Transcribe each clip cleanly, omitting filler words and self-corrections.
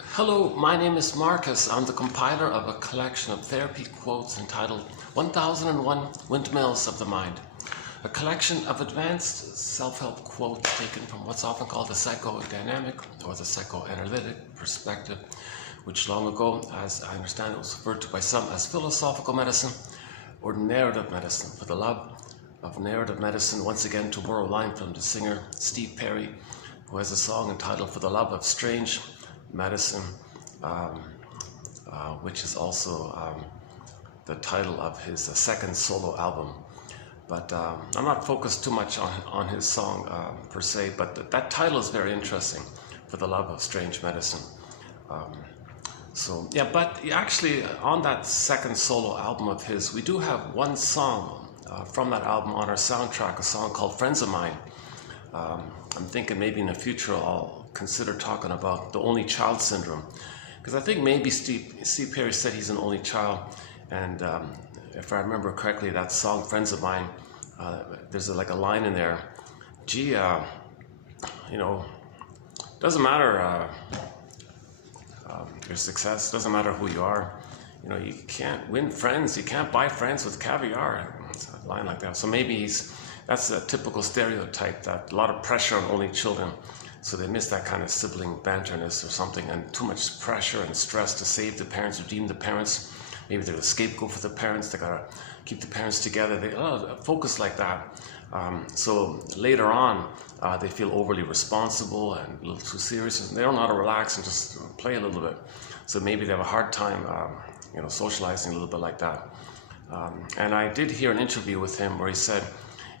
Hello, my name is Marcus. I'm the compiler of a collection of therapy quotes entitled 1001 Windmills of the Mind, a collection of advanced self-help quotes taken from what's often called the psychodynamic or the psychoanalytic perspective, which long ago, as I understand it, was referred to by some as philosophical medicine or narrative medicine. For the love of narrative medicine, once again to borrow a line from the singer Steve Perry, who has a song entitled For the Love of Strange Medicine, which is also the title of his second solo album. But I'm not focused too much on his song per se, but that title is very interesting, For the Love of Strange Medicine. But actually on that second solo album of his, we do have one song from that album on our soundtrack, a song called Friends of Mine. I'm thinking maybe in the future I'll consider talking about the only child syndrome, because I think maybe Steve Perry said he's an only child, and if I remember correctly, that song Friends of Mine, there's like a line in there, gee, doesn't matter your success, doesn't matter who you are, you can't win friends, you can't buy friends with caviar. It's a line like that. So maybe that's a typical stereotype, that a lot of pressure on only children, so they miss that kind of sibling banterness or something, and too much pressure and stress to save the parents, redeem the parents. Maybe they're the scapegoat for the parents, they gotta keep the parents together. They focus like that. So later on, they feel overly responsible and a little too serious, and they don't know how to relax and just play a little bit. So maybe they have a hard time, socializing a little bit like that. And I did hear an interview with him where he said,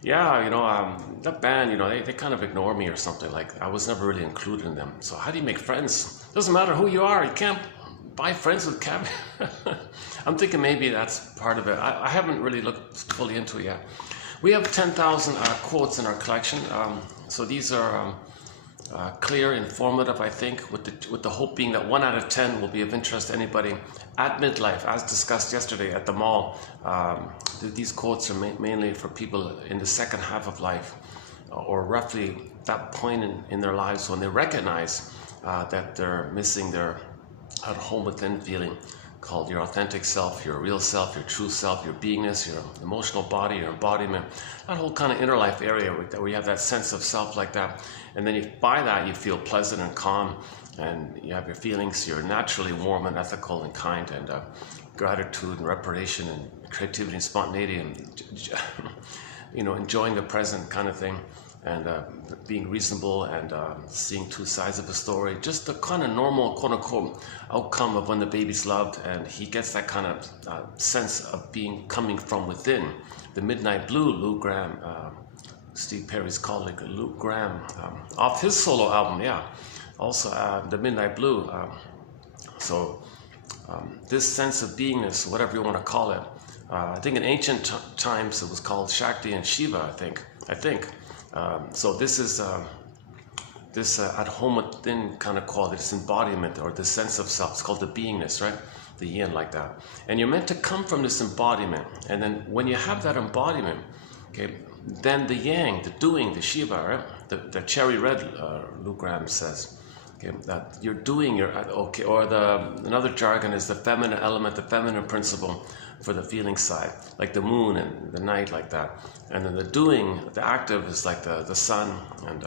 yeah, that band, they kind of ignore me or something. Like, I was never really included in them. So how do you make friends? Doesn't matter who you are. You can't buy friends with caviar. I'm thinking maybe that's part of it. I haven't really looked fully into it yet. We have 10,000 quotes in our collection. So these are clear, informative, I think, with the hope being that 1 out of 10 will be of interest to anybody at midlife, as discussed yesterday at the mall. These quotes are mainly for people in the second half of life, or roughly that point in their lives when they recognize that they're missing their at home within feeling, called your authentic self, your real self, your true self, your beingness, your emotional body, your embodiment, that whole kind of inner life area where you have that sense of self like that. And then by that you feel pleasant and calm, and you have your feelings, you're naturally warm and ethical and kind, and gratitude and reparation and creativity and spontaneity and enjoying the present kind of thing, and being reasonable and seeing two sides of the story. Just the kind of normal, quote-unquote, outcome of when the baby's loved, and he gets that kind of sense of being coming from within. The Midnight Blue, Lou Gramm, Steve Perry's colleague, Lou Gramm, off his solo album, yeah. Also, the Midnight Blue. This sense of beingness, whatever you want to call it, I think in ancient times it was called Shakti and Shiva, I think. So this is this at home within kind of quality, this embodiment or this sense of self. It's called the beingness, right? The yin, like that. And you're meant to come from this embodiment. And then when you have that embodiment, okay, then the yang, the doing, the Shiva, right? The cherry red, Lou Gramm says, okay, that you're doing your, okay, or another jargon is the feminine element, the feminine principle for the feeling side, like the moon and the night, like that. And then the doing, the active, is like the sun and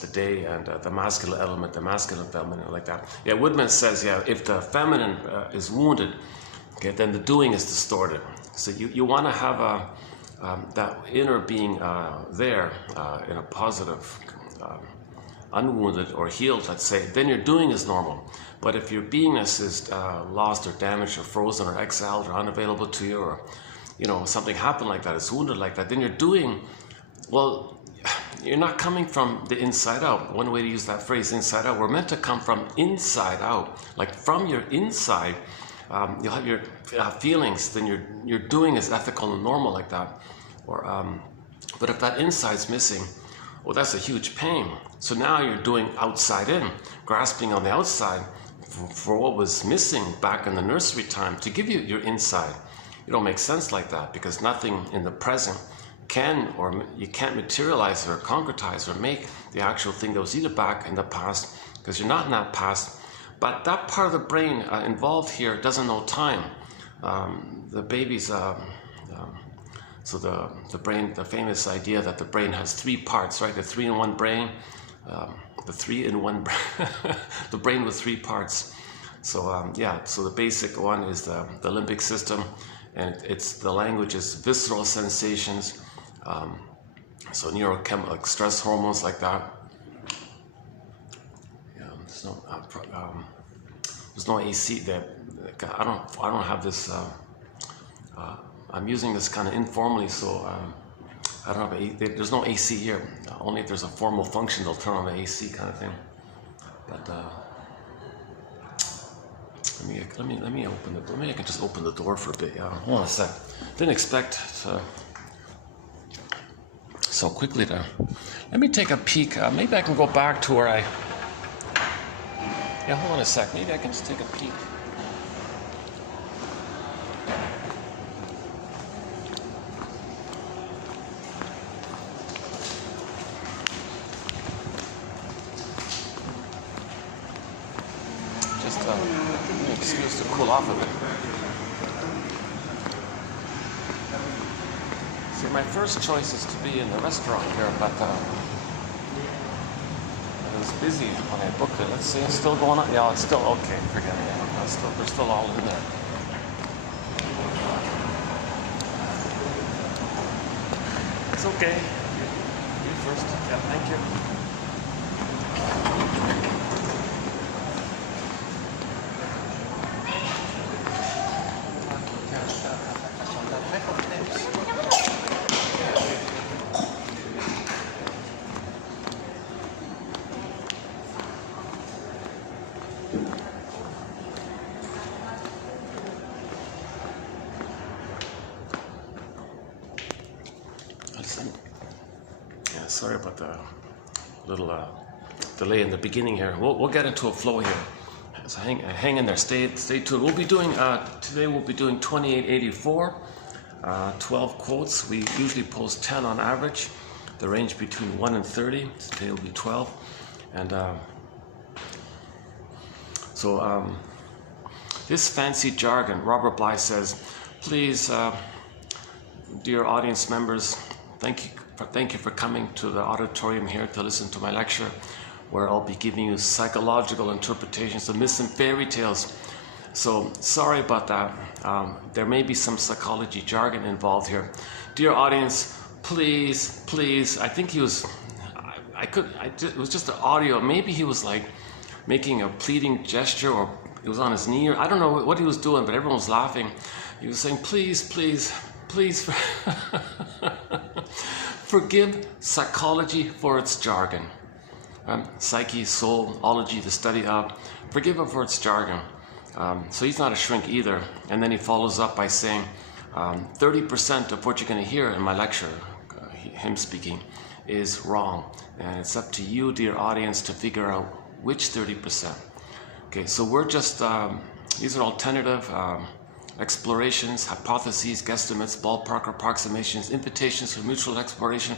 the day, and the masculine element, the masculine feminine, like that. Yeah, Woodman says, yeah, if the feminine is wounded, okay, then the doing is distorted. So you want to have that inner being there in a positive, unwounded or healed, let's say, then your doing is normal. But if your beingness is lost or damaged or frozen or exiled or unavailable to you, or something happened like that, it's wounded like that, then you're doing, well, you're not coming from the inside out. One way to use that phrase, inside out, we're meant to come from inside out. Like from your inside, you'll have your feelings, then your doing is ethical and normal like that. Or, but if that inside's missing, well, that's a huge pain. So now you're doing outside in, grasping on the outside for what was missing back in the nursery time to give you your inside. It don't make sense like that, because nothing in the present can, or you can't materialize or concretize or make the actual thing that was either back in the past, because you're not in that past, But that part of the brain involved here doesn't know time. The baby's, so the brain, the famous idea that the brain has three parts, right? The three-in-one brain, the three-in-one, the brain with three parts. So yeah, so the basic one is the limbic system, and the language is visceral sensations, so neurochemical, like stress hormones like that. Yeah, there's no AC there. I don't have this. I'm using this kind of informally, so I don't have there's no AC here. Only if there's a formal function they'll turn on the AC kind of thing. But let me open the door. Maybe I can just open the door for a bit. Yeah, hold on a sec. Didn't expect so quickly to. Let me take a peek. Maybe I can go back to where I. Yeah, hold on a sec. Maybe I can just take a peek. Excuse to cool off a bit. See, my first choice is to be in the restaurant here, but it was busy when I booked it. Let's see, it's still going on. Yeah, it's still okay. Forget it. They're still all in there. It's okay. You first. Yeah, thank you. Yeah, sorry about the little delay in the beginning here. We'll get into a flow here. So hang in there. Stay tuned. We'll be doing today. We'll be doing 2884, 12 quotes. We usually post 10 on average. The range between 1 and 30. Today will be 12, and so this fancy jargon. Robert Bly says, "Please, dear audience members, thank you for coming to the auditorium here to listen to my lecture, where I'll be giving you psychological interpretations of myths and fairy tales." So sorry about that. There may be some psychology jargon involved here. Dear audience, please. I think he was. It was just the audio. Maybe he was like making a pleading gesture, or it was on his knee, or I don't know what he was doing, but everyone was laughing. He was saying, please. Forgive psychology for its jargon. Psyche, soul, ology, the study of. Forgive it for its jargon. So he's not a shrink either. And then he follows up by saying, 30% of what you're going to hear in my lecture, him speaking, is wrong. And it's up to you, dear audience, to figure out which 30%. Okay, so we're just, these are alternative explorations, hypotheses, guesstimates, ballpark approximations, invitations for mutual exploration.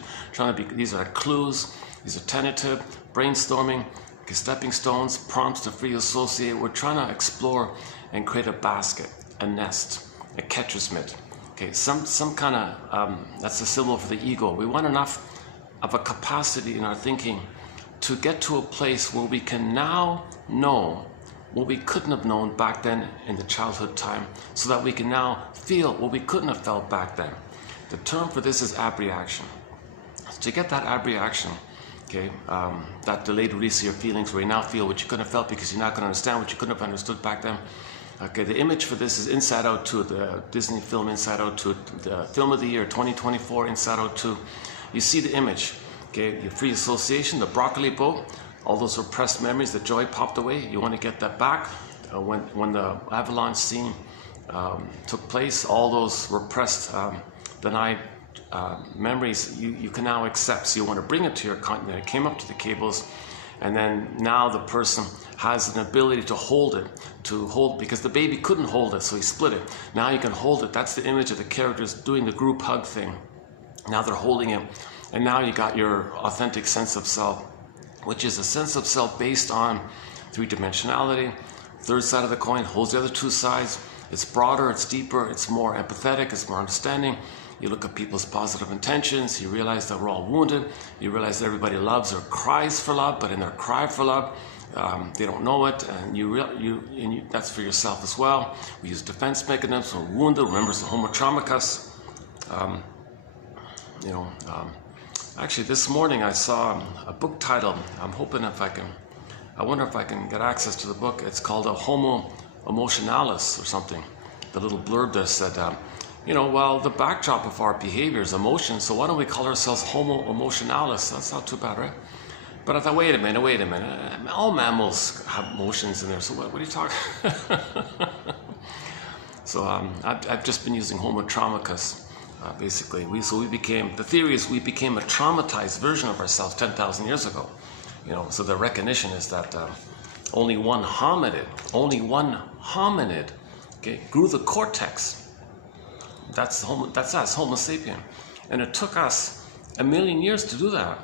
These are clues, these are tentative, brainstorming, stepping stones, prompts to free associate. We're trying to explore and create a basket, a nest, a catcher's mitt. Okay, some kind of, that's a symbol for the ego. We want enough of a capacity in our thinking to get to a place where we can now know what we couldn't have known back then in the childhood time, so that we can now feel what we couldn't have felt back then. The term for this is abreaction. So to get that abreaction, okay, that delayed release of your feelings, where you now feel what you couldn't have felt because you're not going to understand what you couldn't have understood back then. Okay, the image for this is Inside Out 2, the Disney film Inside Out 2, the film of the year 2024, Inside Out 2. You see the image, okay, your free association, the broccoli boat, all those repressed memories, the joy popped away. You want to get that back. When the avalanche scene took place, all those repressed, denied memories, you can now accept. So you want to bring it to your continent. It came up to the cables, and then now the person has an ability to hold it, because the baby couldn't hold it, so he split it. Now you can hold it. That's the image of the characters doing the group hug thing. Now they're holding it, and now you got your authentic sense of self, which is a sense of self based on three-dimensionality. Third side of the coin holds the other two sides. It's broader, it's deeper, it's more empathetic, it's more understanding. You look at people's positive intentions, you realize that we're all wounded, you realize that everybody loves or cries for love, but in their cry for love, they don't know it, and that's for yourself as well. We use defense mechanisms. We're wounded. Remember, it's the homo traumicus. Actually, this morning I saw a book title. I wonder if I can get access to the book. It's called a Homo Emotionalis or something. The little blurb there said, well, the backdrop of our behavior is emotion, so why don't we call ourselves Homo Emotionalis? That's not too bad, right? But I thought, wait a minute. All mammals have emotions in there, so what are you talking? So I've just been using Homo traumicus, basically. The theory is we became a traumatized version of ourselves 10,000 years ago. So the recognition is that only one hominid, grew the cortex. That's us, Homo sapien. And it took us 1 million years to do that.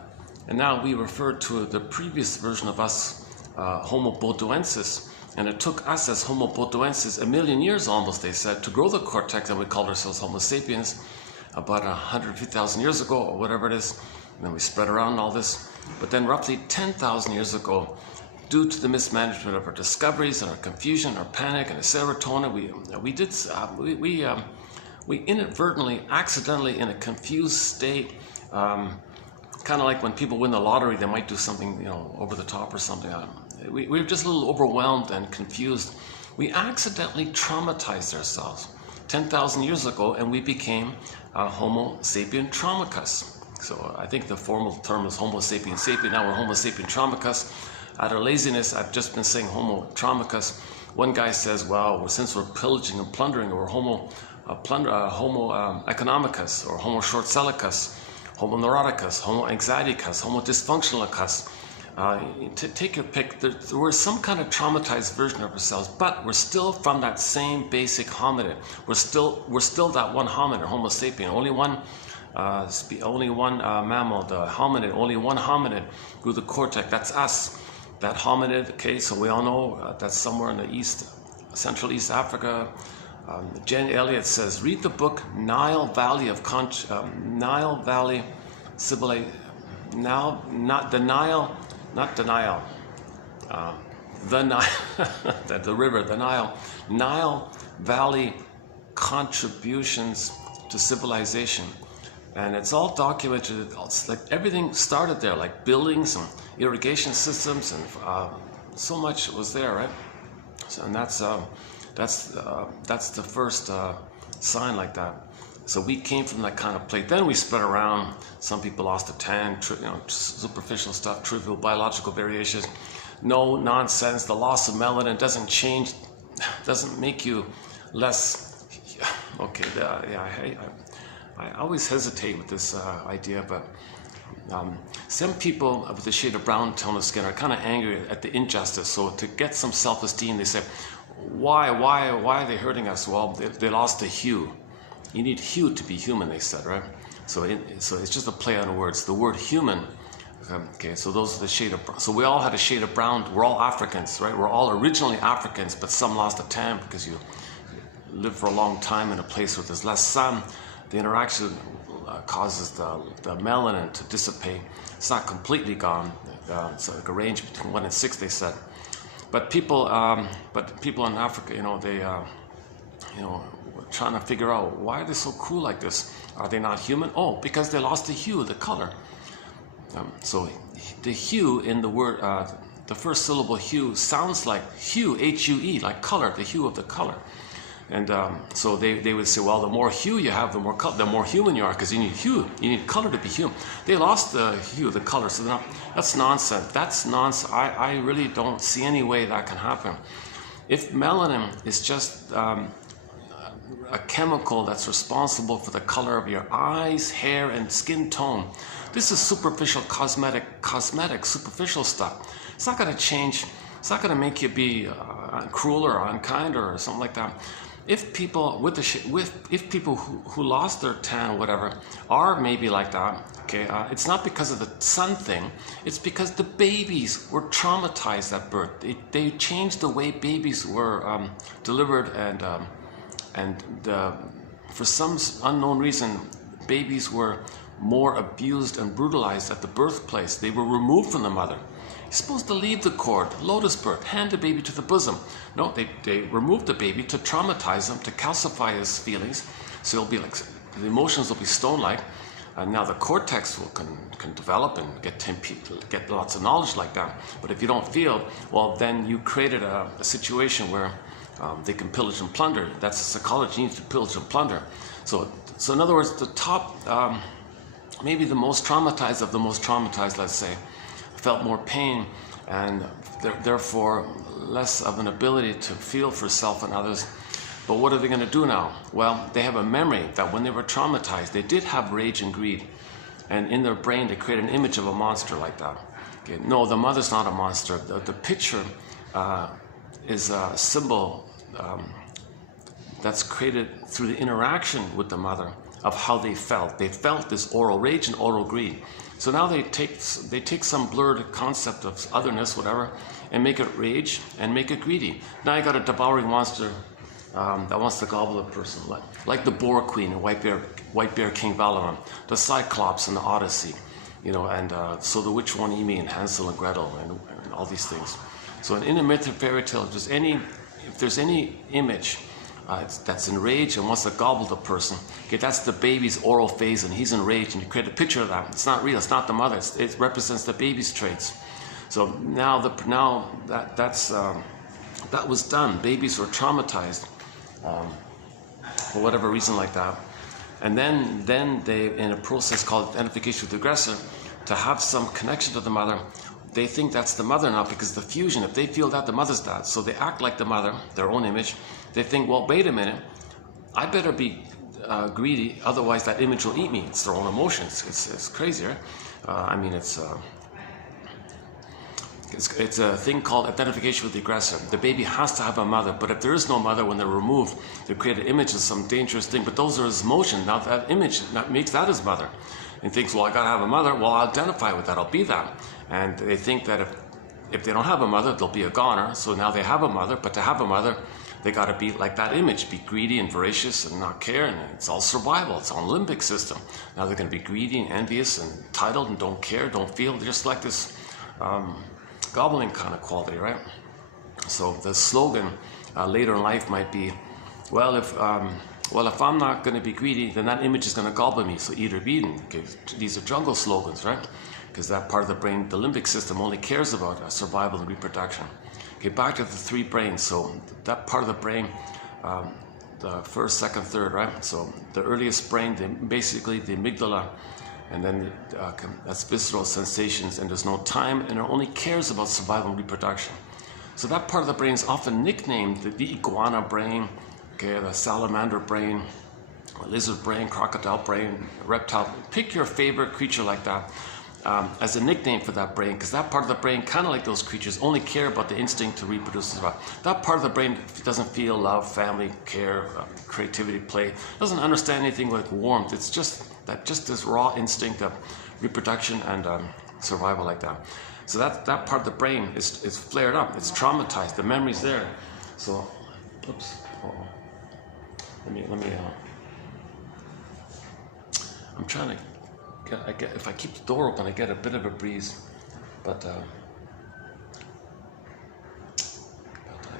And now we refer to the previous version of us, Homo botuensis. And it took us as Homo botuensis 1 million years almost, they said, to grow the cortex, and we called ourselves Homo sapiens about 150,000 years ago, or whatever it is. And then we spread around all this. But then roughly 10,000 years ago, due to the mismanagement of our discoveries and our confusion, our panic, and the serotonin, we inadvertently, accidentally, in a confused state, kind of like when people win the lottery, they might do something, over the top or something. We were just a little overwhelmed and confused. We accidentally traumatized ourselves 10,000 years ago, and we became Homo sapien traumicus. So I think the formal term is Homo sapien sapien. Now we're Homo sapien traumicus. Out of laziness, I've just been saying Homo traumicus. One guy says, well, since we're pillaging and plundering, we're Homo economicus, or Homo short-sellicus, Homo neuroticus, Homo anxieticus, Homo dysfunctionalicus. Take your pick. We're some kind of traumatized version of ourselves, but we're still from that same basic hominid. We're still that one hominid, Homo sapien. Only one mammal, the hominid. Only one hominid grew the cortex. That's us. That hominid. Okay, so we all know that's somewhere in the Central East Africa. Jen Elliott says, read the book Nile Valley Nile Valley Civilization. Now, not denial, not denial. The Nile, the river, the Nile. Nile Valley Contributions to Civilization. And it's all documented. It's like everything started there, like buildings and irrigation systems, and so much was there, right? So, and that's the first sign like that. So we came from that kind of place. Then we spread around. Some people lost a tan, superficial stuff, trivial biological variations. No nonsense. The loss of melanin doesn't change, doesn't make you less. Okay, I always hesitate with this idea, but some people with a shade of brown tone of skin are kind of angry at the injustice. So to get some self-esteem, they say, why are they hurting us? Well, they lost the hue. You need hue to be human, they said, right? So it's just a play on words. The word human, okay, so those are the shade of brown. So we all had a shade of brown. We're all Africans, right? We're all originally Africans, but some lost a tan because you live for a long time in a place where there's less sun. The interaction causes the melanin to dissipate. It's not completely gone. It's like a range between 1 and 6, they said. But people in Africa, they, trying to figure out why are they so cool like this? Are they not human? Oh, because they lost the hue, the color. So the hue in the word, the first syllable hue sounds like hue, H-U-E, like color, the hue of the color. And so they would say, well, the more hue you have, the more human you are, because you need hue, you need color to be human. They lost the hue, the color, so that's nonsense. That's nonsense. I really don't see any way that can happen. If melanin is just a chemical that's responsible for the color of your eyes, hair, and skin tone, this is superficial cosmetic, superficial stuff. It's not going to change. It's not going to make you be cruel or unkind or something like that. if people with if people who lost their tan or whatever are maybe like that, okay, it's not because of the sun thing. It's because the babies were traumatized at birth. They changed the way babies were delivered, and for some unknown reason, babies were more abused and brutalized at the birthplace. They were removed from the mother. You're supposed to leave the cord, lotus birth, hand the baby to the bosom. No, they removed the baby to traumatize him, to calcify his feelings, so he'll be like, the emotions will be stone-like. And now the cortex can develop and get lots of knowledge like that. But if you don't feel, well, then you created a situation where they can pillage and plunder. That's the psychology, you need to pillage and plunder. So in other words, the top, maybe the most traumatized of the most traumatized, let's say, felt more pain and therefore less of an ability to feel for self and others. But what are they going to do now? Well, they have a memory that when they were traumatized, they did have rage and greed. And in their brain, they create an image of a monster like that. Okay. No, the mother's not a monster. The picture is a symbol that's created through the interaction with the mother of how they felt. They felt this oral rage and oral greed. So now they take some blurred concept of otherness, whatever, and make it rage and make it greedy. Now you got a devouring monster that wants to gobble a person, like the Boar Queen and White Bear King Valoran, the Cyclops in the Odyssey, you know, and so the Witch One Emi and Hansel and Gretel and all these things. So in a myth or fairy tale, if there's any image that's enraged and wants to gobble the person, okay, that's the baby's oral phase, and he's enraged, and you create a picture of that. It's not real. It's not the mother. It represents the baby's traits. So now that was done. Babies were traumatized for whatever reason like that, and then they, in a process called identification with the aggressor, to have some connection to the mother. They think that's the mother now because the fusion, if they feel that, the mother's that. So they act like the mother, their own image. They think, well, wait a minute, I better be greedy, otherwise that image will eat me. It's their own emotions. It's crazy, right? I mean, it's a thing called identification with the aggressor. The baby has to have a mother, but if there is no mother when they're removed, they create an image of some dangerous thing, but those are his emotions. Now that image makes that his mother. And thinks, well, I gotta have a mother, well, I'll identify with that, I'll be that. And they think that if they don't have a mother, they'll be a goner. So now they have a mother, but to have a mother, they gotta be like that image, be greedy and voracious and not care, and it's all survival, it's on limbic system. Now they're gonna be greedy and envious and entitled and don't care, don't feel, they're just like this gobbling kind of quality, right? So the slogan later in life might be, well, if I'm not going to be greedy, then that image is going to gobble me, so eat or be eaten. Okay, these are jungle slogans, right? Because that part of the brain, the limbic system, only cares about survival and reproduction. Okay, back to the three brains. So that part of the brain, the first, second, third, right? So the earliest brain, basically the amygdala, and then that's visceral sensations, and there's no time, and it only cares about survival and reproduction. So that part of the brain is often nicknamed the iguana brain, okay, the salamander brain, lizard brain, crocodile brain, reptile. Pick your favorite creature like that as a nickname for that brain, because that part of the brain, kind of like those creatures, only care about the instinct to reproduce and survive. That part of the brain doesn't feel love, family, care, creativity, play. Doesn't understand anything like warmth. It's just this raw instinct of reproduction and survival like that. So that part of the brain is flared up. It's traumatized. The memory's there. So, oops. Let me. I'm trying to get. If I keep the door open, I get a bit of a breeze, but I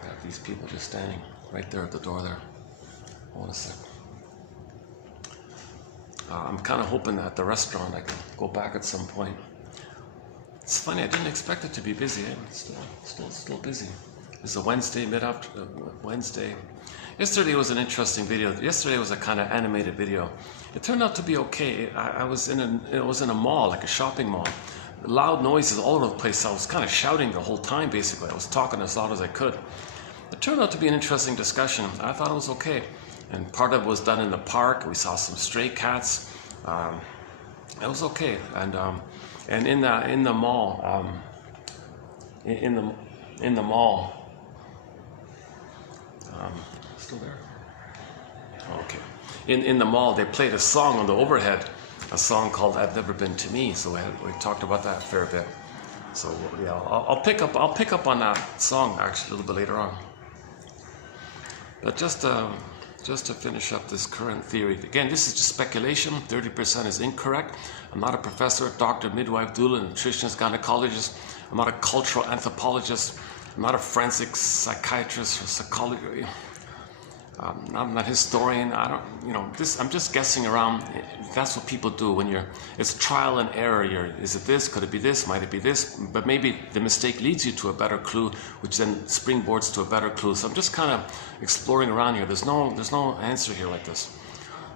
got these people just standing right there at the door there. Hold a sec. I'm kind of hoping that at the restaurant I can go back at some point. It's funny, I didn't expect it to be busy. It's still busy. It's a Wednesday, Wednesday. Yesterday was an interesting video. Yesterday was a kind of animated video. It turned out to be okay. It was in a mall, like a shopping mall. Loud noises all over the place. I was kind of shouting the whole time, basically. I was talking as loud as I could. It turned out to be an interesting discussion. I thought it was okay. And part of it was done in the park. We saw some stray cats. It was okay. And in the mall, in the mall, still there? Okay. In the mall, they played a song on the overhead, a song called "I've Never Been to Me." So we talked about that a fair bit. So yeah, I'll pick up on that song actually a little bit later on. But just to finish up this current theory, again, this is just speculation. 30% is incorrect. I'm not a professor, doctor, midwife, doula, nutritionist, gynecologist. I'm not a cultural anthropologist. I'm not a forensic psychiatrist or psychologist. I'm not a historian. I don't, I'm just guessing around. That's what people do when it's trial and error. Is it this? Could it be this? Might it be this? But maybe the mistake leads you to a better clue, which then springboards to a better clue. So I'm just kind of exploring around here. There's no answer here like this.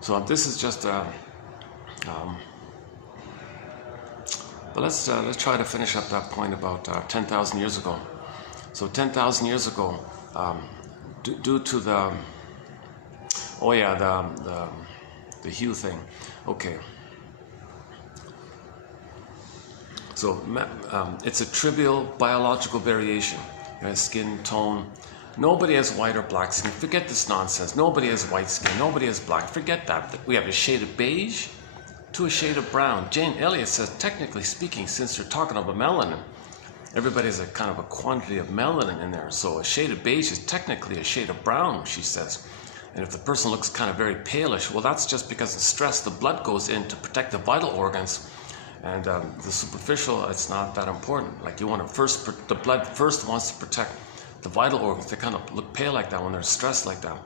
So this is just, but let's try to finish up that point about 10,000 years ago. So 10,000 years ago, due to the the hue thing. Okay. So it's a trivial biological variation. Skin tone. Nobody has white or black skin. Forget this nonsense. Nobody has white skin. Nobody has black. Forget that. We have a shade of beige to a shade of brown. Jane Elliott says, technically speaking, since you're talking about melanin, everybody has a kind of a quantity of melanin in there. So a shade of beige is technically a shade of brown, she says. And if the person looks kind of very palish, well, that's just because of stress. The blood goes in to protect the vital organs. And the superficial, it's not that important. Like you want to the blood first wants to protect the vital organs. They kind of look pale like that when they're stressed like that.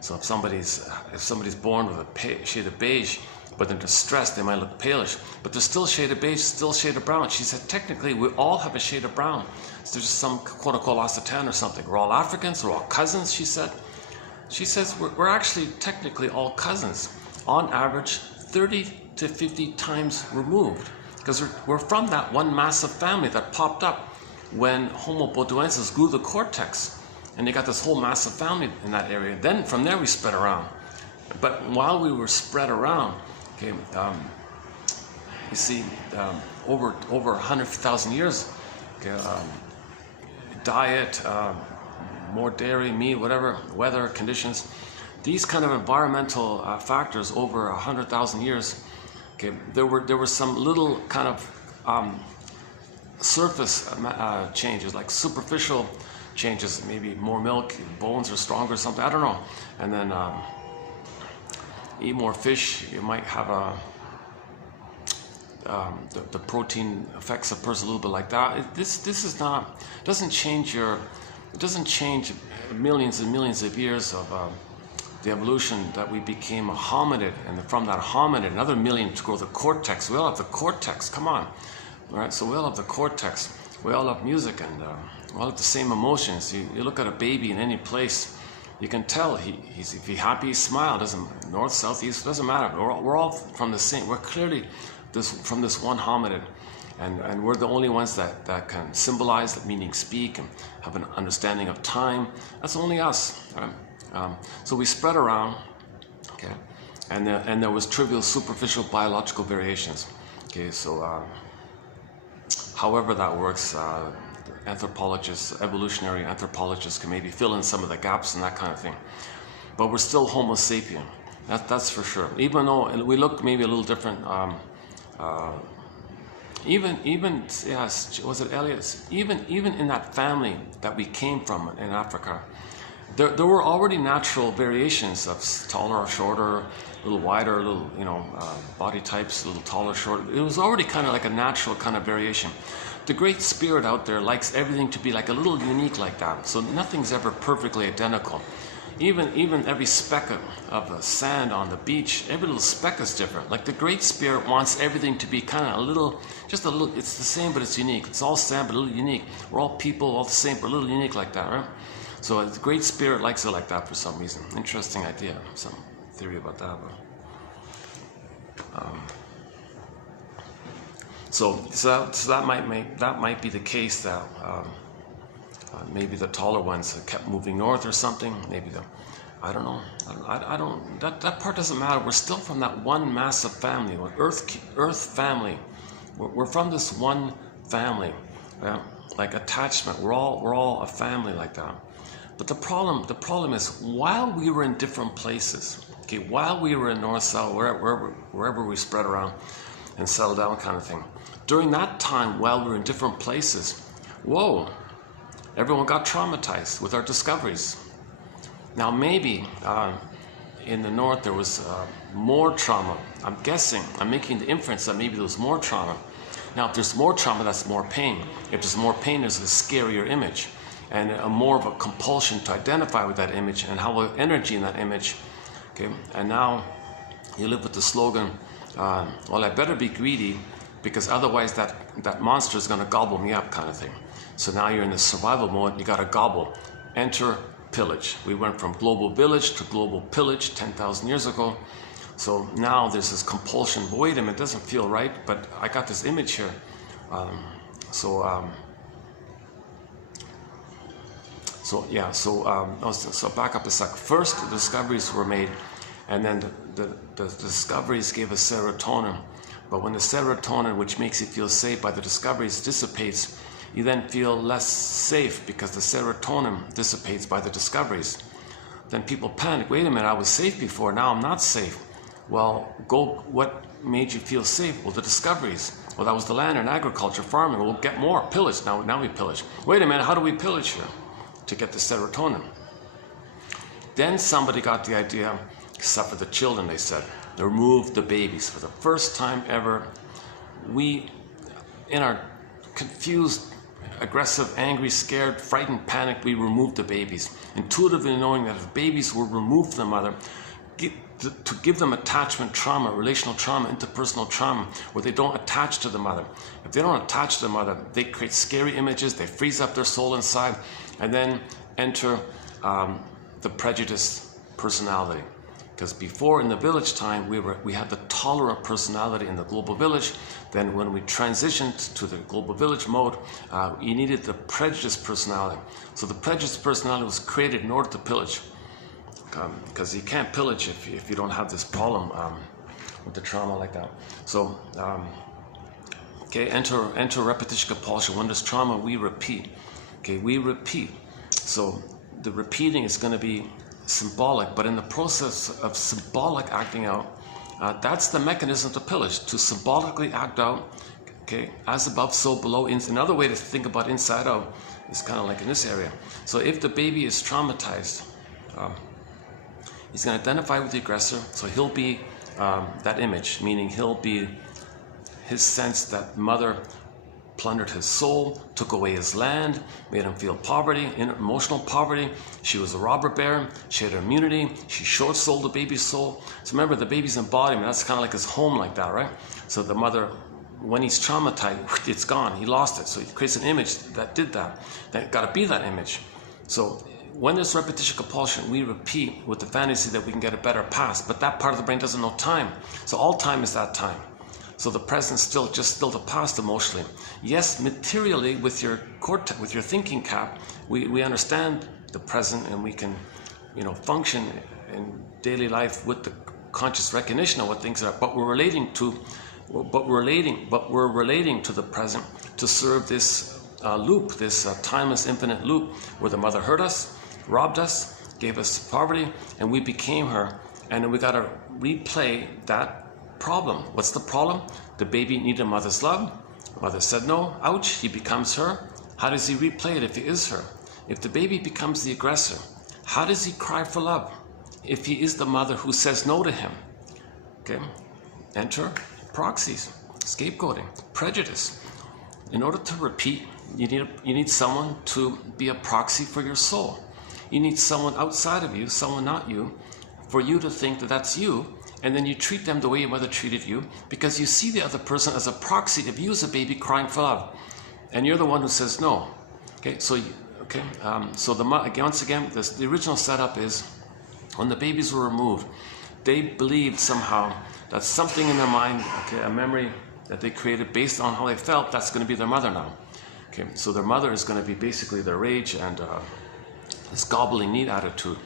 So if somebody's born with a shade of beige, but they're distressed, they might look palish. But there's still shade of beige, still shade of brown. She said, technically, we all have a shade of brown. So there's just some quote-unquote loss of tan or something. We're all Africans, we're all cousins, she said. She says we're actually technically all cousins, on average 30 to 50 times removed, because we're from that one massive family that popped up when Homo boduensis grew the cortex, and they got this whole massive family in that area. Then from there we spread around. But while we were spread around, okay, you see, over 100,000 years, okay, diet. More dairy, meat, whatever, weather, conditions, these kind of environmental factors over 100,000 years, okay, there were some little kind of surface changes, like superficial changes, maybe more milk, bones are stronger or something, I don't know. And then eat more fish, you might have the protein affects a person a little bit like that. This is not, it doesn't change millions and millions of years of the evolution that we became a hominid, and from that hominid, another million to grow the cortex. We all have the cortex, come on. All right, so we all have the cortex. We all have music, and we all have the same emotions. You look at a baby in any place, you can tell if he's happy, he smiles. Doesn't north, south, east, doesn't matter. We're all from the same. We're clearly from this one hominid. And we're the only ones that can symbolize, meaning speak, and have an understanding of time. That's only us. Right? So we spread around, okay, and there was trivial, superficial biological variations. Okay, so however that works, anthropologists, evolutionary anthropologists can maybe fill in some of the gaps and that kind of thing. But we're still Homo sapien. That's for sure. Even though we look maybe a little different. Even yes, was it Elliot's? Even in that family that we came from in Africa, there were already natural variations of taller or shorter, a little wider, a little body types, a little taller, shorter. It was already kind of like a natural kind of variation. The Great Spirit out there likes everything to be like a little unique like that. So nothing's ever perfectly identical. Even every speck of sand on the beach, every little speck is different. Like the Great Spirit wants everything to be kind of just a little, it's the same but it's unique. It's all sand but a little unique. We're all people, all the same but a little unique like that, right? So the Great Spirit likes it like that for some reason. Interesting idea, some theory about that. But, so that might be the case that maybe the taller ones kept moving north or something. Maybe I don't know. I don't. That part doesn't matter. We're still from that one massive family, Earth family. We're from this one family, like attachment. We're all a family like that. But the problem is, while we were in different places, okay, while we were in north, south, wherever we spread around and settled down kind of thing, during that time, while we were in different places, whoa, everyone got traumatized with our discoveries. Now maybe in the north there was more trauma. I'm guessing, I'm making the inference that maybe there was more trauma. Now if there's more trauma, that's more pain. If there's more pain, there's a scarier image and more of a compulsion to identify with that image and have energy in that image. Okay, and now you live with the slogan, well, I better be greedy because otherwise that monster is going to gobble me up kind of thing. So now you're in the survival mode, you got to gobble. Enter pillage. We went from global village to global pillage 10,000 years ago. So now there's this compulsion, but wait a minute, it doesn't feel right, but I got this image here. So back up a sec. First, the discoveries were made, and then the discoveries gave us serotonin. But when the serotonin, which makes you feel safe by the discoveries, dissipates, you then feel less safe because the serotonin dissipates by the discoveries. Then people panic. Wait a minute, I was safe before, now I'm not safe. Well, what made you feel safe? Well, the discoveries. Well, that was the land and agriculture, farming. We'll get more, pillage. Now we pillage. Wait a minute, how do we pillage here? To get the serotonin. Then somebody got the idea, except for the children, they said, remove the babies. For the first time ever, we, in our confused, aggressive, angry, scared, frightened, panicked, we removed the babies. Intuitively knowing that if babies were removed from the mother, to give them attachment trauma, relational trauma, interpersonal trauma, where they don't attach to the mother. If they don't attach to the mother, they create scary images, they freeze up their soul inside, and then enter the prejudiced personality. Because before, in the village time, we had the tolerant personality in the global village. Then when we transitioned to the global village mode, you needed the prejudiced personality. So the prejudiced personality was created in order to pillage. Because you can't pillage if you don't have this problem with the trauma like that. So, okay, enter repetition compulsion. When there's trauma, we repeat. Okay, we repeat. So the repeating is going to be symbolic, but in the process of symbolic acting out, that's the mechanism to pillage, to symbolically act out, okay, as above, so below. Another way to think about inside out is kind of like in this area. So if the baby is traumatized, he's going to identify with the aggressor, so he'll be that image, meaning he'll be his sense that mother plundered his soul, took away his land, made him feel poverty, emotional poverty. She was a robber baron, she had immunity, she short-sold the baby's soul. So remember, the baby's embodiment, that's kind of like his home like that, right? So the mother, when he's traumatized, it's gone, he lost it. So he creates an image that did that. That got to be that image. So when there's repetition compulsion, we repeat with the fantasy that we can get a better past, but that part of the brain doesn't know time. So all time is that time. So the present still the past emotionally. Yes, materially with your cortex, with your thinking cap, we understand the present and we can, function in daily life with the conscious recognition of what things are. But we're relating to the present to serve this loop, this timeless, infinite loop, where the mother hurt us, robbed us, gave us poverty, and we became her. And then we got to replay that problem. What's the problem? The baby needed a mother's love. Mother said no. Ouch, he becomes her. How does he replay it if he is her? If the baby becomes the aggressor, how does he cry for love if he is the mother who says no to him? Okay, enter proxies, scapegoating, prejudice. In order to repeat, you need someone to be a proxy for your soul. You need someone outside of you, someone not you, for you to think that that's you, and then you treat them the way your mother treated you, because you see the other person as a proxy of you as a baby crying for love, and you're the one who says no. Okay, so once again, the original setup is when the babies were removed, they believed somehow that something in their mind, okay, a memory that they created based on how they felt, that's going to be their mother now. Okay, so their mother is going to be basically their rage and this gobbling meat attitude.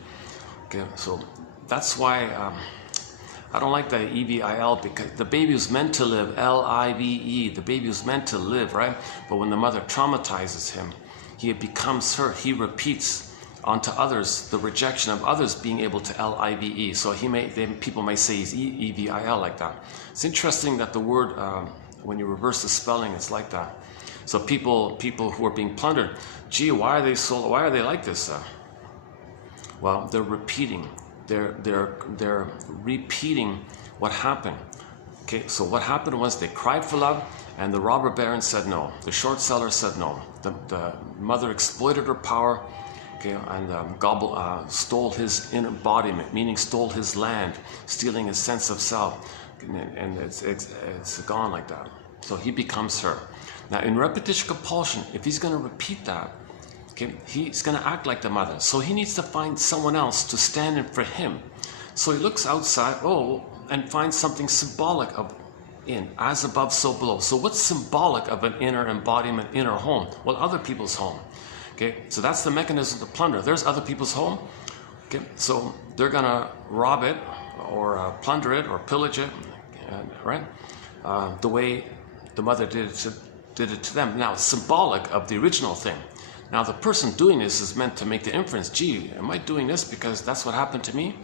Okay, so that's why I don't like the EVIL, because the baby was meant to live, L-I-V-E, the baby was meant to live, right? But when the mother traumatizes him, he becomes her, he repeats onto others, the rejection of others being able to L-I-V-E. So people may say he's E-V-I-L like that. It's interesting that the word, when you reverse the spelling, it's like that. So people who are being plundered, gee, why are they like this? Well, they're repeating. They're repeating what happened. Okay, so what happened was they cried for love, and the robber baron said no. The short seller said no. The mother exploited her power, okay, and stole his embodiment, meaning stole his land, stealing his sense of self, and it's gone like that. So he becomes her. Now, in repetition compulsion, if he's going to repeat that, okay, he's going to act like the mother. So he needs to find someone else to stand in for him. So he looks outside, and finds something symbolic of in, as above, so below. So what's symbolic of an inner embodiment, inner home? Well, other people's home. Okay, so that's the mechanism to plunder. There's other people's home. Okay, so they're going to rob it, or plunder it, or pillage it, right? The way the mother did it to them. Now, it's symbolic of the original thing. Now, the person doing this is meant to make the inference, gee, am I doing this because that's what happened to me?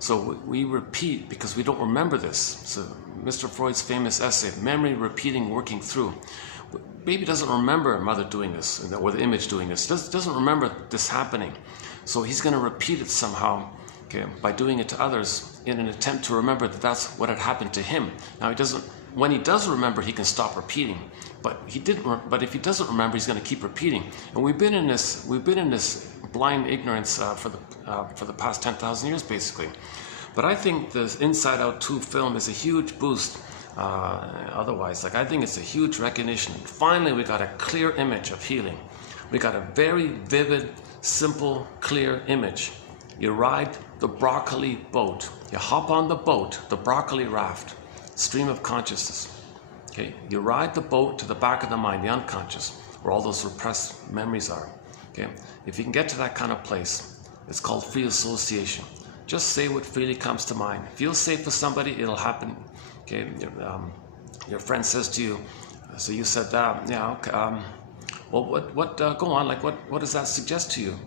So we repeat because we don't remember this. So Mr. Freud's famous essay, Memory, Repeating, Working Through. Baby doesn't remember mother doing this, or the image doing this. Doesn't remember this happening. So he's going to repeat it somehow, okay, by doing it to others in an attempt to remember that that's what had happened to him. Now, he doesn't. When he does remember, he can stop repeating. But if he doesn't remember, he's going to keep repeating. And we've been in this blind ignorance for the past 10,000 years, basically. But I think the Inside Out 2 film is a huge boost. Otherwise, I think it's a huge recognition. Finally, we got a clear image of healing. We got a very vivid, simple, clear image. You ride the broccoli boat. You hop on the boat, the broccoli raft. Stream of consciousness. Okay, you ride the boat to the back of the mind, the unconscious, where all those repressed memories are. Okay, if you can get to that kind of place, it's called free association. Just say what freely comes to mind. Feel safe with somebody, it'll happen. Okay, your friend says to you, so you said, yeah, okay, well, go on, what does that suggest to you?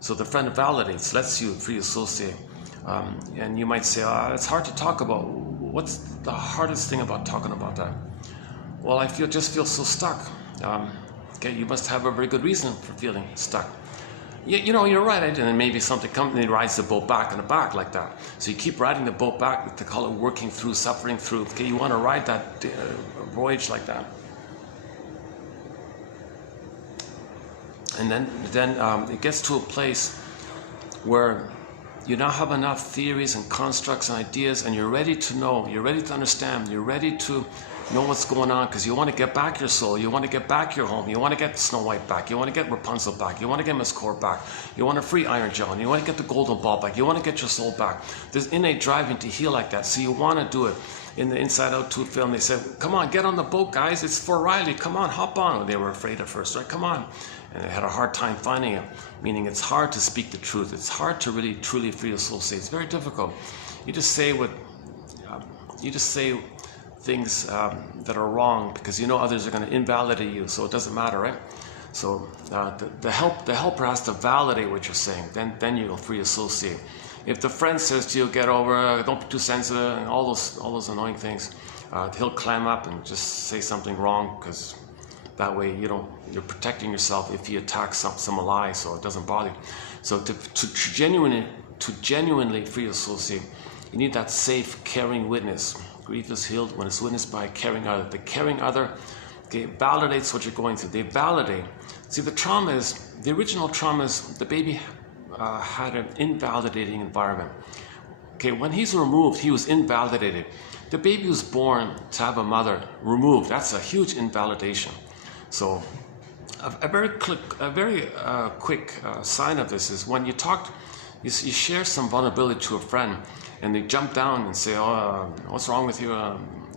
So the friend validates, lets you free associate. And you might say, it's hard to talk about. What's the hardest thing about talking about that? Well, I just feel so stuck. Okay, you must have a very good reason for feeling stuck. You're right. And then maybe something comes and rides the boat back on the back like that. So you keep riding the boat back. They call it working through, suffering through. Okay, you want to ride that voyage like that. And then it gets to a place where you now have enough theories and constructs and ideas, and you're ready to know, you're ready to understand, you're ready to know what's going on, because you want to get back your soul, you want to get back your home, you want to get Snow White back, you want to get Rapunzel back, you want to get Miss Core back, you want to free Iron John, you want to get the golden ball back, you want to get your soul back. There's innate driving to heal like that, so you want to do it. In the Inside Out 2 film, they said, come on, get on the boat, guys, it's for Riley, come on, hop on. They were afraid at first, right, come on. And they had a hard time finding it, meaning it's hard to speak the truth. It's hard to really, truly free associate. It's very difficult. You just say things that are wrong because you know others are going to invalidate you, so it doesn't matter, right? So the helper has to validate what you're saying. Then you'll free associate. If the friend says to you, get over it, don't be too sensitive, and all those annoying things, he'll clam up and just say something wrong, because that way you're protecting yourself if he attacks some lie, so it doesn't bother you. So to genuinely free associate, you need that safe, caring witness. Grief is healed when it's witnessed by a caring other. The caring other, okay, validates what you're going through. They validate. See, the original trauma is the baby had an invalidating environment. Okay, when he's removed, he was invalidated. The baby was born to have a mother removed. That's a huge invalidation. So a very quick sign of this is when you share some vulnerability to a friend, and they jump down and say, oh, what's wrong with you?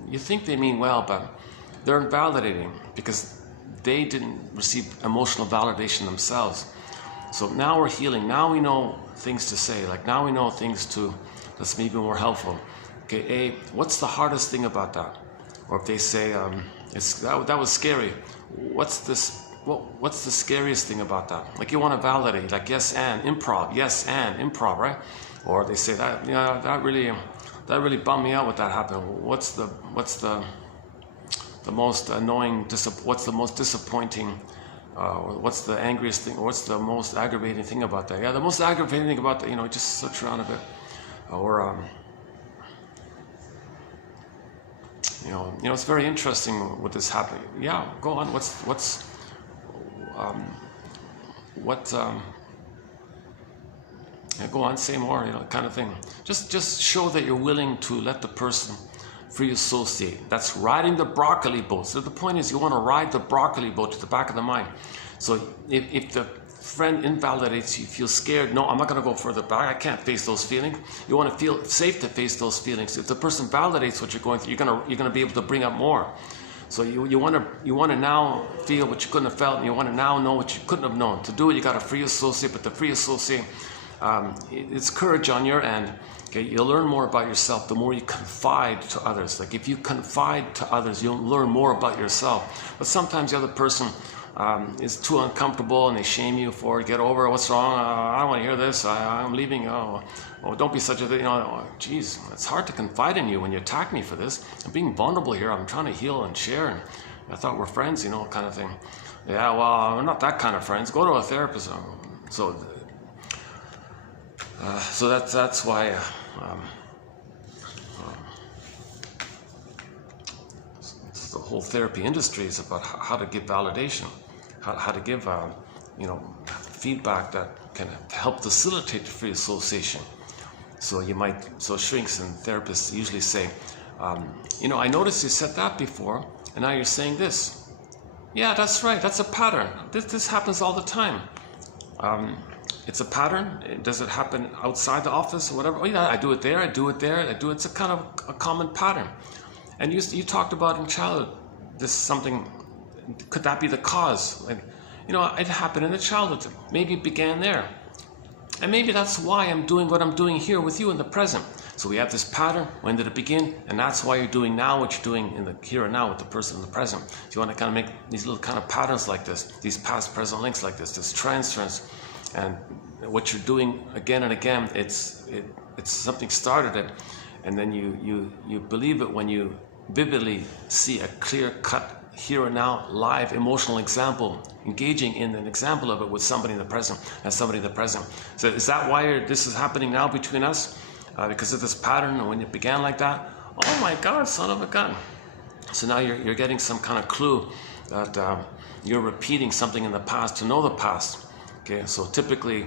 You think they mean well, but they're invalidating because they didn't receive emotional validation themselves. So now we're healing. Now we know things to say. Now we know things that's maybe more helpful. Okay, what's the hardest thing about that? Or if they say, that was scary. What's this what's the scariest thing about that? Like you want to validate, like yes and improv, right? Or they say that, yeah, that really bummed me out when that happened. What's the most annoying, what's the most disappointing, what's the angriest thing, what's the most aggravating thing about that? Yeah, the most aggravating thing about that, just switch around a bit. Or, it's very interesting with this happening. Yeah, go on. Yeah, go on, say more, kind of thing. Just show that you're willing to let the person free associate. That's riding the broccoli boat. So the point is, you want to ride the broccoli boat to the back of the mind. So if the friend invalidates you, feel scared, no, I'm not going to go further back, I can't face those feelings. You want to feel safe to face those feelings. If the person validates what you're going through, you're going to be able to bring up more. So you want to now feel what you couldn't have felt, and you want to now know what you couldn't have known. To do it, you got to free associate, but the free associate, it's courage on your end. Okay, you'll learn more about yourself the more you confide to others. Like if you confide to others, you'll learn more about yourself. But sometimes the other person is too uncomfortable and they shame you for it. Get over it. What's wrong? I don't want to hear this. I'm leaving. Oh, don't be such a geez, it's hard to confide in you when you attack me for this. I'm being vulnerable here. I'm trying to heal and share. And I thought we're friends, kind of thing. Yeah, well, we're not that kind of friends. Go to a therapist. So that's why. The whole therapy industry is about how to give validation, how to give feedback that can help facilitate the free association. So shrinks and therapists usually say, I noticed you said that before, and now you're saying this. Yeah, that's right. That's a pattern. This happens all the time. It's a pattern. Does it happen outside the office or whatever? Oh yeah, I do it there. I do it there. It's a kind of a common pattern. And you talked about in childhood, could that be the cause? And, it happened in the childhood. Maybe it began there. And maybe that's why I'm doing what I'm doing here with you in the present. So we have this pattern. When did it begin? And that's why you're doing now what you're doing in the here and now with the person in the present. So you want to kind of make these little kind of patterns like this, these past-present links like this transference. And what you're doing again and again, it's something started it. And then you believe it when you vividly see a clear-cut, here and now, live, emotional example, engaging in an example of it with somebody in the present, and somebody in the present. So is that why this is happening now between us? Because of this pattern, and when it began like that? Oh my God, son of a gun. So now you're getting some kind of clue that you're repeating something in the past to know the past. Okay, so typically,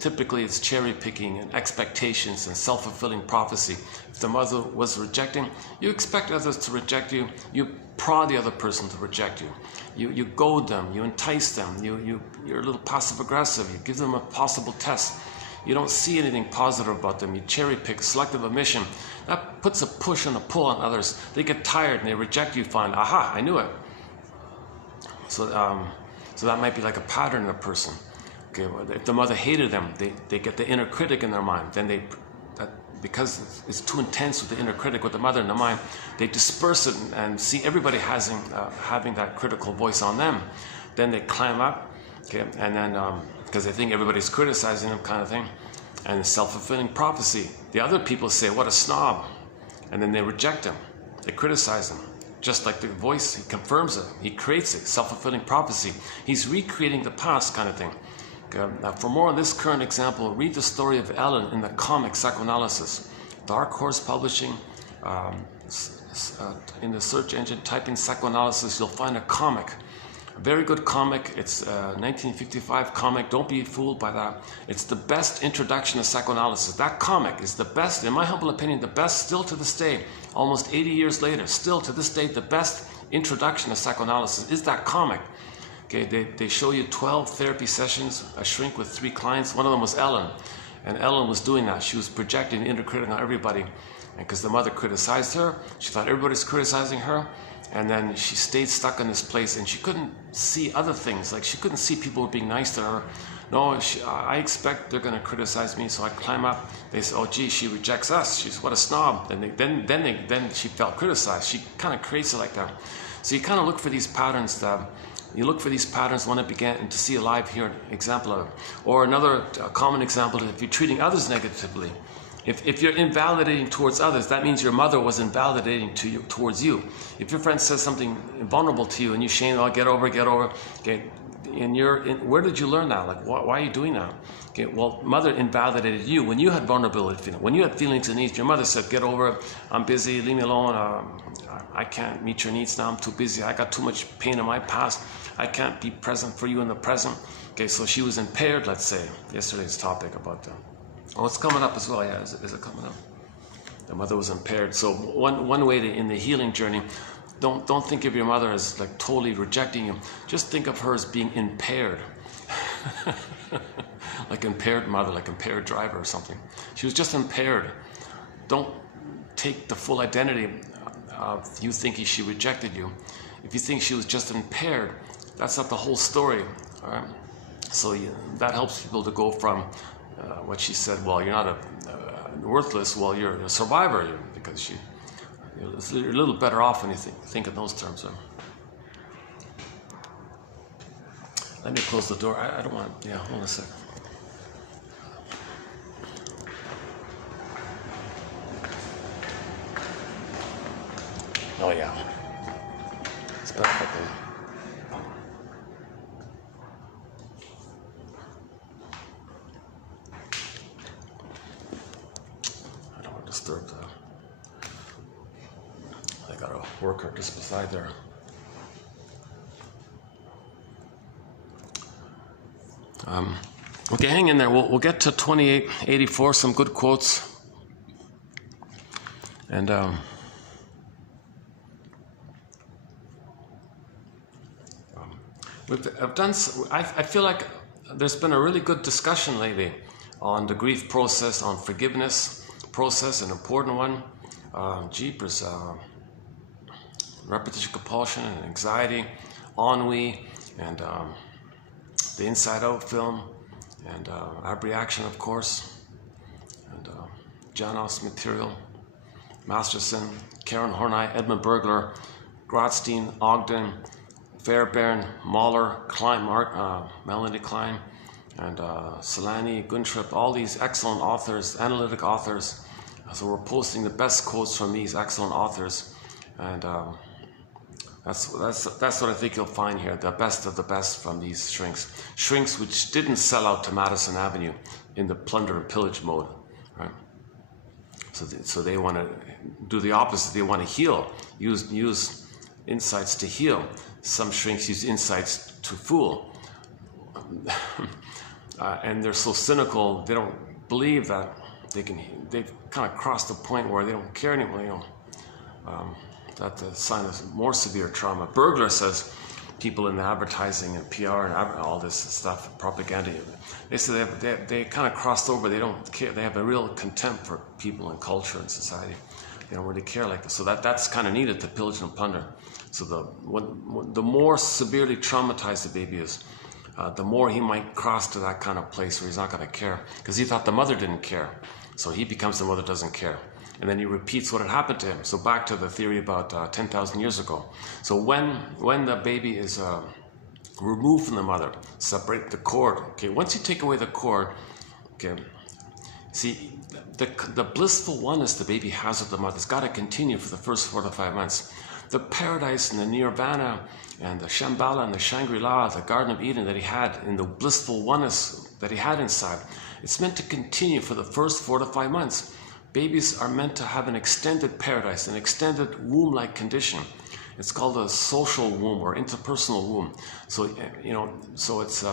typically it's cherry picking and expectations and self-fulfilling prophecy. If the mother was rejecting, you expect others to reject you. You prod the other person to reject you. You goad them. You entice them. You're a little passive aggressive. You give them a possible test. You don't see anything positive about them. You cherry pick, selective omission. That puts a push and a pull on others. They get tired and they reject you. Find, aha, I knew it. So that might be like a pattern in a person. Okay, if the mother hated them, they get the inner critic in their mind. Then because it's too intense with the inner critic, with the mother in the mind, they disperse it and see everybody having that critical voice on them. Then they climb up, okay, and then because they think everybody's criticizing them, kind of thing, and self-fulfilling prophecy. The other people say, "What a snob," and then they reject him. They criticize him. Just like the voice, he confirms it. He creates it. Self-fulfilling prophecy. He's recreating the past, kind of thing. For more on this current example, read the story of Ellen in the comic Psychoanalysis. Dark Horse Publishing. In the search engine, type in psychoanalysis, you'll find a comic. A very good comic. It's a 1955 comic. Don't be fooled by that. It's the best introduction to psychoanalysis. That comic is the best, in my humble opinion, the best still to this day. Almost 80 years later, still to this day, the best introduction to psychoanalysis is that comic. Okay, they show you 12 therapy sessions, a shrink with 3 clients. One of them was Ellen. And Ellen was doing that. She was projecting the inner critic on everybody. And because the mother criticized her, she thought everybody's criticizing her. And then she stayed stuck in this place and she couldn't see other things. Like she couldn't see people being nice to her. No, I expect they're going to criticize me, so I climb up. They say, "Oh, gee, she rejects us. She's what a snob." Then she felt criticized. She kind of creates it like that. So you kind of look for these patterns when it began to see a live here example of it. Or another common example is if you're treating others negatively. If you're invalidating towards others, that means your mother was invalidating towards you. If your friend says something vulnerable to you and you shame, oh, get over, okay, and where did you learn that? Like, why are you doing that? Okay, well, mother invalidated you when you had vulnerability, when you had feelings and needs. Your mother said, get over it, I'm busy, leave me alone, I can't meet your needs now, I'm too busy, I got too much pain in my past, I can't be present for you in the present. Okay, so she was impaired, let's say, yesterday's topic about that. Oh, it's coming up as well, yeah, is it coming up? The mother was impaired. So one way in the healing journey, don't think of your mother as like totally rejecting you. Just think of her as being impaired. Like impaired mother, like impaired driver or something. She was just impaired. Don't take the full identity of you thinking she rejected you. If you think she was just impaired, that's not the whole story. All right? So that helps people to go from what she said, well, you're not worthless, well, you're a survivor, because you're a little better off when you think in those terms. Let me close the door. I don't want, yeah, hold on a second. Oh yeah, it's better if I don't want to disturb that. I got a worker just beside there. Okay, hang in there. We'll get to 2884, some good quotes. And I feel like there's been a really good discussion lately on the grief process, on forgiveness process, an important one. Jeepers, repetition compulsion and anxiety, ennui, and the Inside Out film, and Abreaction, of course, and Janos material, Masterson, Karen Horney, Edmund Bergler, Grotstein, Ogden, Fairbairn, Mahler, Klein, Melanie Klein, and Solani, Guntrip, all these excellent authors, analytic authors. So we're posting the best quotes from these excellent authors, and that's what I think you'll find here, the best of the best from these shrinks which didn't sell out to Madison Avenue in the plunder and pillage mode, right? So they want to do the opposite. They want to heal, use insights to heal. Some shrinks use insights to fool, and they're so cynical. They don't believe that they've kind of crossed the point where they don't care anymore. That's a sign of more severe trauma. Bergler says people in the advertising and PR and all this stuff, propaganda, they say they kind of crossed over. They don't care. They have a real contempt for people and culture and society. They don't really care like this. So that's kind of needed to pillage and plunder. So the more severely traumatized the baby is, the more he might cross to that kind of place where he's not going to care, because he thought the mother didn't care. So he becomes the mother doesn't care. And then he repeats what had happened to him. So back to the theory about 10,000 years ago. So when the baby is removed from the mother, separate the cord. Okay, once you take away the cord, okay, see, the blissful oneness the baby has with the mother has got to continue for the first 4 to 5 months. The paradise and the nirvana and the Shambhala and the Shangri-La, the Garden of Eden that he had, in the blissful oneness that he had inside, it's meant to continue for the first 4 to 5 months. Babies are meant to have an extended paradise, an extended womb-like condition. It's called a social womb or interpersonal womb. So it's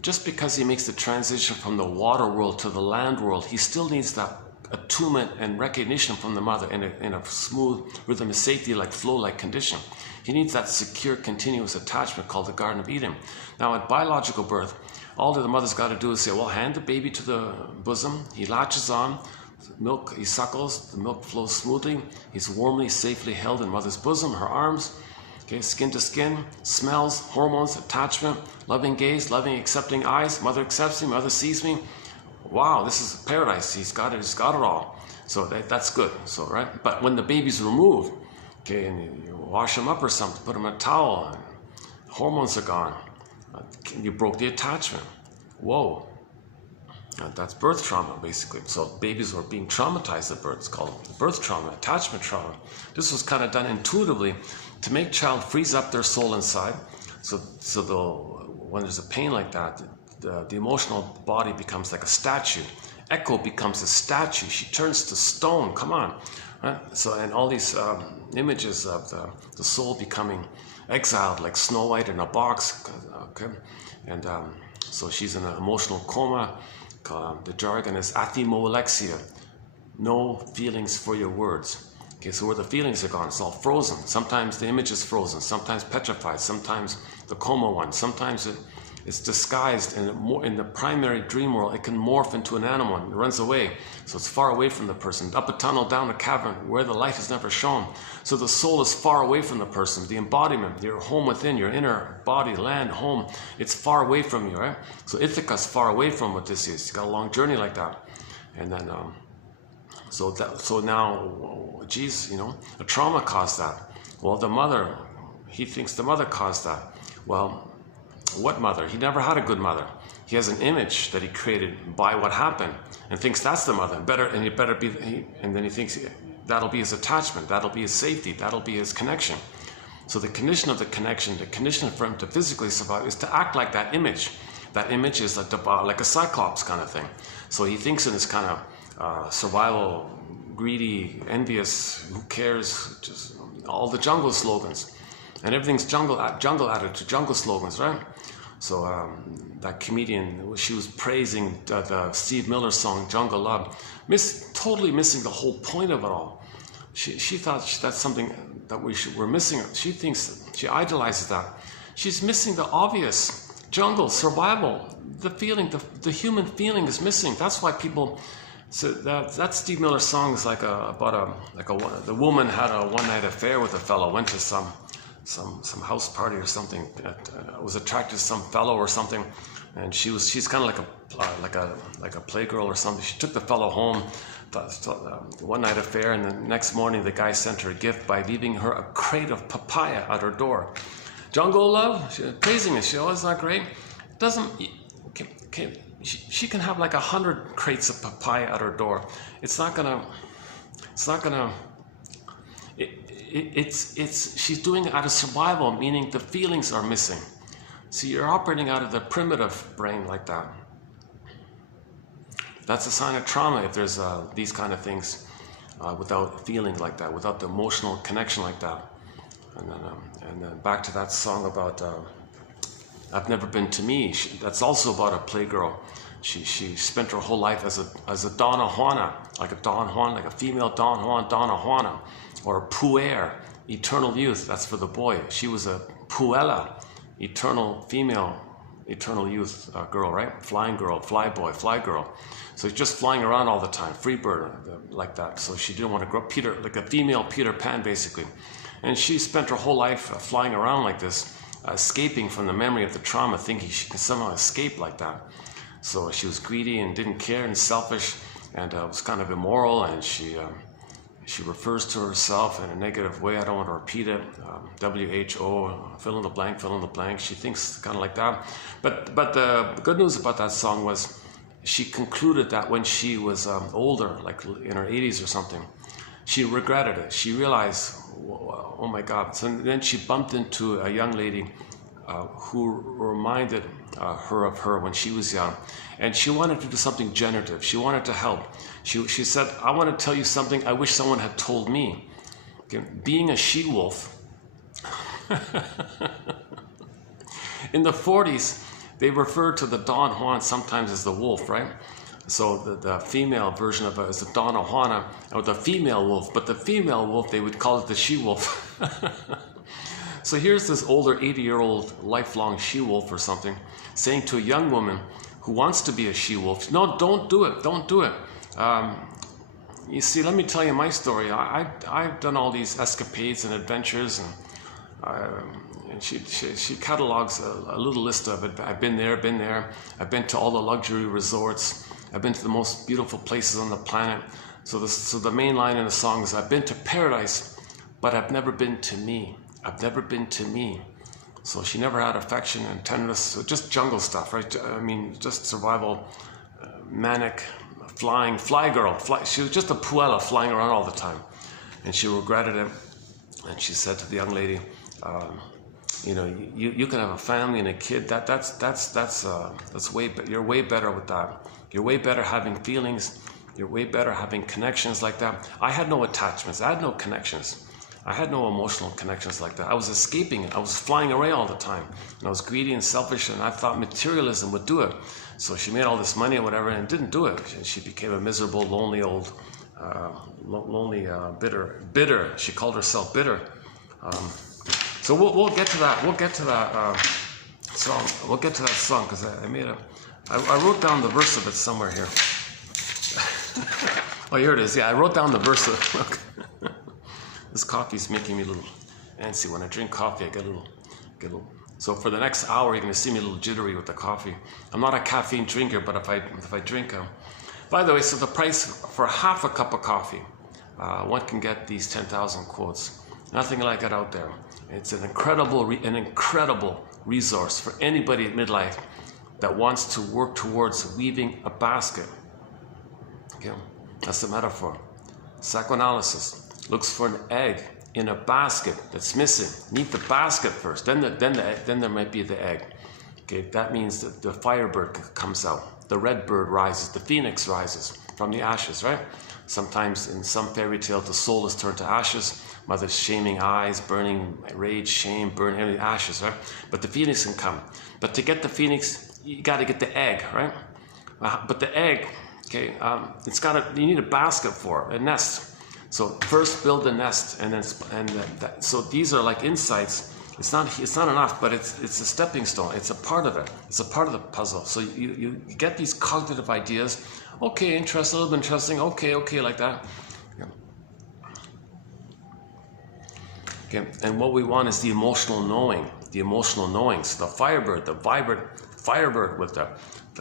just because he makes the transition from the water world to the land world, he still needs that attunement and recognition from the mother in a smooth rhythm of safety, like flow-like condition. He needs that secure, continuous attachment called the Garden of Eden. Now, at biological birth, all that the mother's got to do is say, well, hand the baby to the bosom. He latches on, milk, he suckles, the milk flows smoothly. He's warmly, safely held in mother's bosom, her arms. Okay, skin to skin, smells, hormones, attachment, loving gaze, loving, accepting eyes. Mother accepts me, mother sees me. Wow, this is paradise. He's got it all. So that's good. So, right? But when the baby's removed, Okay, and you wash them up or something, put them in a towel, and hormones are gone. You broke the attachment. Whoa. That's birth trauma, basically. So babies were being traumatized at birth. It's called birth trauma, attachment trauma. This was kind of done intuitively to make child freeze up their soul inside. So when there's a pain like that, the emotional body becomes like a statue. Echo becomes a statue. She turns to stone. Come on. Right? So, and all these images of the soul becoming exiled, like Snow White in a box. Okay, and so she's in an emotional coma. The jargon is athemolexia, no feelings for your words. Okay, so where the feelings are gone, it's all frozen. Sometimes the image is frozen, sometimes petrified, sometimes the coma one, sometimes it's disguised in the primary dream world. It can morph into an animal and it runs away. So it's far away from the person, up a tunnel, down a cavern, where the light is never shown. So the soul is far away from the person. The embodiment, your home within, your inner body, land, home, it's far away from you, right? So Ithaca's far away from what this is. It's got a long journey like that. And then, so now, geez, you know, a trauma caused that. Well, the mother, he thinks the mother caused that. Well, what mother? He never had a good mother. He has an image that he created by what happened and thinks that's the mother. And then he thinks that'll be his attachment, that'll be his safety, that'll be his connection. So the condition of the connection, the condition for him to physically survive is to act like that image. That image is like a cyclops kind of thing. So he thinks in this kind of survival, greedy, envious, who cares, just all the jungle slogans. And everything's jungle attitude, jungle slogans, right? So that comedian, she was praising the Steve Miller song, Jungle Love, totally missing the whole point of it all. She thought that's something that we're missing. She thinks, she idolizes that. She's missing the obvious. Jungle, survival, the feeling, the human feeling is missing. That's why people, so that Steve Miller song is the woman had a one-night affair with a fellow, went to some house party or something, was attracted to some fellow or something, and she's kind of like a playgirl or something. She took the fellow home, one night affair, and the next morning the guy sent her a gift by leaving her a crate of papaya at her door. Jungle love, she's praising it. It's not great. She can have like 100 crates of papaya at her door. It's not gonna. She's doing it out of survival, meaning the feelings are missing. So you're operating out of the primitive brain like that. That's a sign of trauma if there's these kind of things without feelings like that, without the emotional connection like that. And then back to that song about I've Never Been to Me. That's also about a playgirl. She spent her whole life as a Donna Juana, like a female Don Juan, Donna Juana. Or a puer, eternal youth, that's for the boy. She was a puella, eternal female, eternal youth girl, right? Flying girl, fly boy, fly girl. So just flying around all the time, free bird, like that. So she didn't want to grow up, like a female Peter Pan, basically. And she spent her whole life flying around like this, escaping from the memory of the trauma, thinking she can somehow escape like that. So she was greedy and didn't care and selfish and was kind of immoral, and she refers to herself in a negative way. I don't want to repeat it. WHO, fill in the blank, fill in the blank. She thinks kind of like that. But the good news about that song was she concluded that when she was older, like in her 80s or something, she regretted it. She realized, oh my God. So then she bumped into a young lady who reminded her of her when she was young. And she wanted to do something generative. She wanted to help. She said, I want to tell you something I wish someone had told me. Okay? Being a she-wolf, in the 40s, they referred to the Don Juan sometimes as the wolf, right? So the female version of it is the Donna Juana, or the female wolf. But the female wolf, they would call it the she-wolf. So here's this older 80-year-old lifelong she-wolf or something saying to a young woman who wants to be a she-wolf, no, don't do it, don't do it. You see, let me tell you my story. I've done all these escapades and adventures, and she catalogs a little list of it. I've been there, I've been to all the luxury resorts, I've been to the most beautiful places on the planet. So the main line in the song is, I've been to paradise, but I've never been to me. I've never been to me. So she never had affection and tenderness, just jungle stuff, right? I mean, just survival, manic, fly girl. She was just a puella flying around all the time. And she regretted it. And she said to the young lady, you know, you can have a family and a kid. That's way. You're way better with that. You're way better having feelings. You're way better having connections like that. I had no attachments. I had no connections. I had no emotional connections like that. I was escaping it. I was flying away all the time. And I was greedy and selfish, and I thought materialism would do it. So she made all this money or whatever, and didn't do it. She became a miserable, lonely old, bitter. She called herself bitter. So we'll get to that. We'll get to that song. We'll get to that song because I wrote down the verse of it somewhere here. Oh, here it is. Yeah, I wrote down the verse of it. Look. This coffee's making me a little antsy. When I drink coffee, I get a little. So for the next hour, you're going to see me a little jittery with the coffee. I'm not a caffeine drinker, but if I drink, by the way, so the price for half a cup of coffee, one can get these 10,000 quotes. Nothing like it out there. It's an incredible resource for anybody at midlife that wants to work towards weaving a basket. Okay, that's the metaphor. Psychoanalysis looks for an egg in a basket that's missing. Need the basket first, then there might be the egg. Okay, that means that the firebird comes out, the red bird rises, the phoenix rises from the ashes, right? Sometimes in some fairy tale, the soul is turned to ashes. Mother's shaming eyes, burning rage, shame, burning everything, ashes, right? But the phoenix can come. But to get the phoenix, you got to get the egg, right? But the egg, okay, you need a basket for it, a nest. So first build a nest, so these are like insights. It's not enough, but it's a stepping stone. It's a part of it. It's a part of the puzzle. So you get these cognitive ideas. Okay, interesting, a little bit interesting. Okay, like that. Okay, and what we want is the emotional knowing. The emotional knowing. So the firebird, the vibrant firebird with the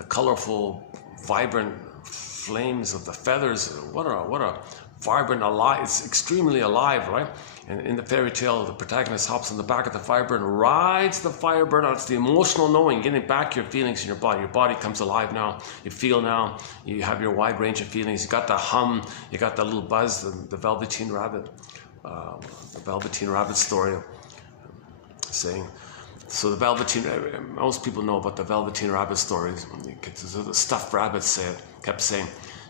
colorful, vibrant flames of the feathers. What a vibrant, alive, it's extremely alive, right? And in the fairy tale, the protagonist hops on the back of the firebird and rides the firebird out. It's the emotional knowing, getting back your feelings in your body. Your body comes alive now. You feel now. You have your wide range of feelings. You got the hum. You got the little buzz, the Velveteen Rabbit. The Velveteen Rabbit story saying, so the Velveteen, most people know about the Velveteen Rabbit stories. The stuffed rabbits kept saying,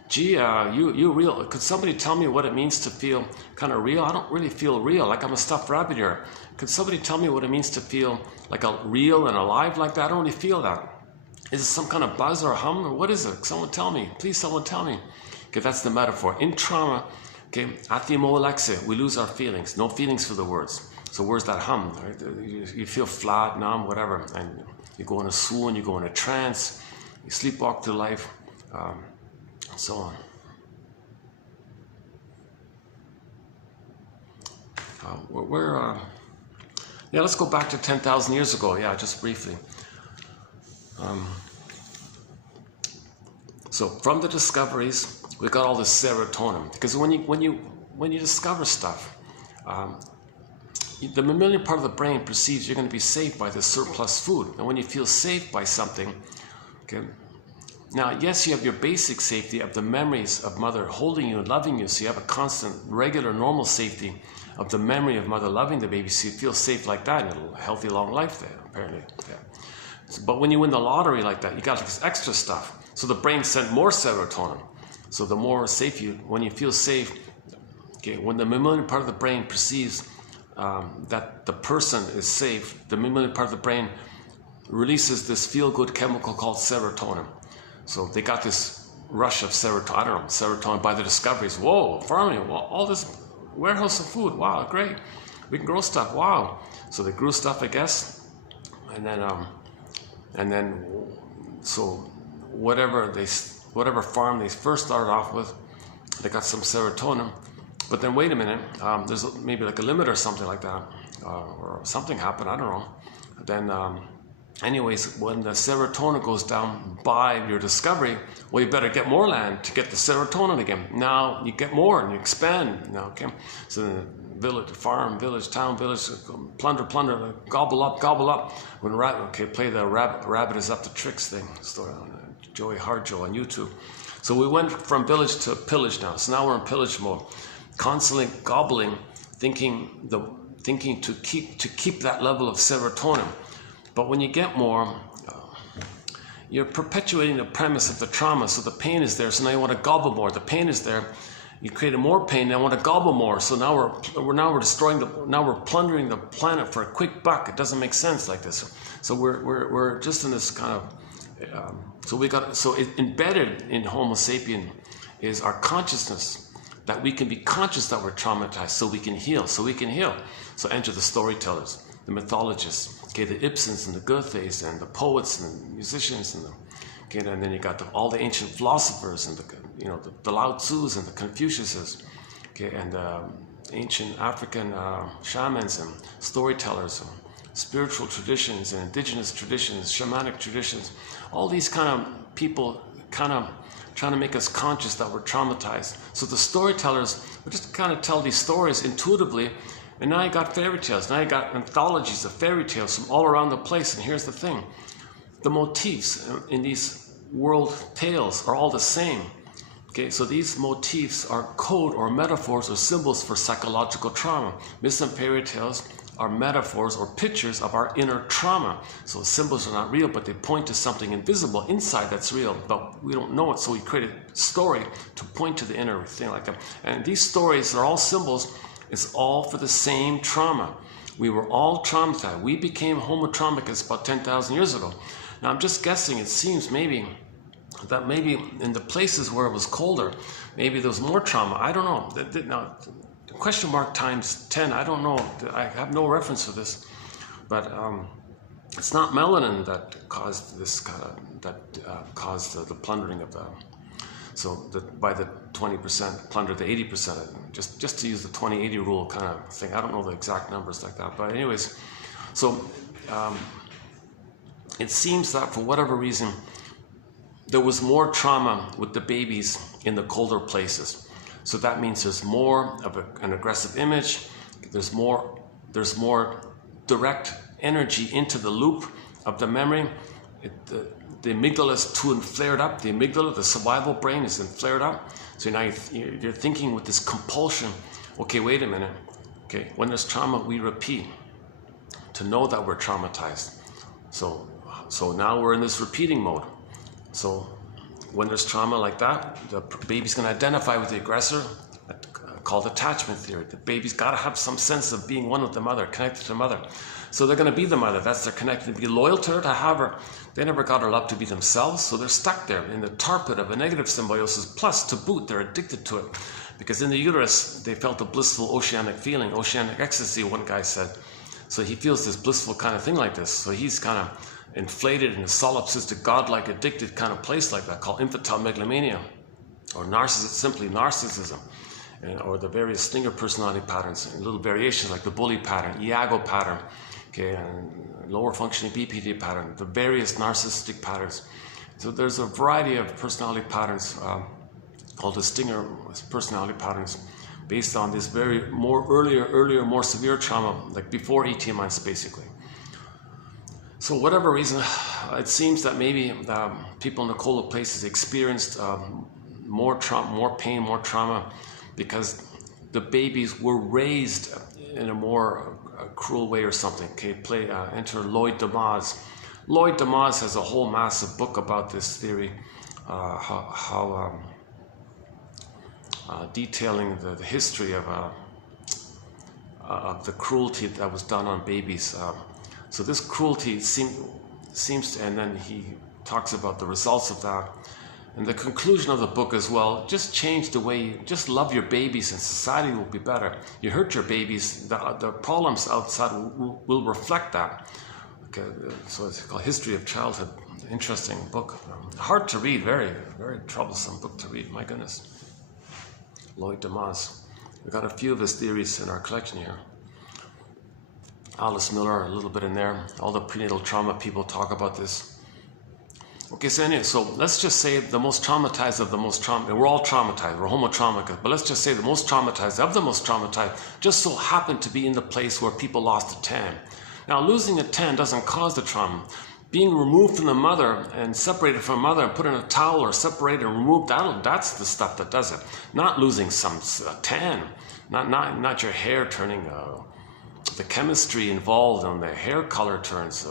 gee, you real? Could somebody tell me what it means to feel kind of real? I don't really feel real, like I'm a stuffed rabbit here. Could somebody tell me what it means to feel like a real and alive like that? I don't really feel that. Is it some kind of buzz or hum, or what is it? Someone tell me. Please, someone tell me. Okay, that's the metaphor. In trauma, okay, at the molexe, we lose our feelings. No feelings for the words. So where's that hum? Right? You feel flat, numb, whatever, and you go in a swoon, you go in a trance, you sleepwalk through life. So on. Yeah, let's go back to 10,000 years ago. Yeah, just briefly. So from the discoveries, we got all this serotonin, because when you discover stuff, the mammalian part of the brain perceives you're going to be safe by the surplus food, and when you feel safe by something, okay. Now, yes, you have your basic safety of the memories of mother holding you and loving you, so you have a constant, regular, normal safety of the memory of mother loving the baby, so you feel safe like that, and a healthy, long life there, apparently. Yeah. So, but when you win the lottery like that, you got this extra stuff. So the brain sent more serotonin. So the more safe when you feel safe, okay, when the mammalian part of the brain perceives that the person is safe, the mammalian part of the brain releases this feel-good chemical called serotonin. So they got this rush of serotonin by the discoveries. Whoa, farming, well, all this warehouse of food. Wow, great. We can grow stuff. Wow. So they grew stuff, I guess. And then, so whatever farm they first started off with, they got some serotonin. But then wait a minute, there's maybe like a limit or something like that, or something happened. I don't know. Then. Anyways, when the serotonin goes down by your discovery, well, you better get more land to get the serotonin again. Now you get more and you expand. Now, okay, so village, farm, village, town, village, plunder, plunder, gobble up, gobble up. When play the rabbit is up to tricks thing, story on Joey Harjo on YouTube. So we went from village to pillage now. So now we're in pillage mode, constantly gobbling, thinking to keep that level of serotonin. But when you get more, you're perpetuating the premise of the trauma. So the pain is there, so now you want to gobble more. The pain is there, you created more pain, and I want to gobble more. So now we're destroying now we're plundering the planet for a quick buck. It doesn't make sense like this. So we're just in this kind of embedded in Homo sapien is our consciousness, that we can be conscious that we're traumatized, so we can heal. So enter the storytellers, the mythologists, okay, the Ibsens and the Goethes and the poets and the musicians and then you got all the ancient philosophers and the Lao Tzus and the Confuciuses, okay, and ancient African shamans and storytellers, and spiritual traditions and indigenous traditions, shamanic traditions, all these kind of people kind of trying to make us conscious that we're traumatized. So the storytellers would just kind of tell these stories intuitively, and now you got fairy tales, now you got anthologies of fairy tales from all around the place. And here's the thing, the motifs in these world tales are all the same. Okay, so these motifs are code or metaphors or symbols for psychological trauma. Myths and fairy tales are metaphors or pictures of our inner trauma. So symbols are not real, but they point to something invisible inside that's real, but we don't know it. So we create a story to point to the inner thing like that. And these stories are all symbols. It's all for the same trauma. We were all traumatized. We became Homo traumicus about 10,000 years ago. Now I'm just guessing, it seems maybe in the places where it was colder, maybe there was more trauma. I don't know. Now, question mark times 10, I don't know. I have no reference for this. But it's not melanin that caused this kind of, caused the plundering of the, by the 20% plunder the 80%, just to use the 20-80 rule kind of thing. I don't know the exact numbers like that, but anyways, so it seems that for whatever reason, there was more trauma with the babies in the colder places. So that means there's more of an aggressive image, there's more direct energy into the loop of the memory. The amygdala is too flared up. The amygdala, the survival brain, is flared up. So now you're thinking with this compulsion, okay, wait a minute. Okay, when there's trauma, we repeat to know that we're traumatized. So now we're in this repeating mode. So when there's trauma like that, the baby's going to identify with the aggressor, called attachment theory. The baby's got to have some sense of being one with the mother, connected to the mother. So they're going to be the mother. That's their connection, to be loyal to her, to have her. They never got her love to be themselves, so they're stuck there in the tar pit of a negative symbiosis. Plus, to boot, they're addicted to it. Because in the uterus, they felt a blissful oceanic feeling, oceanic ecstasy, one guy said. So he feels this blissful kind of thing like this. So he's kind of inflated in a solipsistic, godlike, addicted kind of place like that, called infantile megalomania, or simply narcissism, or the various stinger personality patterns, and little variations like the bully pattern, Iago pattern, okay, and lower functioning BPD pattern, the various narcissistic patterns. So there's a variety of personality patterns called the stinger personality patterns, based on this earlier, more severe trauma, like before 18 months, basically. So whatever reason, it seems that maybe people in the colder places experienced more pain, more trauma, because the babies were raised in a more cruel way or something. Okay, enter Lloyd Demas. Lloyd Demas has a whole massive book about this theory, detailing the history of the cruelty that was done on babies. So this cruelty seems to, and then he talks about the results of that. And the conclusion of the book as well, just change the way, just love your babies and society will be better. You hurt your babies, the problems outside will reflect that. Okay, so it's called History of Childhood. Interesting book. Hard to read, very, very troublesome book to read, my goodness. Lloyd Demas. We've got a few of his theories in our collection here. Alice Miller, a little bit in there. All the prenatal trauma people talk about this. Okay, so anyway, so let's just say the most traumatized of the most traumatized, we're all traumatized, we're homotraumatic, but let's just say the most traumatized of the most traumatized just so happened to be in the place where people lost a 10. Now, losing a 10 doesn't cause the trauma. Being removed from the mother and separated from the mother and put in a towel or separated and removed, that's the stuff that does it. Not losing some 10, not your hair turning, the chemistry involved on the hair color turns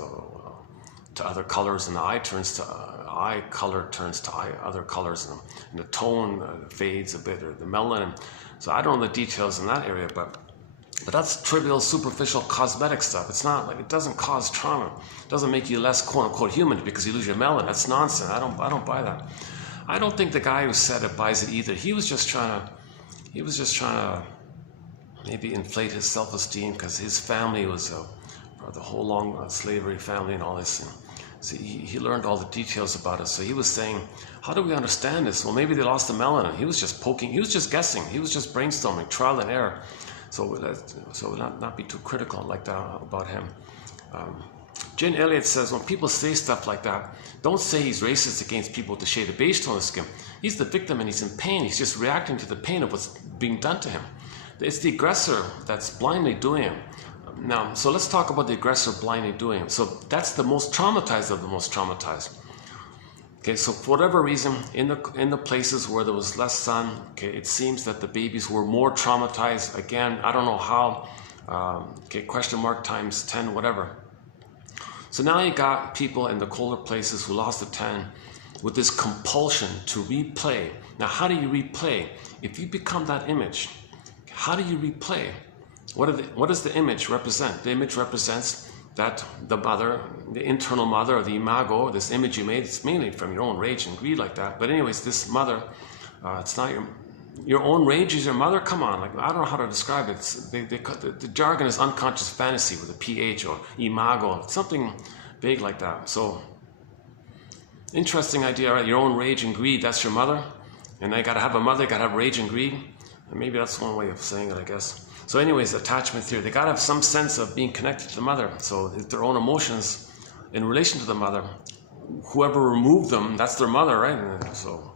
to other colors, and the eye turns to eye color turns to other colors, and the tone fades a bit, or the melanin. So I don't know the details in that area, but that's trivial, superficial, cosmetic stuff. It's not like, it doesn't cause trauma. It doesn't make you less quote unquote human because you lose your melanin. That's nonsense. I don't buy that. I don't think the guy who said it buys it either. He was just trying to maybe inflate his self-esteem because his family was the whole long slavery family and all this. So he learned all the details about it. So he was saying, how do we understand this? Well, maybe they lost the melanin. He was just poking. He was just guessing. He was just brainstorming, trial and error. So not be too critical like that about him. Jen Elliott says, when people say stuff like that, don't say he's racist against people with the shade of beige tone of skin. He's the victim and he's in pain. He's just reacting to the pain of what's being done to him. It's the aggressor that's blindly doing it. Now, so let's talk about the aggressor blindly doing it. So that's the most traumatized of the most traumatized. Okay, so for whatever reason, in the places where there was less sun, okay, it seems that the babies were more traumatized. Again, I don't know how. Okay, question mark times 10, whatever. So now you got people in the colder places who lost a 10 with this compulsion to replay. Now, how do you replay? If you become that image, how do you replay? What does the image represent? The image represents that the mother, the internal mother, or the imago, this image you made, it's mainly from your own rage and greed like that. But anyways, this mother, it's not your own rage is your mother. Come on, like I don't know how to describe it. The jargon is unconscious fantasy with a PH or imago, something vague like that. So interesting idea, right? Your own rage and greed, that's your mother. And they gotta have a mother, gotta have rage and greed. And maybe that's one way of saying it, I guess. So anyways, attachment theory, they gotta have some sense of being connected to the mother. So their own emotions in relation to the mother, whoever removed them, that's their mother, right? And so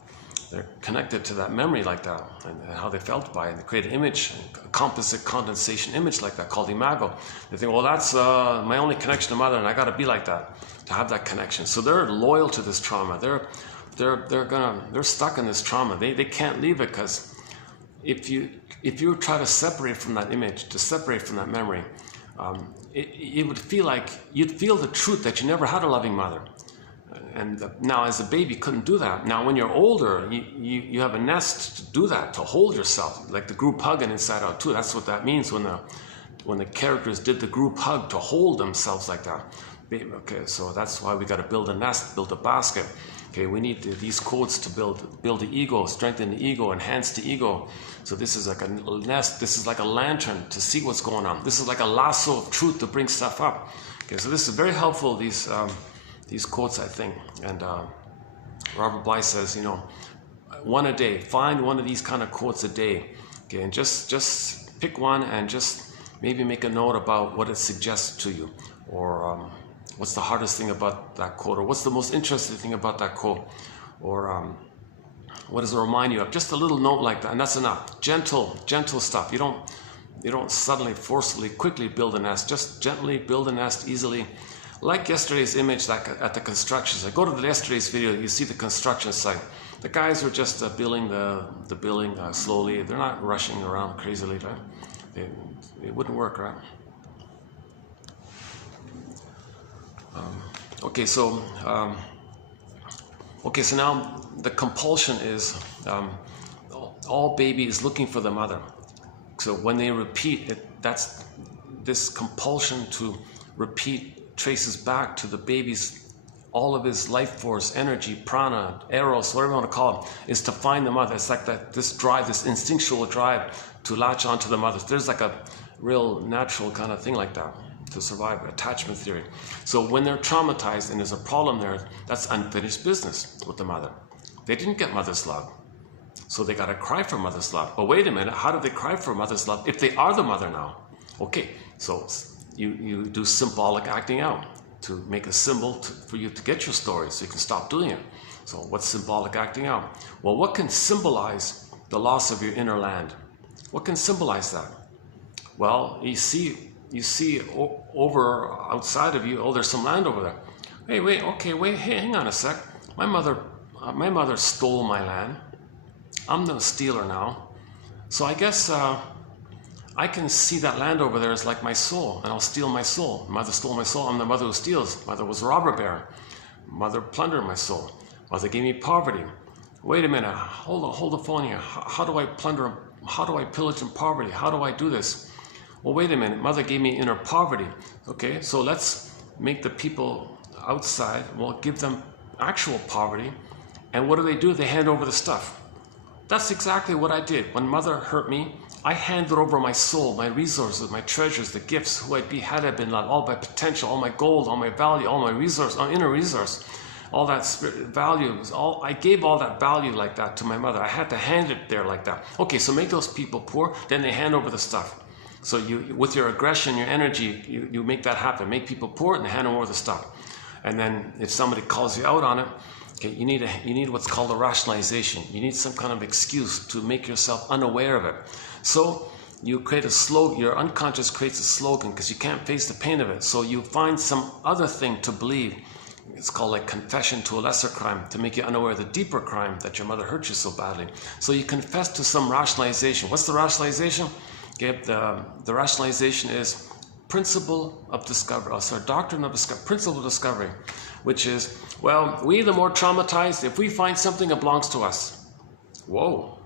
they're connected to that memory like that and how they felt by it. They create an image, a composite condensation image like that called imago. They think, well, that's my only connection to mother and I gotta be like that to have that connection. So they're loyal to this trauma. They're stuck in this trauma. They can't leave it because if you try to separate from that image, to separate from that memory, it would feel like you'd feel the truth that you never had a loving mother. And now as a baby couldn't do that. Now when you're older, you have a nest to do that, to hold yourself, like the group hug in Inside Out 2. That's what that means when the characters did the group hug, to hold themselves like that. Okay, so that's why we got to build a nest, build a basket. Okay, we need these codes to build the ego, strengthen the ego, enhance the ego. So this is like a nest, this is like a lantern to see what's going on. This is like a lasso of truth to bring stuff up. Okay, so this is very helpful, these quotes, I think. And Robert Bly says, one a day, find one of these kind of quotes a day. Okay, and just pick one and just maybe make a note about what it suggests to you, or what's the hardest thing about that quote, or what's the most interesting thing about that quote, or what does it remind you of? Just a little note like that, and that's enough. Gentle stuff. You don't suddenly, forcefully, quickly build a nest. Just gently build a nest easily. Like yesterday's image, like at the construction site. Go to the yesterday's video, you see the construction site. The guys were just building the building slowly. They're not rushing around crazily, right? It wouldn't work, right? Okay, so now the compulsion is all baby is looking for the mother. So when they repeat it, that's this compulsion to repeat traces back to the baby's, all of his life force, energy, prana, eros, whatever you want to call it, is to find the mother. It's like that, this drive, this instinctual drive to latch onto the mother. There's like a real natural kind of thing like that to survive, attachment theory. So when they're traumatized and there's a problem there, that's unfinished business with the mother. They didn't get mother's love, so they got to cry for mother's love. But wait a minute, how do they cry for mother's love if they are the mother now? Okay, so you do symbolic acting out to make a symbol for you to get your story so you can stop doing it. So what's symbolic acting out? Well, what can symbolize the loss of your inner land? What can symbolize that? Well, you see over outside of you, oh, there's some land over there. Hey, wait, hey, hang on a sec. My mother stole my land. I'm the stealer now. So I guess I can see that land over there as like my soul, and I'll steal my soul. Mother stole my soul. I'm the mother who steals. Mother was a robber baron. Mother plundered my soul. Mother gave me poverty. Wait a minute. Hold the phone here. How do I plunder? How do I pillage in poverty? How do I do this? Well, wait a minute. Mother gave me inner poverty. Okay, so let's make the people outside, well, give them actual poverty. And what do? They hand over the stuff. That's exactly what I did. When Mother hurt me, I handed over my soul, my resources, my treasures, the gifts, who I'd be had I been loved, all my potential, all my gold, all my value, all my resource, all inner resource, all that spirit value. I gave all that value like that to my mother. I had to hand it there like that. Okay, so make those people poor, then they hand over the stuff. So you, with your aggression, your energy, you make that happen. Make people poor and hand over the stuff. And then if somebody calls you out on it, okay, you need what's called a rationalization. You need some kind of excuse to make yourself unaware of it. So you create a slogan. Your unconscious creates a slogan because you can't face the pain of it. So you find some other thing to believe. It's called like confession to a lesser crime, to make you unaware of the deeper crime that your mother hurt you so badly. So you confess to some rationalization. What's the rationalization? Okay, the rationalization is principle of discovery, doctrine of discovery, principle of discovery, which is, well, we the more traumatized, if we find something that belongs to us. Whoa,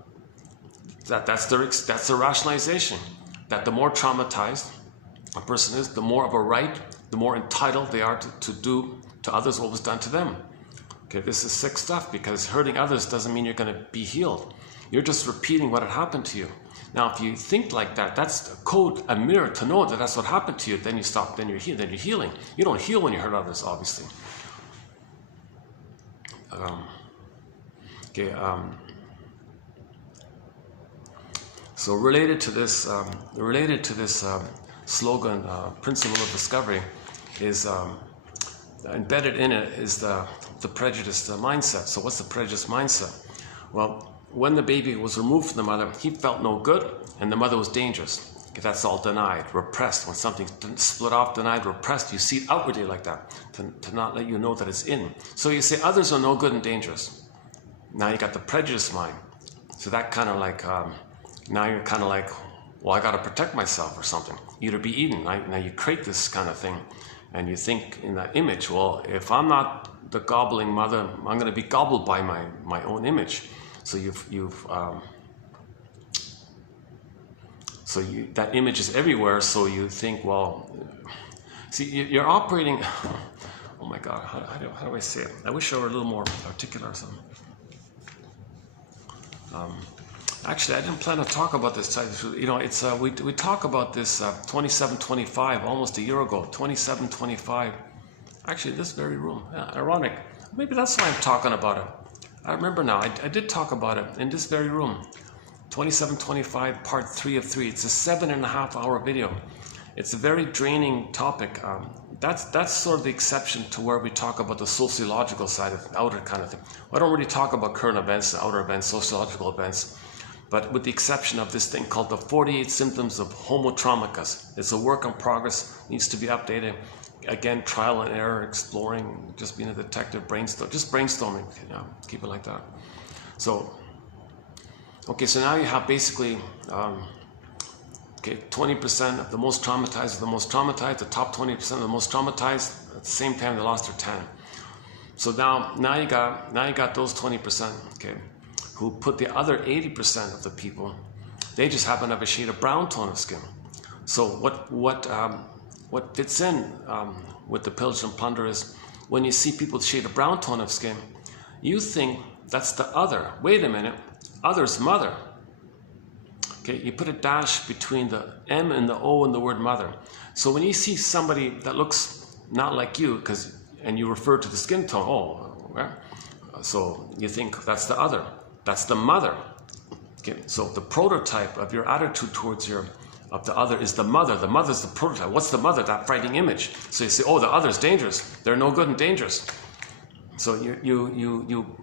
that's the rationalization, that the more traumatized a person is, the more of a right, the more entitled they are to do to others what was done to them. Okay, this is sick stuff, because hurting others doesn't mean you're going to be healed. You're just repeating what had happened to you. Now, if you think like that, that's a code, a mirror to know that that's what happened to you. Then you stop. Then you're healing. You don't heal when you hurt others, obviously. So related to this slogan, principle of discovery, is embedded in it is the prejudiced mindset. So what's the prejudiced mindset? Well, when the baby was removed from the mother, he felt no good, and the mother was dangerous. Okay, that's all denied, repressed. When something's split off, denied, repressed, you see it outwardly like that, to not let you know that it's in. So you say others are no good and dangerous. Now you got the prejudiced mind. So that kind of like, now you're kind of like, well, I got to protect myself or something. You're to be eaten. Now you create this kind of thing, and you think in that image, well, if I'm not the gobbling mother, I'm going to be gobbled by my own image. So that image is everywhere. So you think, well, see, you're operating. Oh my God, how do I say it? I wish I were a little more articulate or something. Actually, I didn't plan to talk about this. You know, it's we talk about this 2725 almost a year ago. 2725. Actually, this very room. Yeah, ironic. Maybe that's why I'm talking about it. I remember now, I did talk about it in this very room. 2725, part 3 of 3. It's a 7.5 hour video. It's a very draining topic. That's sort of the exception to where we talk about the sociological side of outer kind of thing. I don't really talk about current events, outer events, sociological events, but with the exception of this thing called the 48 symptoms of Homo Traumicus. It's a work in progress, needs to be updated. Again, trial and error, exploring, just being a detective, brainstorming, you know, keep it like that. So, okay, so now you have basically, 20% of the most traumatized are the most traumatized, the top 20% of the most traumatized, at the same time they lost their 10. So now you got those 20%, okay, who put the other 80% of the people, they just happen to have a shade of brown tone of skin. So what fits in with the pillage and plunder is when you see people with shade of brown tone of skin, you think that's the other. Wait a minute, other's mother. Okay, you put a dash between the M and the O in the word mother. So when you see somebody that looks not like you, and you refer to the skin tone, so you think that's the other, that's the mother. Okay, so the prototype of your attitude towards your of the other is the mother. The mother's the prototype. What's the mother? That fighting image. So you say, oh, the other's dangerous. They're no good and dangerous. So you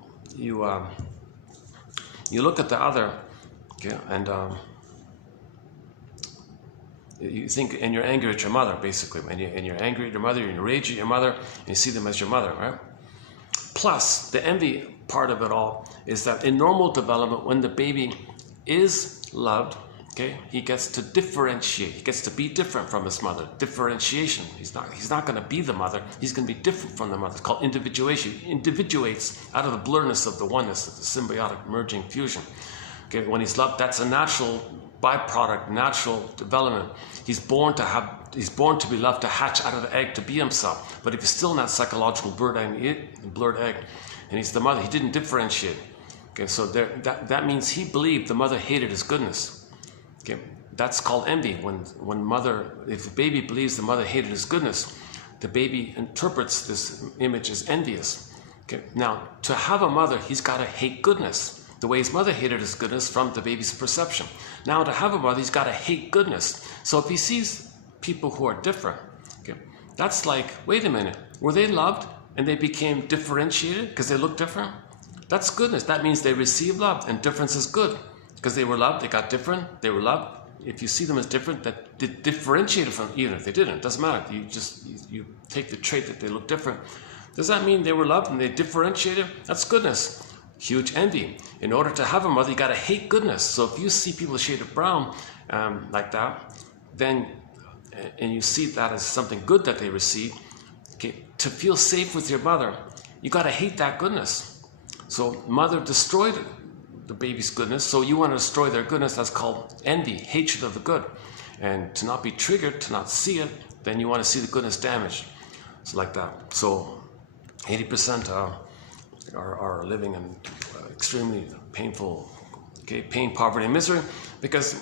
look at the other, okay, and you think, and you're angry at your mother, basically. And you're angry at your mother, you're enraged at your mother, and you see them as your mother, right? Plus, the envy part of it all is that in normal development, when the baby is loved, okay, he gets to differentiate. He gets to be different from his mother. Differentiation. He's not going to be the mother. He's going to be different from the mother. It's called individuation. He individuates out of the blurriness of the oneness, of the symbiotic merging fusion. Okay, when he's loved, that's a natural byproduct, natural development. He's born to be loved, to hatch out of the egg, to be himself. But if he's still in that psychological blurred egg, and he's the mother, he didn't differentiate. Okay, so that means he believed the mother hated his goodness. Okay, that's called envy. If the baby believes the mother hated his goodness, the baby interprets this image as envious. Okay, now to have a mother, he's got to hate goodness. The way his mother hated his goodness from the baby's perception. Now to have a mother, he's got to hate goodness. So if he sees people who are different, okay, that's like, wait a minute, were they loved and they became differentiated because they look different? That's goodness. That means they receive love, and difference is good. Because they were loved, they got different, they were loved. If you see them as different, that differentiated from, even if they didn't, it doesn't matter. You take the trait that they look different. Does that mean they were loved and they differentiated? That's goodness. Huge envy. In order to have a mother, you got to hate goodness. So if you see people shaded brown like that, then, and you see that as something good that they receive, okay, to feel safe with your mother, you got to hate that goodness. So mother destroyed the baby's goodness, so you want to destroy their goodness. That's called envy, hatred of the good. And to not be triggered, to not see it, then you want to see the goodness damaged. So like that. So 80% are living in extremely painful, okay, pain, poverty, and misery, because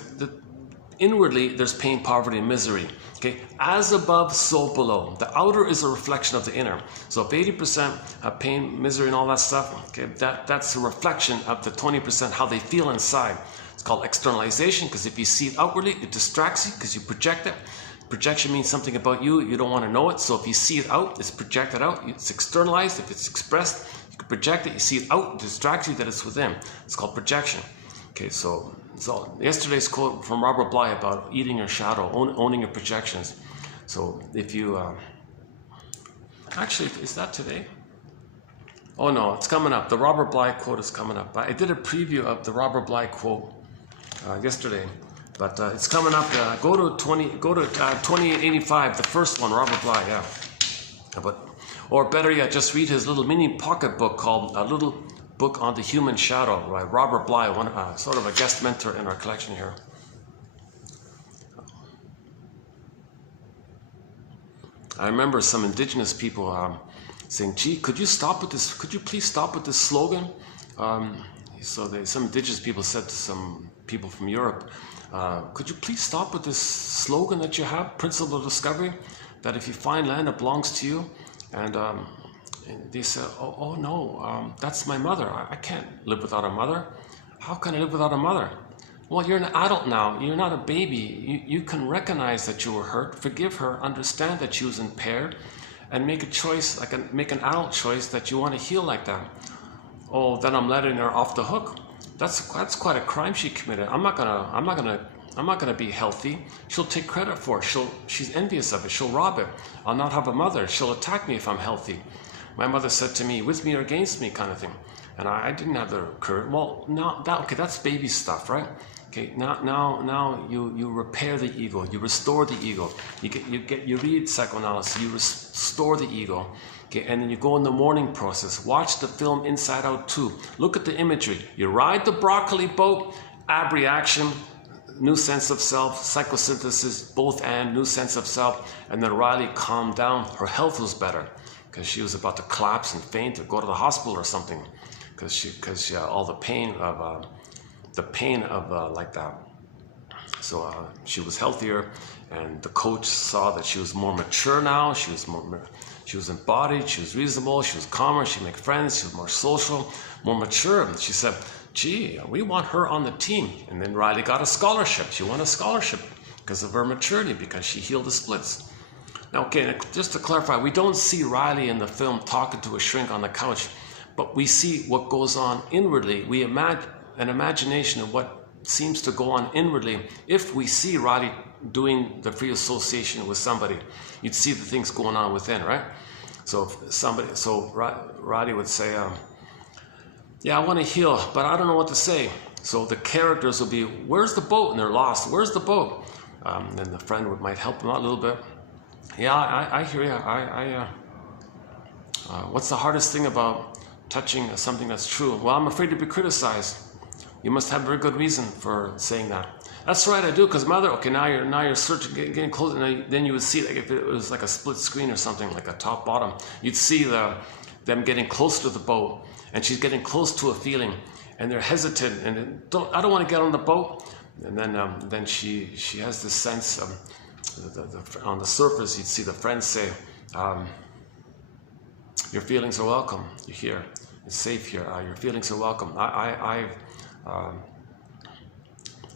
inwardly there's pain, poverty, and misery. Okay, as above, so below. The outer is a reflection of the inner. So if 80% have pain, misery, and all that stuff, okay, that's a reflection of the 20% how they feel inside. It's called externalization, because if you see it outwardly, it distracts you because you project it. Projection means something about you, you don't want to know it. So if you see it out, it's projected out, it's externalized. If it's expressed, you can project it, you see it out, it distracts you that it's within. It's called projection. Okay, so yesterday's quote from Robert Bly about eating your shadow, owning your projections. So if you, actually, is that today? Oh no, it's coming up. The Robert Bly quote is coming up. I did a preview of the Robert Bly quote yesterday, but it's coming up. Go to 2885, the first one, Robert Bly, yeah. Or better yet, just read his little mini pocket book called A Little Book on the Human Shadow by Robert Bly, sort of a guest mentor in our collection here. I remember some indigenous people saying, "Gee, could you stop with this? Could you please stop with this slogan?" Some indigenous people said to some people from Europe, "Could you please stop with this slogan that you have, principle of discovery, that if you find land, it belongs to you?" And they said, oh no, that's my mother. I can't live without a mother. How can I live without a mother? Well, you're an adult now. You're not a baby. You can recognize that you were hurt, forgive her, understand that she was impaired, and make a choice, make an adult choice that you want to heal like that. Oh, then I'm letting her off the hook. That's quite a crime she committed. I'm not gonna be healthy. She'll take credit for it. She's envious of it. She'll rob it. I'll not have a mother. She'll attack me if I'm healthy. My mother said to me, with me or against me, kind of thing. And I didn't have the courage. Well, okay, that's baby stuff, right? Okay, now you repair the ego, you restore the ego. You read psychoanalysis, you restore the ego. Okay, and then you go in the mourning process. Watch the film Inside Out 2. Look at the imagery. You ride the broccoli boat, ab reaction, new sense of self, psychosynthesis, both and, new sense of self, and then Riley calmed down. Her health was better because she was about to collapse and faint or go to the hospital or something because all the pain of like that. So she was healthier, and the coach saw that she was more mature now. She was embodied. She was reasonable. She was calmer. She made friends. She was more social, more mature. And she said, "Gee, we want her on the team." And then Riley got a scholarship. She won a scholarship because of her maturity, because she healed the splits. Now, okay, just to clarify, we don't see Riley in the film talking to a shrink on the couch, but we see what goes on inwardly. We imagine an imagination of what seems to go on inwardly. If we see Riley doing the free association with somebody, you'd see the things going on within, right? So Riley would say, yeah, I want to heal, but I don't know what to say. So the characters will be, where's the boat? And they're lost. Where's the boat? Then the friend might help them out a little bit. Yeah, I hear you. What's the hardest thing about touching something that's true? Well, I'm afraid to be criticized. You must have a very good reason for saying that. That's right, I do, because mother. Okay, now you're searching, getting close, and then you would see, like, if it was like a split screen or something, like a top bottom, you'd see them getting close to the boat, and she's getting close to a feeling, and they're hesitant, and I don't want to get on the boat, and then she has this sense of on the surface, you'd see the friends say, your feelings are welcome. You're here. It's safe here. Your feelings are welcome.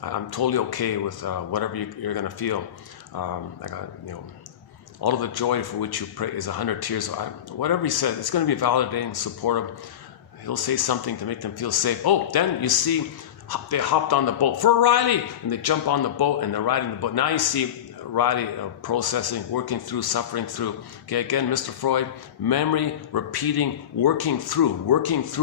I'm totally okay with whatever you're going to feel. All of the joy for which you pray is 100 tears. Whatever he said, it's going to be validating, supportive. He'll say something to make them feel safe. Oh, then you see they hopped on the boat for Riley, and they jump on the boat and they're riding the boat. Now you see Riley processing, working through, suffering through. Okay, again, Mr. Freud, memory, repeating, working through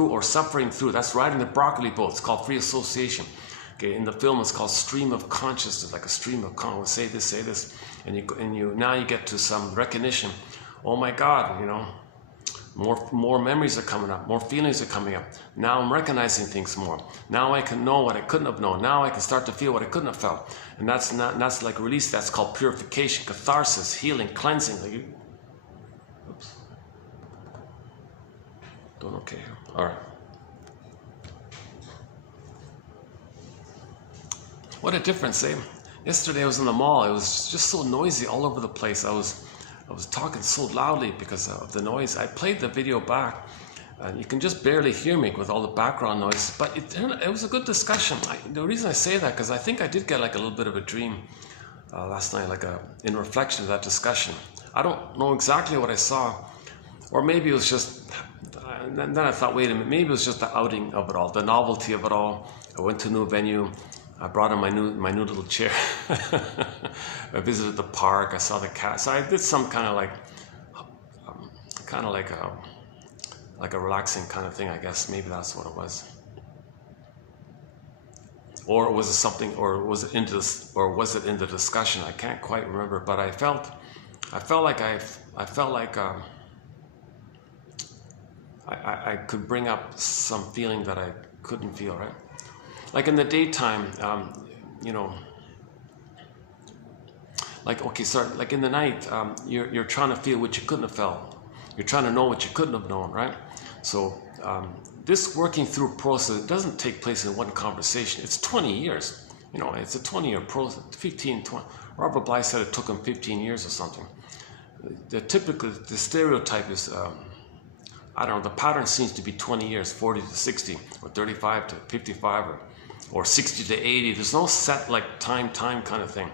or suffering through. That's riding the broccoli boat. It's called free association. Okay, in the film, it's called stream of consciousness, like a stream of consciousness. Say this, and you now you get to some recognition. Oh my God, more memories are coming up, more feelings are coming up. Now I'm recognizing things more. Now I can know what I couldn't have known. Now I can start to feel what I couldn't have felt. And that's like release. That's called purification, catharsis, healing, cleansing. Oops. Doing okay here. All right. What a difference, eh? Yesterday I was in the mall. It was just so noisy all over the place. I was talking so loudly because of the noise. I played the video back, and you can just barely hear me with all the background noise. But it was a good discussion. The reason I say that, because I think I did get like a little bit of a dream last night, in reflection of that discussion. I don't know exactly what I saw, or maybe it was just. And then I thought, wait a minute, maybe it was just the outing of it all, the novelty of it all. I went to a new venue. I brought in my new little chair. I visited the park. I saw the cat. So I did some kind of like a relaxing kind of thing. I guess maybe that's what it was. Or was it something? Or was it in the discussion? I can't quite remember. But I felt like I could bring up some feeling that I couldn't feel, right? Like in the daytime, like in the night, you're trying to feel what you couldn't have felt. You're trying to know what you couldn't have known, right? So this working through process doesn't take place in one conversation. It's 20 years. It's a 20-year process, 15, 20. Robert Bly said it took him 15 years or something. The stereotype is, I don't know, the pattern seems to be 20 years, 40 to 60, or 35 to 55, or 60 to 80. There's no set time kind of thing.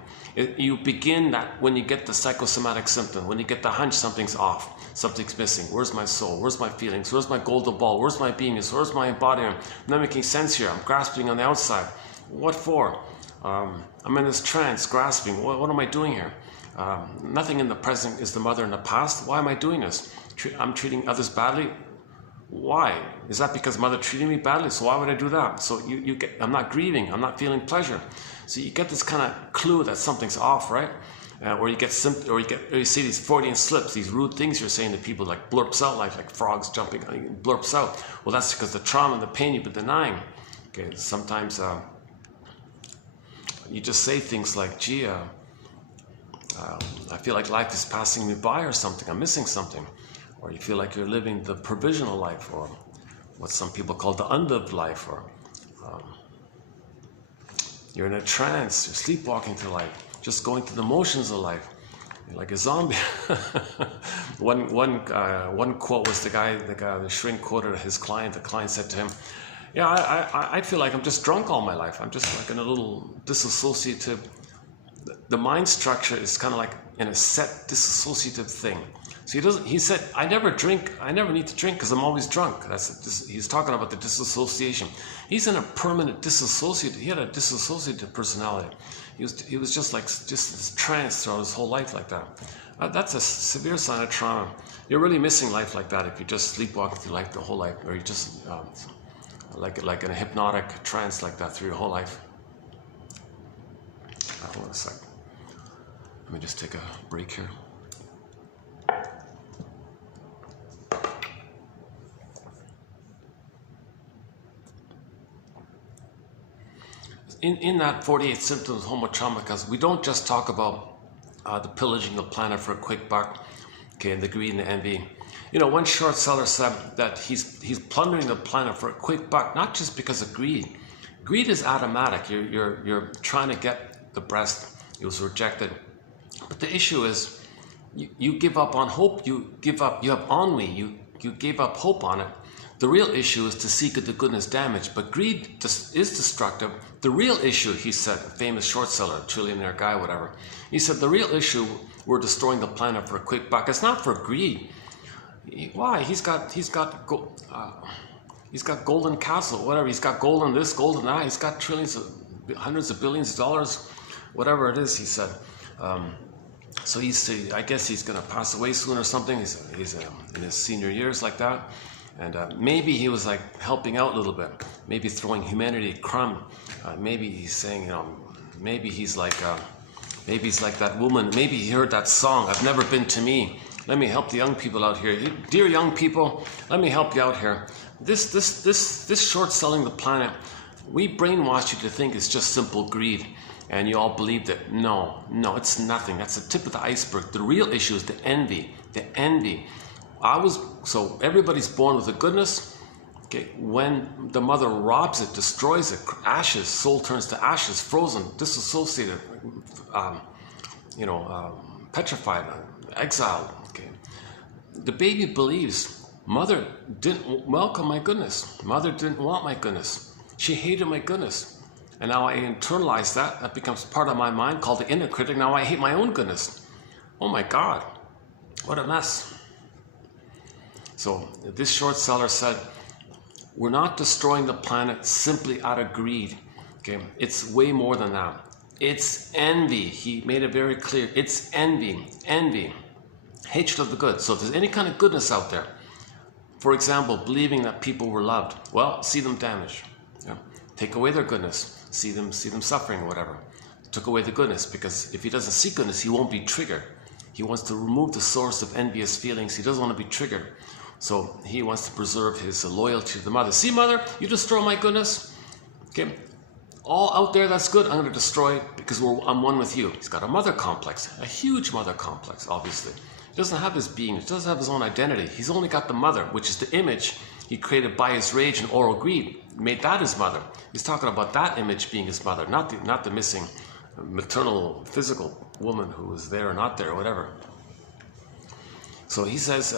You begin that when you get the psychosomatic symptom, when you get the hunch something's off, something's missing. Where's my soul? Where's my feelings? Where's my golden ball? Where's my beingness? Where's my embodiment? I'm not making sense here. I'm grasping on the outside. What for? I'm in this trance, grasping. What am I doing here? Nothing in the present is the mother in the past. Why am I doing this? I'm treating others badly. Why? Is that because mother treated me badly? So why would I do that? So you get, I'm not grieving, I'm not feeling pleasure. So you get this kind of clue that something's off, right? Or you see these Freudian slips, these rude things you're saying to people, like blurps out, like frogs jumping, blurps out. Well, that's because the trauma and the pain you've been denying. Okay, sometimes you just say things like, gee, I feel like life is passing me by or something, I'm missing something. Or you feel like you're living the provisional life, or what some people call the unlived life, or you're in a trance, you're sleepwalking through life, just going through the motions of life. You're like a zombie. One quote was the shrink quoted his client. The client said to him, yeah, I feel like I'm just drunk all my life. I'm just like in a little disassociative the mind structure is kind of like in a set disassociative thing. So he said, I never drink, I never need to drink because I'm always drunk. He's talking about the disassociation. He's in a permanent dissociative, he had a dissociative personality. He was just this trance throughout his whole life like that. That's a severe sign of trauma. You're really missing life like that if you're just sleepwalking through life the whole life, or you're just like in a hypnotic trance like that through your whole life. Hold on a sec. Let me just take a break here. In that 48 symptoms of homo traumicus, we don't just talk about the pillaging the planet for a quick buck, okay, and the greed and the envy. You know, one short seller said that he's plundering the planet for a quick buck, not just because of greed. Greed is automatic. You're trying to get the breast. It was rejected. But the issue is, you give up on hope. You have ennui. You gave up hope on it. The real issue is to seek the goodness damage, but greed is destructive. The real issue, he said, a famous short seller, trillionaire guy, whatever. He said the real issue, we're destroying the planet for a quick buck. It's not for greed. Why? He's got golden castle, whatever. He's got gold in this, gold in that. He's got hundreds of billions of dollars, whatever it is. He said. So I guess he's going to pass away soon or something. He's in his senior years like that. And maybe he was like helping out a little bit, maybe throwing humanity a crumb. Maybe he's saying, maybe he's like that woman. Maybe he heard that song, "I've never been to me." Let me help the young people out here. Dear young people, let me help you out here. This short selling the planet, we brainwash you to think it's just simple greed, and you all believe that. No, it's nothing. That's the tip of the iceberg. The real issue is the envy. The envy. So everybody's born with a goodness. Okay, when the mother robs it, destroys it, ashes, soul turns to ashes, frozen, disassociated, petrified, exiled. Okay, the baby believes mother didn't welcome my goodness. Mother didn't want my goodness. She hated my goodness, and now I internalize that. That becomes part of my mind, called the inner critic. Now I hate my own goodness. Oh my God, what a mess. So this short seller said, we're not destroying the planet simply out of greed. Okay, it's way more than that. It's envy. He made it very clear. It's envy, hatred of the good. So if there's any kind of goodness out there, for example, believing that people were loved, well, see them damaged. Yeah. Take away their goodness, see them suffering or whatever. Took away the goodness, because if he doesn't see goodness, he won't be triggered. He wants to remove the source of envious feelings. He doesn't want to be triggered. So he wants to preserve his loyalty to the mother. See, mother, you destroy my goodness. Okay, all out there that's good, I'm going to destroy because I'm one with you. He's got a mother complex, a huge mother complex, obviously. He doesn't have his being, he doesn't have his own identity. He's only got the mother, which is the image he created by his rage and oral greed. He made that his mother. He's talking about that image being his mother, not the missing maternal, physical woman who was there or not there or whatever. So he says,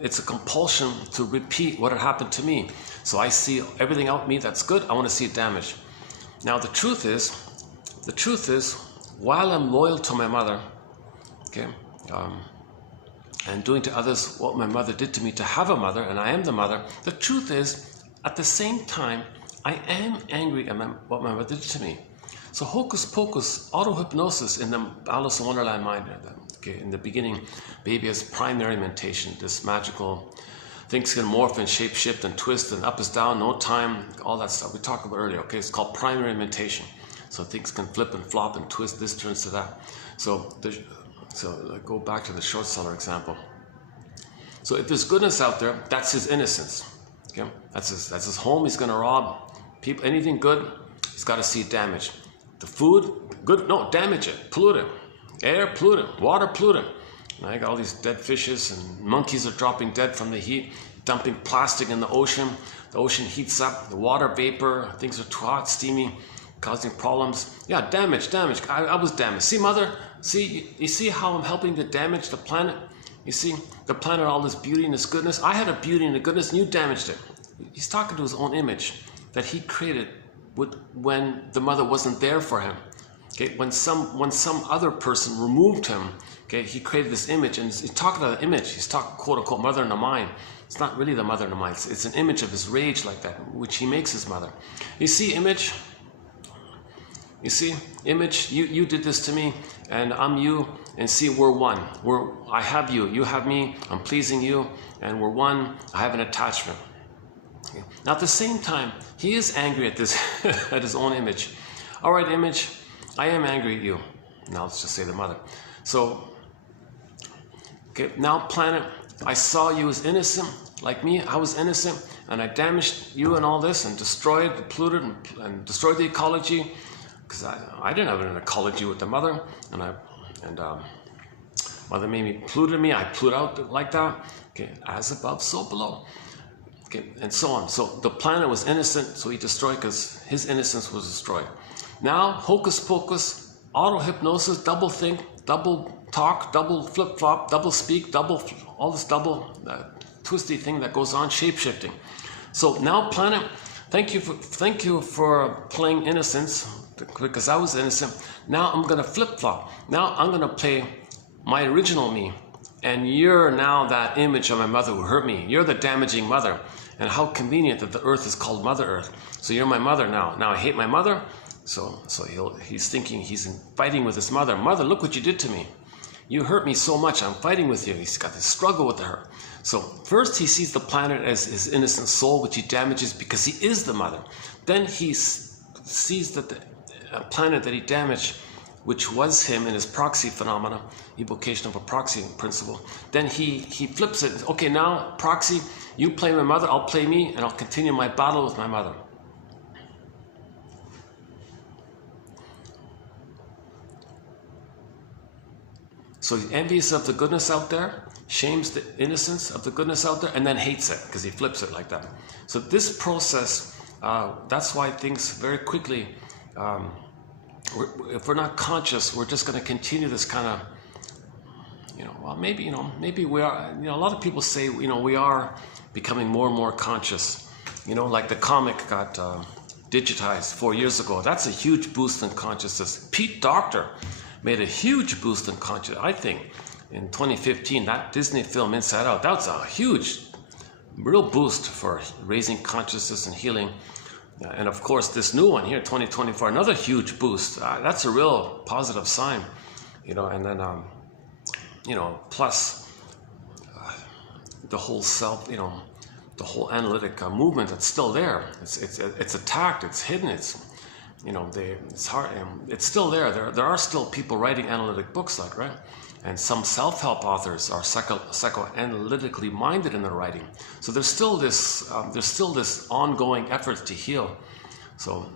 it's a compulsion to repeat what had happened to me. So I see everything out me that's good, I want to see it damaged. Now the truth is, while I'm loyal to my mother, okay, and doing to others what my mother did to me to have a mother, and I am the mother, the truth is, at the same time, I am angry at what my mother did to me. So hocus pocus, auto-hypnosis in the Alice in Wonderland mind. Okay, in the beginning, baby has primary mentation, this magical, things can morph and shape shift and twist and up is down, no time, all that stuff we talked about earlier. Okay, it's called primary mentation. So things can flip and flop and twist, this turns to that. So go back to the short seller example. So if there's goodness out there, that's his innocence. Okay, that's his home. He's going to rob people. Anything good, he's got to see it damaged. The food, good, no, damage it, pollute it. Air, pollute it. Water, pollute it. And I got all these dead fishes, and monkeys are dropping dead from the heat, dumping plastic in the ocean. The ocean heats up, the water vapor, things are too hot, steamy, causing problems. Yeah, damage. I was damaged. See, mother, you see how I'm helping to damage the planet? You see, the planet, all this beauty and this goodness. I had a beauty and a goodness, and you damaged it. He's talking to his own image that he created when the mother wasn't there for him. Okay, when some other person removed him, okay, he created this image, and he's talking about the image. He's talking, quote unquote, mother in the mind. It's not really the mother in the mind. It's an image of his rage like that, which he makes his mother. You see, image. You see, image. You did this to me, and I'm you. And see, we're one. I have you. You have me. I'm pleasing you, and we're one. I have an attachment. Okay. Now, at the same time, he is angry at this, at his own image. All right, image. I am angry at you. Now let's just say the mother. So, okay, now planet, I saw you as innocent, like me. I was innocent, and I damaged you and all this, and destroyed, polluted, and destroyed the ecology, because I didn't have an ecology with the mother, and mother made me, polluted me. I polluted out like that. Okay, as above, so below. Okay, and so on. So the planet was innocent, so he destroyed because his innocence was destroyed. Now, hocus pocus, auto-hypnosis, double think, double talk, double flip-flop, double speak, all this double twisty thing that goes on, shape-shifting. So now, planet, thank you for playing innocence, because I was innocent. Now I'm going to flip-flop. Now I'm going to play my original me. And you're now that image of my mother who hurt me. You're the damaging mother. And how convenient that the earth is called Mother Earth. So you're my mother now. Now I hate my mother. So he's thinking he's fighting with his mother. Mother, look what you did to me. You hurt me so much. I'm fighting with you. He's got this struggle with her. So first he sees the planet as his innocent soul, which he damages because he is the mother. Then he sees that the planet that he damaged, which was him in his proxy phenomena, evocation of a proxy principle. Then he flips it. Okay, now proxy, you play my mother, I'll play me, and I'll continue my battle with my mother. So he's envious of the goodness out there, shames the innocence of the goodness out there, and then hates it because he flips it like that. So this process, that's why things very quickly, if we're not conscious, we're just going to continue this kind of, well, maybe we are, a lot of people say, we are becoming more and more conscious. Like the comic got digitized 4 years ago. That's a huge boost in consciousness. Pete Docter made a huge boost in consciousness, I think, in 2015. That Disney film, Inside Out, that's a huge, real boost for raising consciousness and healing. And of course, this new one here, 2024, another huge boost. That's a real positive sign, and then, plus the whole self, the whole analytic movement that's still there. It's attacked, it's hidden, it's hard, it's still there. There are still people writing analytic books, right? And some self-help authors are psychoanalytically minded in their writing. So there's still this ongoing effort to heal. So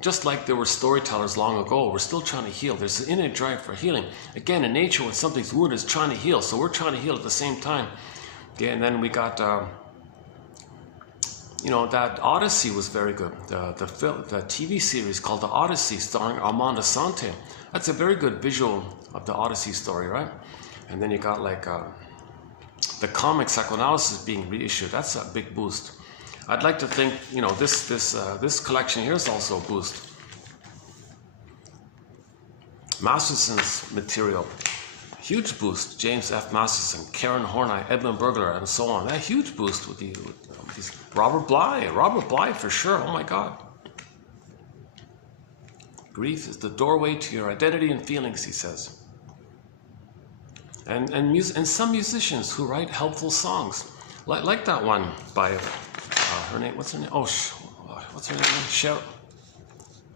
just like there were storytellers long ago, we're still trying to heal. There's an inner drive for healing. Again, in nature, when something's wounded, it's trying to heal. So we're trying to heal at the same time. Okay, and then we got, that Odyssey was very good. The TV series called The Odyssey, starring Armand Assante. That's a very good visual of the Odyssey story, right? And then you got like the comic Psychoanalysis being reissued. That's a big boost. I'd like to think, this collection here is also a boost. Masterson's material, huge boost. James F. Masterson, Karen Horney, Edmund Burglar, and so on. That huge boost with these Robert Bly for sure. Oh my God. Grief is the doorway to your identity and feelings, he says. And some musicians who write helpful songs, like that one by her name. What's her name? Oh, what's her name?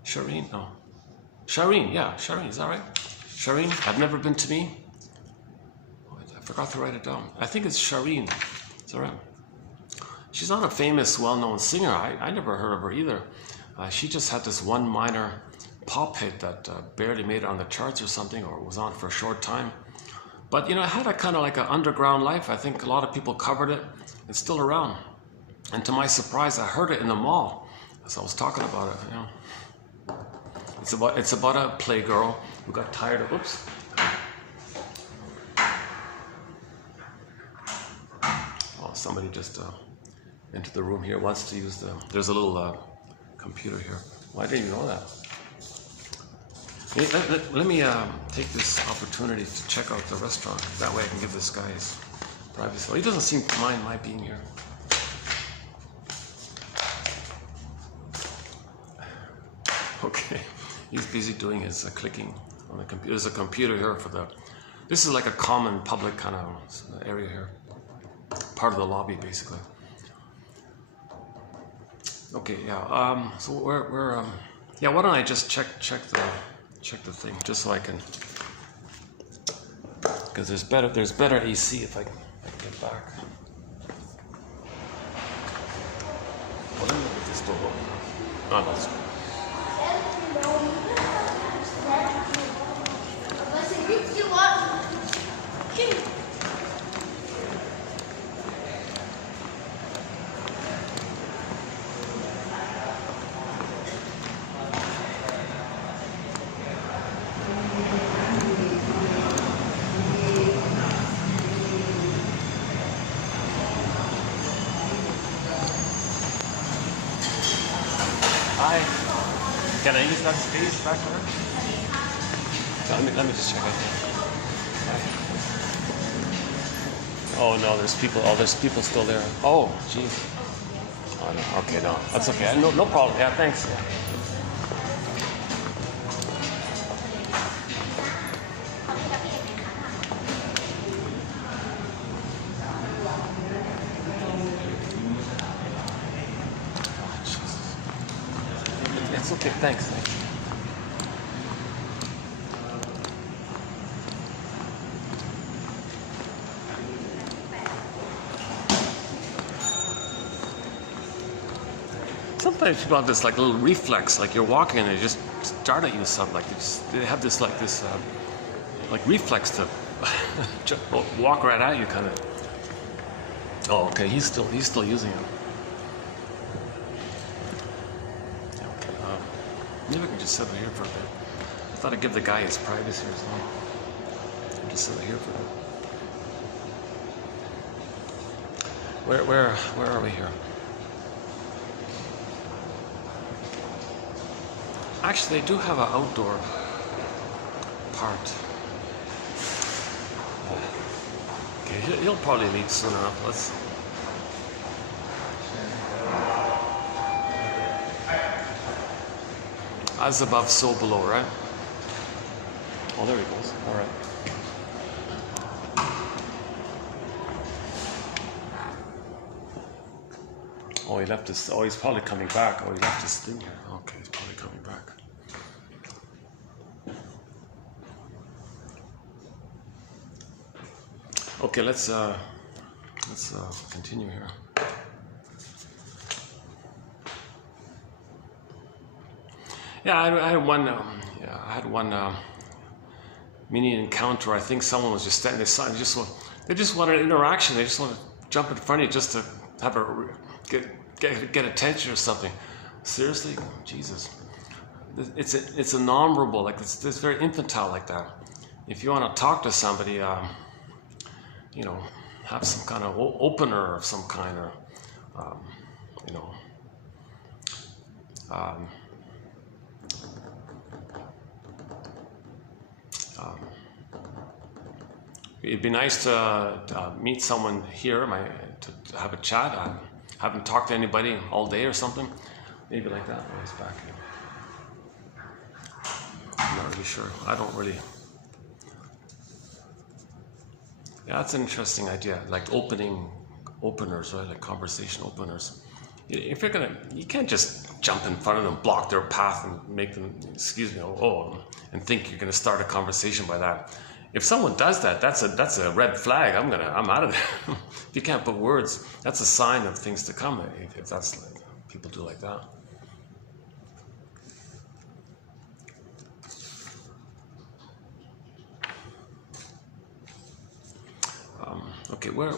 Shireen. No, Shireen. Yeah, Shireen. Is that right? Shireen. I've never been to me. I forgot to write it down. I think it's Shireen. Is that right? She's not a famous, well-known singer. I never heard of her either. She just had this one minor pop hit that barely made it on the charts or something, or was on for a short time. But it had a kind of like an underground life. I think a lot of people covered it. It's still around. And to my surprise, I heard it in the mall as I was talking about it. It's about a playgirl who got tired of, oops. Oh, somebody just entered the room here, wants to use there's a little computer here. Well, I didn't even know that. Let me take this opportunity to check out the restaurant. That way I can give this guy his privacy. Well, he doesn't seem to mind my being here. Okay, he's busy doing his clicking on the computer. There's a computer here for the... This is like a common public kind of area here. Part of the lobby, basically. Okay, yeah. So we're yeah. Why don't I just check the thing just so I can, because there's better AC if I can get back. Well, let me get this door open. Oh, no, it's good. Hi. Can I use that space back there? Let me just check out there. Oh no, there's people. Oh, there's people still there. Oh, geez. Oh no. Okay, no, that's okay. No problem. Yeah, thanks. Yeah. It's okay, thanks. Sometimes people have this like little reflex, like you're walking and they just start at you something, like they have this like reflex to just walk right at you, kind of. Oh, okay, he's still using it. Maybe I can just sit over here for a bit. I thought I'd give the guy his privacy or something. I'll just sit over here for a bit. Where are we here? Actually, they do have an outdoor part. Okay, he'll probably leave soon enough. Let's. As above, so below, right? Oh, there he goes. All right. Oh, he left his. Oh, he's probably coming back. Oh, he left his thing here. Okay, he's probably coming back. Okay, let's continue here. Yeah, I had one mini encounter. I think someone was just standing there. They just wanted an interaction. They just want to jump in front of you just to have get attention or something. Seriously, Jesus, it's a non-verbal, like it's very infantile like that. If you want to talk to somebody, you know, have some kind of opener of some kind, or you know. It'd be nice to meet someone here, to have a chat. I haven't talked to anybody all day or something. Maybe like that. Oh, he's back here. I'm not really sure. I don't really. Yeah, that's an interesting idea. Like openers, right? Like conversation openers. If you're you can't just jump in front of them, block their path, and make them, excuse me, and think you're gonna start a conversation by that. If someone does that, that's a red flag. I'm out of there. If you can't put words, that's a sign of things to come. If that's like people do like that. Okay, where?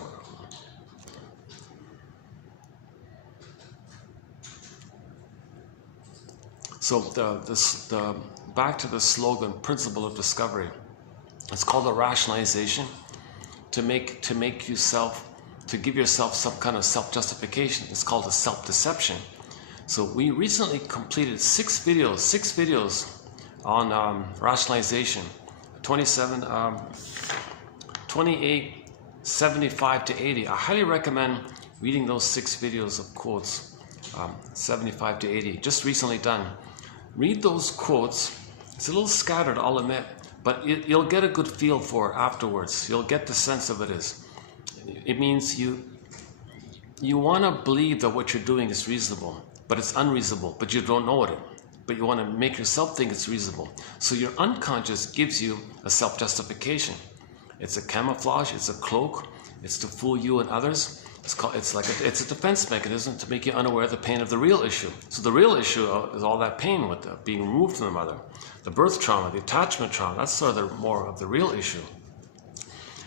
So the back to the slogan, principle of discovery. It's called a rationalization to give yourself some kind of self-justification. It's called a self-deception. So we recently completed 6 videos on rationalization, 28, 75 to 80. I highly recommend reading those 6 videos of quotes, 75 to 80, just recently done. Read those quotes. It's a little scattered, I'll admit, but you'll get a good feel for it afterwards. You'll get the sense of it is. It means you want to believe that what you're doing is reasonable, but it's unreasonable, but you don't know it. But you want to make yourself think it's reasonable. So your unconscious gives you a self-justification. It's a camouflage, it's a cloak, it's to fool you and others. It's a defense mechanism to make you unaware of the pain of the real issue. So the real issue is all that pain with being removed from the mother. The birth trauma, the attachment trauma, that's sort of more of the real issue.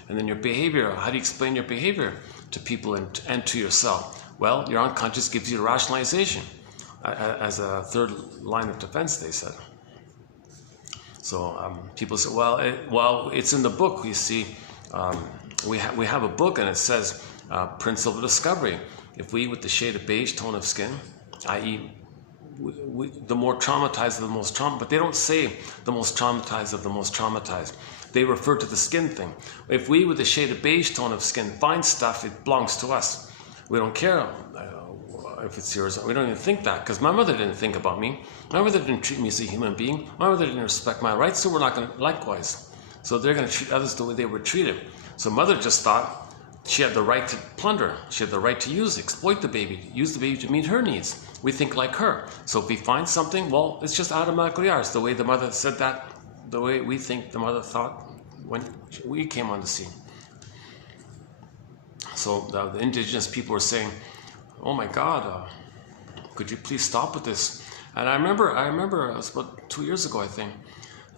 And then your behavior, how do you explain your behavior to people and to yourself? Well, your unconscious gives you the rationalization as a third line of defense, they said. So people say, well, it's in the book. You see, we have a book and it says, Principle of Discovery. If we, with the shade of beige tone of skin, i.e., the more traumatized of the most traumatized, but they don't say the most traumatized of the most traumatized. They refer to the skin thing. If we, with the shade of beige tone of skin, find stuff, it belongs to us. We don't care if it's yours. We don't even think that, because my mother didn't think about me. My mother didn't treat me as a human being. My mother didn't respect my rights, so we're not going to likewise. So they're going to treat others the way they were treated. So mother just thought she had the right to plunder. She had the right to exploit the baby, use the baby to meet her needs. We think like her. So if we find something, well, it's just automatically ours. The way the mother said that, the way we think the mother thought when we came on the scene. So the indigenous people were saying, oh my God, could you please stop with this? And I remember it was about 2 years ago, I think.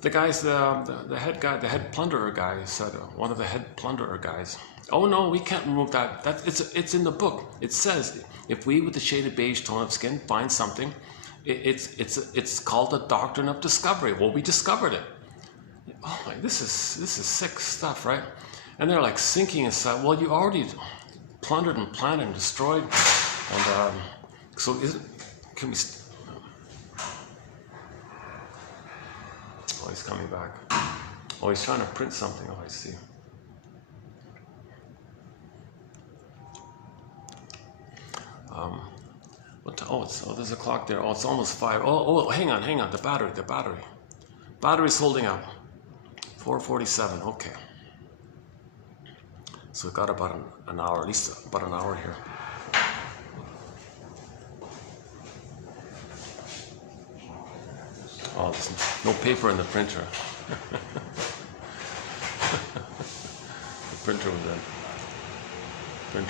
The guys, the head guy, the head plunderer guy said, one of the head plunderer guys, oh no, we can't remove that. It's in the book. It says, if we with the shade of beige tone of skin find something, it's called the doctrine of discovery. Well, we discovered it. Oh my, this is sick stuff, right? And they're like sinking inside. Well, you already plundered and planted and destroyed. And so can we? Oh, he's coming back. Oh, he's trying to print something. Oh, I see. There's a clock there. Oh, it's almost 5. Oh, hang on. The battery. Battery's holding up. 4:47. Okay. So we've got about an hour, at least about an hour here. Oh, there's no paper in the printer. The printer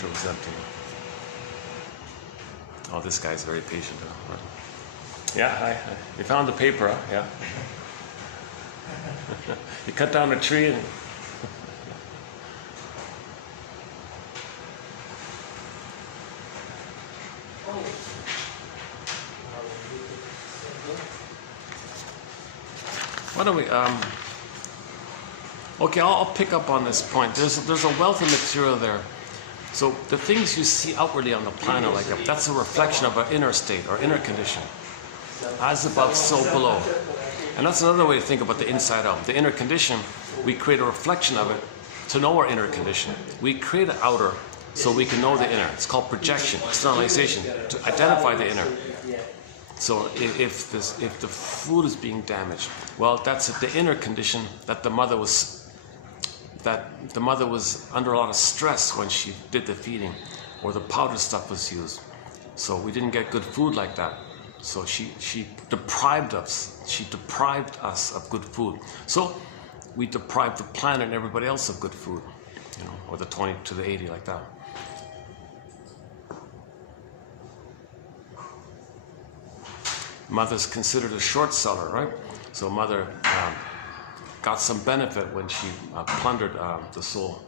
was empty. Oh, this guy's very patient. Yeah, hi. You found the paper, huh? Yeah. You cut down a tree and... Why don't we, okay, I'll pick up on this point. There's a wealth of material there. So the things you see outwardly on the planet, like that's a reflection of our inner state, our inner condition. As above, so below. And that's another way to think about the inside out. The inner condition, we create a reflection of it to know our inner condition. We create an outer so we can know the inner. It's called projection, externalization, to identify the inner. So if the food is being damaged, well, that's the inner condition that the mother was under a lot of stress when she did the feeding, or the powder stuff was used. So we didn't get good food like that. So she deprived us. She deprived us of good food. So we deprived the planet and everybody else of good food, or the 20 to the 80 like that. Mother's considered a short seller, right? So mother got some benefit when she plundered the soul.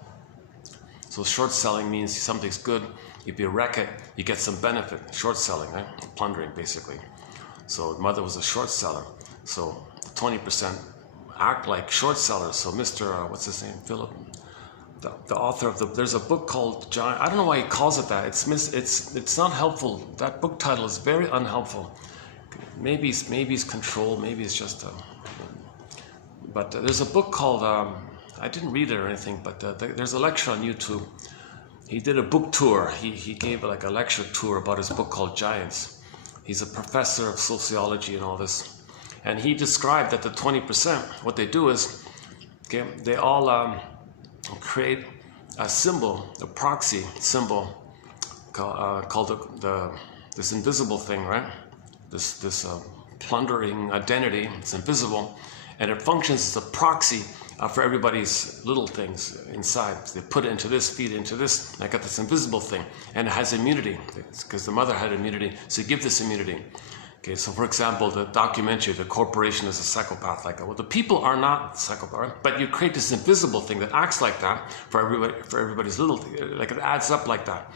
So short selling means something's good. If you wreck it, you get some benefit. Short selling, right? Plundering, basically. So mother was a short seller. So 20% act like short sellers. So Mr. What's his name? Philip, the author of there's a book called Giant. I don't know why he calls it that. It's not helpful. That book title is very unhelpful. Maybe it's control. Maybe it's just But there's a book called, I didn't read it or anything, but there's a lecture on YouTube. He did a book tour. He gave like a lecture tour about his book called Giants. He's a professor of sociology and all this. And he described that the 20%, what they do is, okay, they all create a symbol, a proxy symbol called this invisible thing, right? This plundering identity. It's invisible, and it functions as a proxy for everybody's little things inside. So they put it into this, feed it into this. I got this invisible thing, and it has immunity because the mother had immunity. So you give this immunity. Okay, so for example, the documentary, the corporation is a psychopath like that. Well, the people are not psychopaths, right? But you create this invisible thing that acts like that for everybody's little thing, like it adds up like that.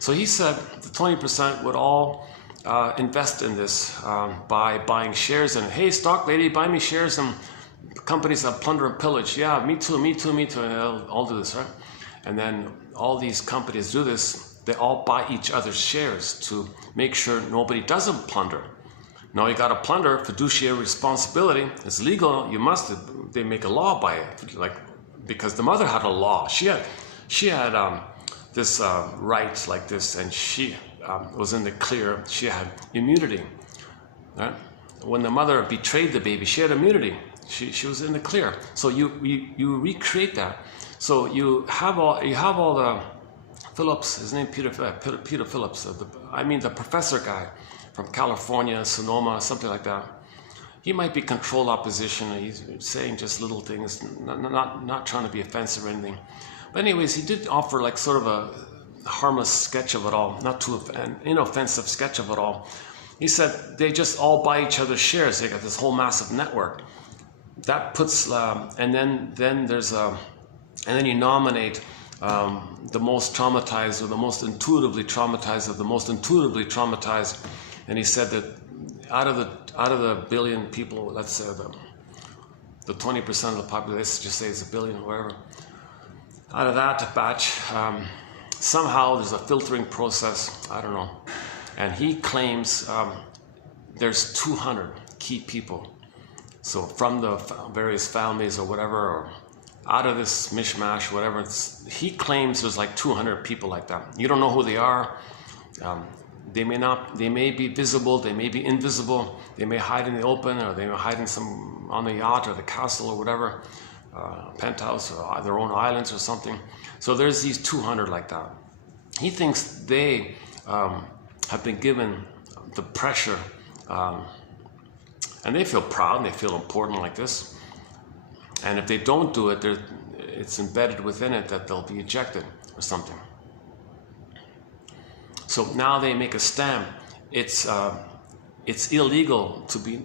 So he said the 20% would all invest in this by buying shares in it. Hey, stock lady, buy me shares in companies that plunder and pillage. Yeah, me too, me too, me too. And they'll all do this, right? And then all these companies do this. They all buy each other's shares to make sure nobody doesn't plunder. Now you got to plunder, fiduciary responsibility. It's legal. You must. They make a law by it, like because the mother had a law. She had this right like this, and she was in the clear. She had immunity. Right? When the mother betrayed the baby, she had immunity. She was in the clear. So you recreate that. So you have all the Phillips. His name Peter Phillips. The professor guy from California, Sonoma, something like that. He might be controlled opposition. He's saying just little things, not trying to be offensive or anything. But anyways, he did offer like sort of a harmless sketch of it all, not too an inoffensive sketch of it all. He said they just all buy each other's shares. They got this whole massive network. That puts, and then there's and then you nominate the most traumatized or the most intuitively traumatized of the most intuitively traumatized. And he said that out of the billion people, let's say the 20% of the population, let's just say it's a billion, whatever. Out of that batch, somehow there's a filtering process. I don't know. And he claims there's 200 key people. So from the various families or whatever, or out of this mishmash, whatever, he claims there's like 200 people like that. You don't know who they are. They may be visible, they may be invisible, they may hide in the open, or they may hide in on the yacht or the castle or whatever, penthouse or their own islands or something. So there's these 200 like that. He thinks they have been given the pressure, and they feel proud and they feel important like this. And if they don't do it, it's embedded within it that they'll be ejected or something. So now they make a stand. It's illegal to be.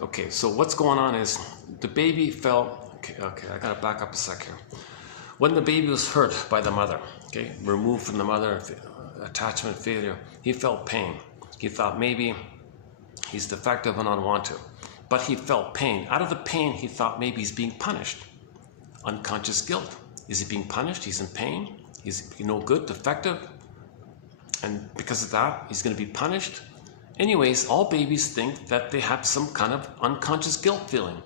Okay, so what's going on is the baby fell. Okay, I gotta back up a sec here. When the baby was hurt by the mother, okay, removed from the mother, attachment failure, he felt pain. He thought maybe he's defective and unwanted, but he felt pain. Out of the pain, he thought maybe he's being punished. Unconscious guilt. Is he being punished? He's in pain. He's no good, defective. And because of that, he's going to be punished. Anyways, all babies think that they have some kind of unconscious guilt feeling.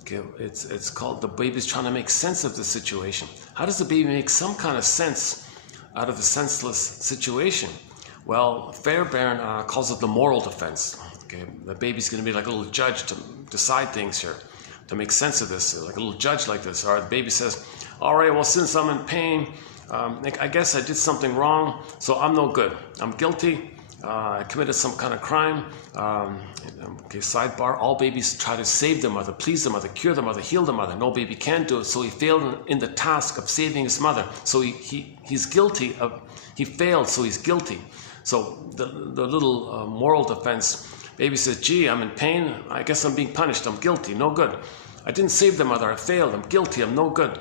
Okay, it's called the baby's trying to make sense of the situation. How does the baby make some kind of sense out of the senseless situation? Well, Fairbairn calls it the moral defense. Okay, the baby's going to be like a little judge to decide things here, to make sense of this, like a little judge like this. All right, the baby says, all right, well, since I'm in pain, I guess I did something wrong, so I'm no good. I'm guilty. I committed some kind of crime. Okay, sidebar, all babies try to save the mother, please the mother, cure the mother, heal the mother. No baby can do it, so he failed in the task of saving his mother. So he's guilty of, he failed, so he's guilty. So the little moral defense, baby says, gee, I'm in pain. I guess I'm being punished. I'm guilty. No good. I didn't save the mother. I failed. I'm guilty. I'm no good.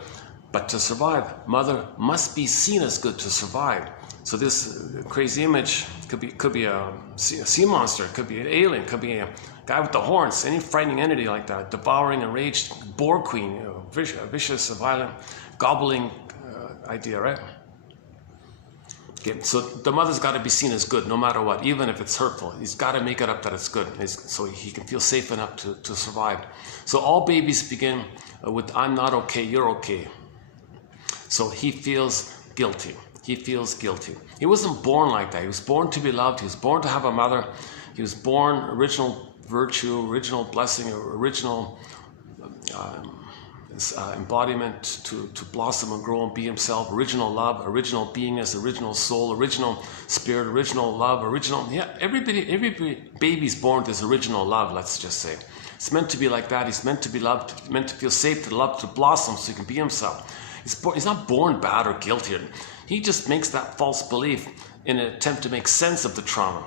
But to survive, mother must be seen as good to survive. So this crazy image could be a sea monster, could be an alien, could be a guy with the horns, any frightening entity like that, devouring, enraged boar queen, vicious, violent, gobbling idea, right? Okay, so the mother's got to be seen as good no matter what, even if it's hurtful. He's got to make it up that it's good, so he can feel safe enough to survive. So all babies begin with I'm not okay, you're okay. So he feels guilty. He feels guilty. He wasn't born like that. He was born to be loved. He was born to have a mother. He was born original virtue, original blessing, original embodiment to blossom and grow and be himself, original love, original beingness, original soul, original spirit, original love, original, yeah, every baby's born with this original love, let's just say. It's meant to be like that. He's meant to be loved, meant to feel safe, to love, to blossom so he can be himself. He's not born bad or guilty. He just makes that false belief in an attempt to make sense of the trauma.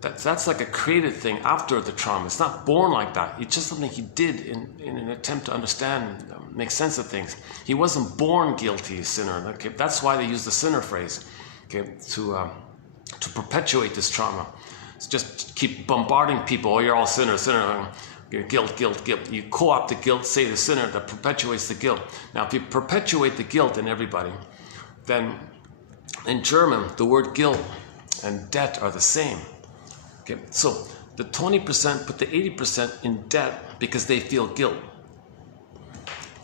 That's like a created thing after the trauma. It's not born like that. It's just something he did in an attempt to understand, make sense of things. He wasn't born guilty, sinner. Okay, that's why they use the sinner phrase, okay, to perpetuate this trauma. It's just keep bombarding people. Oh, you're all sinners, sinner. Guilt, guilt, guilt. You co-opt the guilt, say the sinner, that perpetuates the guilt. Now, if you perpetuate the guilt in everybody, then in German, the word guilt and debt are the same. Okay, so the 20% put the 80% in debt because they feel guilt.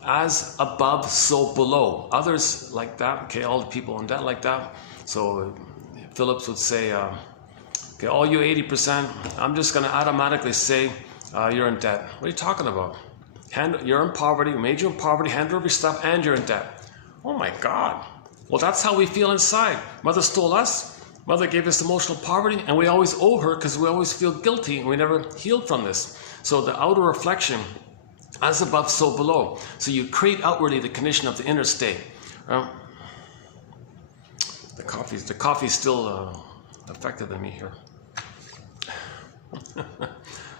As above, so below. Others like that, okay, all the people in debt like that. So Phillips would say, okay, all you 80%, I'm just going to automatically say you're in debt. What are you talking about? You're in poverty, made you in poverty, hand over your stuff, and you're in debt. Oh my God. Well, that's how we feel inside. Mother stole us. Mother gave us emotional poverty, and we always owe her because we always feel guilty, and we never healed from this. So the outer reflection, as above, so below. So you create outwardly the condition of the inner state. The coffee's still effective in me here.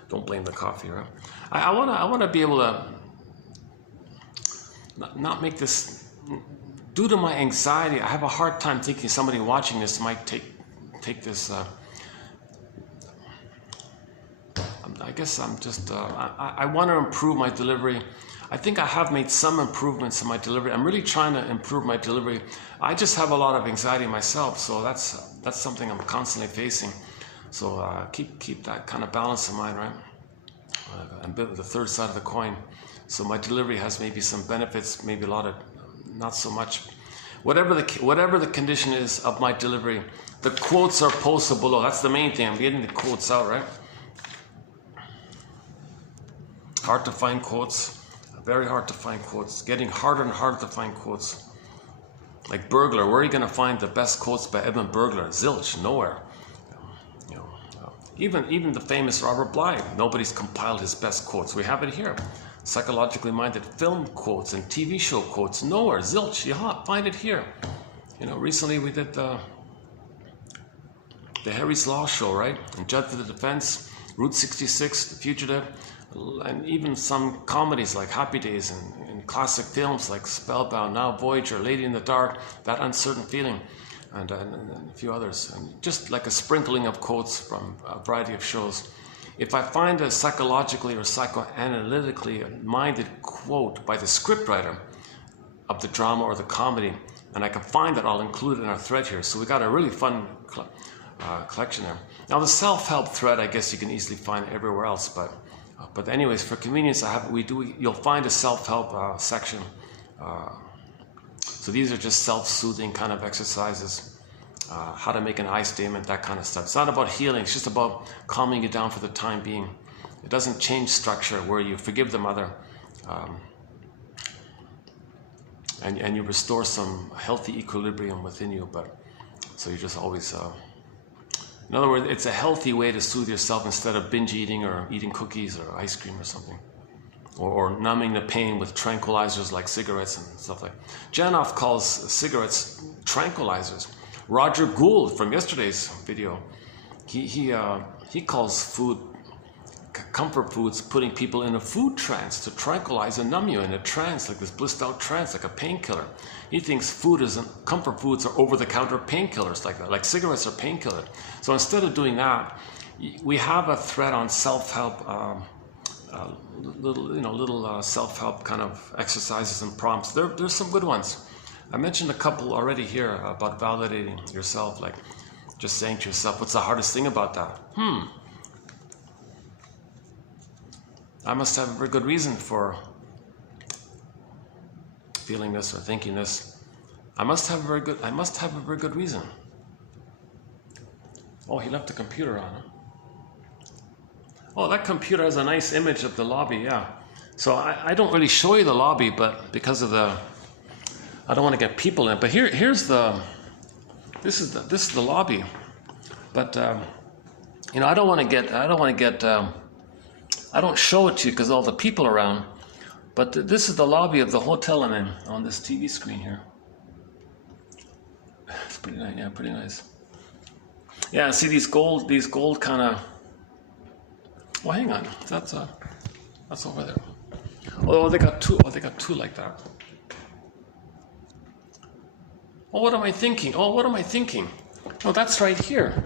Don't blame the coffee, right? I want to be able to not make this. Due to my anxiety, I have a hard time thinking somebody watching this might take this. I guess I'm just. I want to improve my delivery. I think I have made some improvements in my delivery. I'm really trying to improve my delivery. I just have a lot of anxiety myself, so that's something I'm constantly facing. So keep that kind of balance in mind, right? I'm a bit of the third side of the coin. So my delivery has maybe some benefits, maybe a lot of not so much. Whatever the condition is of my delivery, the quotes are posted below. That's the main thing. I'm getting the quotes out, right? Hard to find quotes. Very hard to find quotes. Getting harder and harder to find quotes. Like burglar. Where are you going to find the best quotes by Edmund Burglar? Zilch. Nowhere. Even the famous Robert Bly, nobody's compiled his best quotes. We have it here. Psychologically minded film quotes and TV show quotes. Nowhere. Zilch. Yeah, find it here. Recently we did the Harry's Law show, right? And Judge for the Defense, Route 66, The Fugitive, and even some comedies like Happy Days and classic films like Spellbound, Now Voyager, Lady in the Dark, That Uncertain Feeling, and a few others. And just like a sprinkling of quotes from a variety of shows. If I find a psychologically or psychoanalytically minded quote by the scriptwriter of the drama or the comedy, and I can find that, I'll include it in our thread here. So we got a really fun collection there. Now the self-help thread, I guess you can easily find everywhere else, but anyways, for convenience, you'll find a self-help section. So these are just self-soothing kind of exercises. How to make an I statement, that kind of stuff. It's not about healing, it's just about calming you down for the time being. It doesn't change structure where you forgive the mother and you restore some healthy equilibrium within you, but so you just always, in other words, it's a healthy way to soothe yourself instead of binge eating or eating cookies or ice cream or something. Or numbing the pain with tranquilizers like cigarettes and stuff like that. Janoff calls cigarettes tranquilizers. Roger Gould from yesterday's video, he calls food, comfort foods, putting people in a food trance to tranquilize and numb you in a trance, like this blissed out trance, like a painkiller. He thinks comfort foods are over-the-counter painkillers like that, like cigarettes are painkillers. So instead of doing that, we have a thread on self-help, little self-help kind of exercises and prompts. There's some good ones. I mentioned a couple already here about validating yourself, like just saying to yourself, what's the hardest thing about that? I must have a very good reason for feeling this or thinking this. I must have a very good reason. Oh, he left the computer on. Huh? Oh, that computer has a nice image of the lobby, yeah. So I don't really show you the lobby, but because of I don't want to get people in. But here's this is the lobby. But you know, I don't show it to you because all the people around. But this is the lobby of the hotel I'm in on this TV screen here. It's pretty nice, yeah, pretty nice. Yeah, see these gold kind of. Well, hang on, that's over there. Oh, they got two. Oh, they got two like that. Oh, what am I thinking? Oh, that's right here.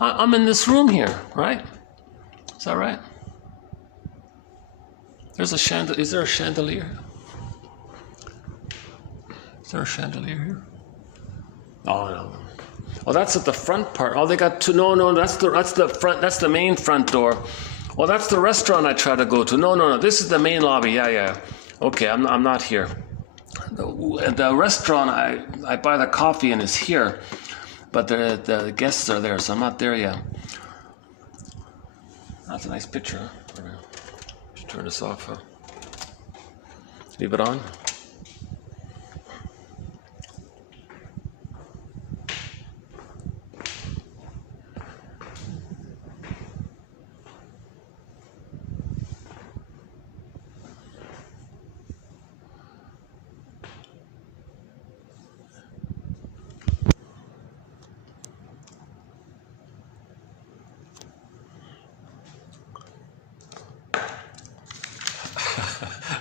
I'm in this room here, right? Is that right? There's a chandelier. Is there a chandelier? Is there a chandelier here? Oh no. Oh, that's at the front part. Oh, they got two. No, that's the front. That's the main front door. Oh, that's the restaurant I try to go to. No. This is the main lobby. Yeah. Okay, I'm not here. The restaurant I buy the coffee in is here, but the guests are there, so I'm not there yet. That's a nice picture. Huh? Just turn this off. Huh? Leave it on.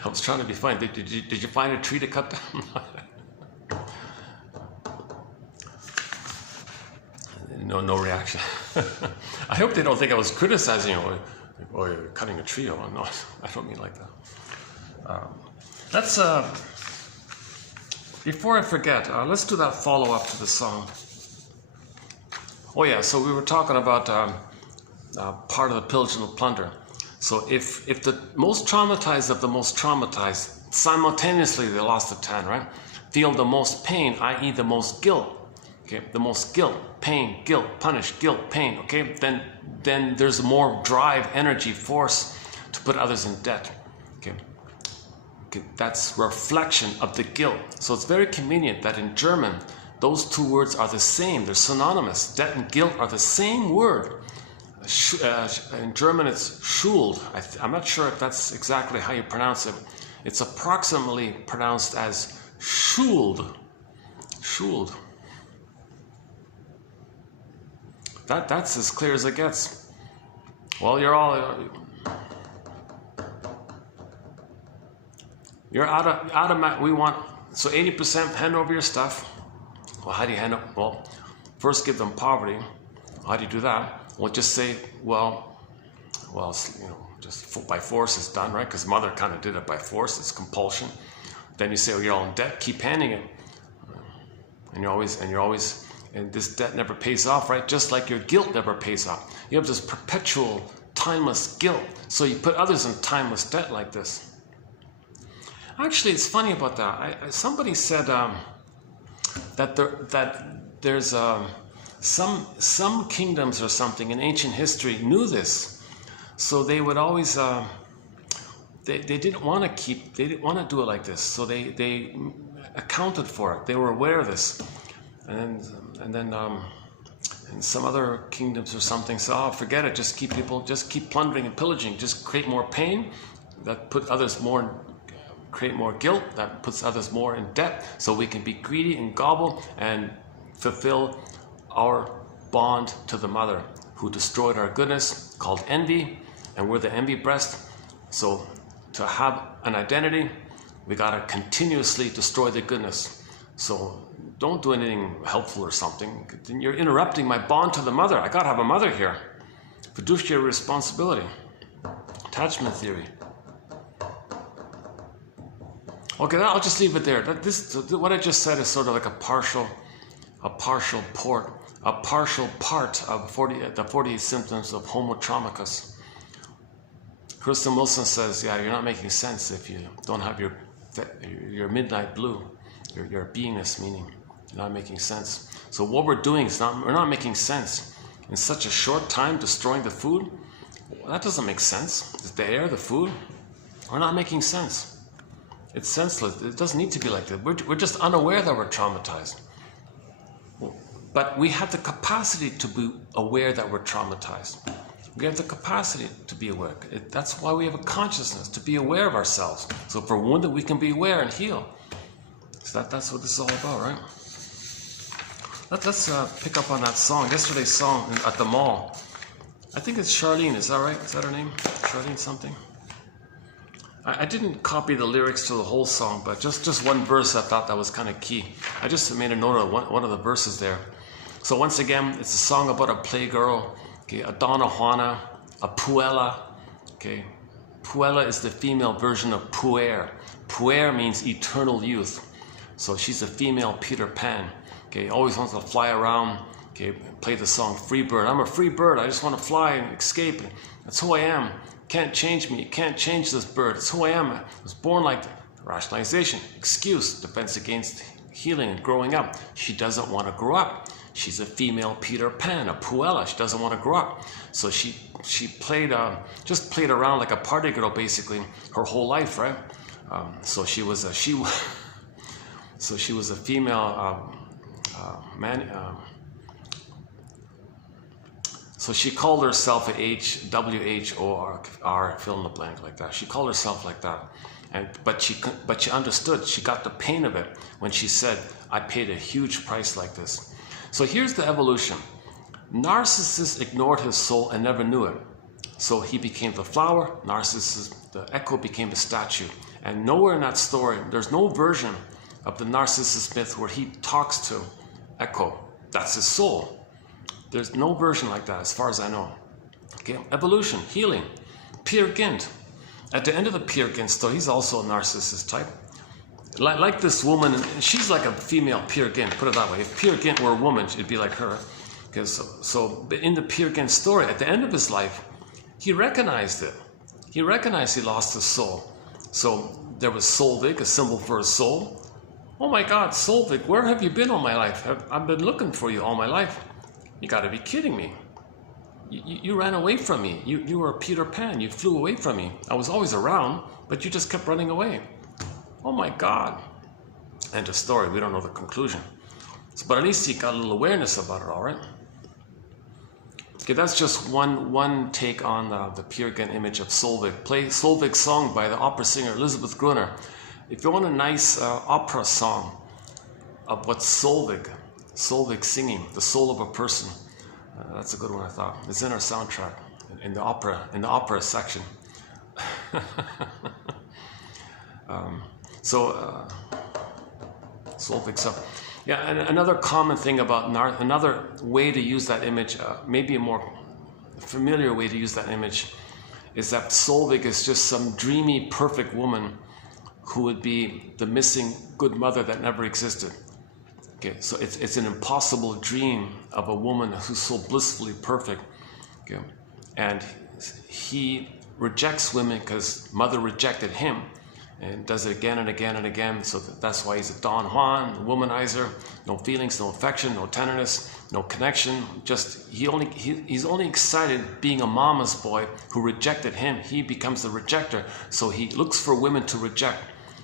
I was trying to be fine. Did you find a tree to cut down? No reaction. I hope they don't think I was criticizing you or you're cutting a tree. Oh, no, I don't mean like that. Let's, before I forget, let's do that follow-up to the song. Oh yeah, so we were talking about part of the pillage and the plunder. So if the most traumatized of the most traumatized, simultaneously they lost the 10, right? Feel the most pain, i.e. the most guilt. Okay, the most guilt, pain, guilt, punish, guilt, pain. Okay, then there's more drive, energy, force to put others in debt. Okay, that's reflection of the guilt. So it's very convenient that in German, those two words are the same. They're synonymous. Debt and guilt are the same word. In German, it's Schuld. I'm not sure if that's exactly how you pronounce it. It's approximately pronounced as Schuld. Schuld. That's as clear as it gets. Well, you're out of we want, so 80% hand over your stuff. Well, how do you hand over? Well, first give them poverty. How do you do that? Well, just say, well, you know, just by force it's done, right? Because mother kind of did it by force. It's compulsion. Then you say, oh, you're all in debt. Keep handing it, and you're always, and this debt never pays off, right? Just like your guilt never pays off. You have this perpetual, timeless guilt. So you put others in timeless debt like this. Actually, it's funny about that. Somebody said that there's some kingdoms or something in ancient history knew this, so they would always they didn't want to do it like this, so they accounted for it. They were aware of this, and then in some other kingdoms or something, so oh, forget it, just keep plundering and pillaging, just create more pain, that put others more, create more guilt, that puts others more in debt, so we can be greedy and gobble and fulfill our bond to the mother who destroyed our goodness, called envy, and we're the envy breast. So to have an identity, we gotta continuously destroy the goodness. So don't do anything helpful or something. Then you're interrupting my bond to the mother. I gotta have a mother here. Fiduciary responsibility. Attachment theory. Okay, I'll just leave it there. What I just said is sort of like a partial part of the 48 symptoms of homotraumacus. Kristen Wilson says, yeah, you're not making sense if you don't have your midnight blue, your beingness, meaning you're not making sense. So what we're doing is we're not making sense. In such a short time, destroying the food, well, that doesn't make sense. The air, the food, we're not making sense. It's senseless. It doesn't need to be like that. We're just unaware that we're traumatized. But we have the capacity to be aware that we're traumatized. We have the capacity to be aware. That's why we have a consciousness, to be aware of ourselves. So if we're wounded, we can be aware and heal. So that's what this is all about, right? Let's pick up on that song. Yesterday's song at the mall. I think it's Charlene, is that right? Is that her name? Charlene something? I didn't copy the lyrics to the whole song, but just one verse I thought that was kind of key. I just made a note of one of the verses there. So once again, it's a song about a playgirl, okay, a Donna Juana, a Puella. Okay, Puella is the female version of Puer. Puer means eternal youth. So she's a female Peter Pan. Okay, always wants to fly around. Okay, play the song Free Bird. I'm a free bird. I just want to fly and escape. That's who I am. Can't change me. You can't change this bird. It's who I am. I was born like that. Rationalization, excuse, defense against healing and growing up. She doesn't want to grow up. She's a female Peter Pan, a Puella. She doesn't want to grow up. So she just played around like a party girl basically her whole life, right? So she was a female so she called herself a WHOR, fill in the blank like that. She called herself like that. But she understood. She got the pain of it when she said, I paid a huge price like this. So here's the evolution. Narcissus ignored his soul and never knew it. So he became the flower. Narcissus, the echo, became the statue. And nowhere in that story, there's no version of the Narcissus myth where he talks to Echo. That's his soul. There's no version like that as far as I know. Okay, evolution, healing. Peer Gynt. At the end of the Peer Gynt story, he's also a Narcissus type. Like this woman, she's like a female Peer Gynt, put it that way. If Peer Gynt were a woman, it'd be like her. So in the Peer Gynt story, at the end of his life, he recognized it. He recognized he lost his soul. So there was Solvik, a symbol for his soul. Oh my God, Solvik, where have you been all my life? I've been looking for you all my life. You gotta be kidding me. You ran away from me. You were a Peter Pan. You flew away from me. I was always around, but you just kept running away. Oh my God. End of story. We don't know the conclusion. But at least he got a little awareness about it, all right? Okay, that's just one take on the Peer Gynt image of Solvik. Play Solvik's song by the opera singer Elizabeth Gruner. If you want a nice opera song of what Solvik singing, the soul of a person, that's a good one, I thought. It's in our soundtrack, in the opera section. Solvik. So, yeah, and another common thing about another way to use that image, maybe a more familiar way to use that image, is that Solvik is just some dreamy, perfect woman who would be the missing good mother that never existed. Okay, so it's an impossible dream of a woman who's so blissfully perfect. Okay, and he rejects women because mother rejected him, and does it again and again and again. So that's why he's a Don Juan, a womanizer. No feelings, no affection, no tenderness, no connection. Just he's only excited being a mama's boy who rejected him. He becomes the rejector. So he looks for women to reject.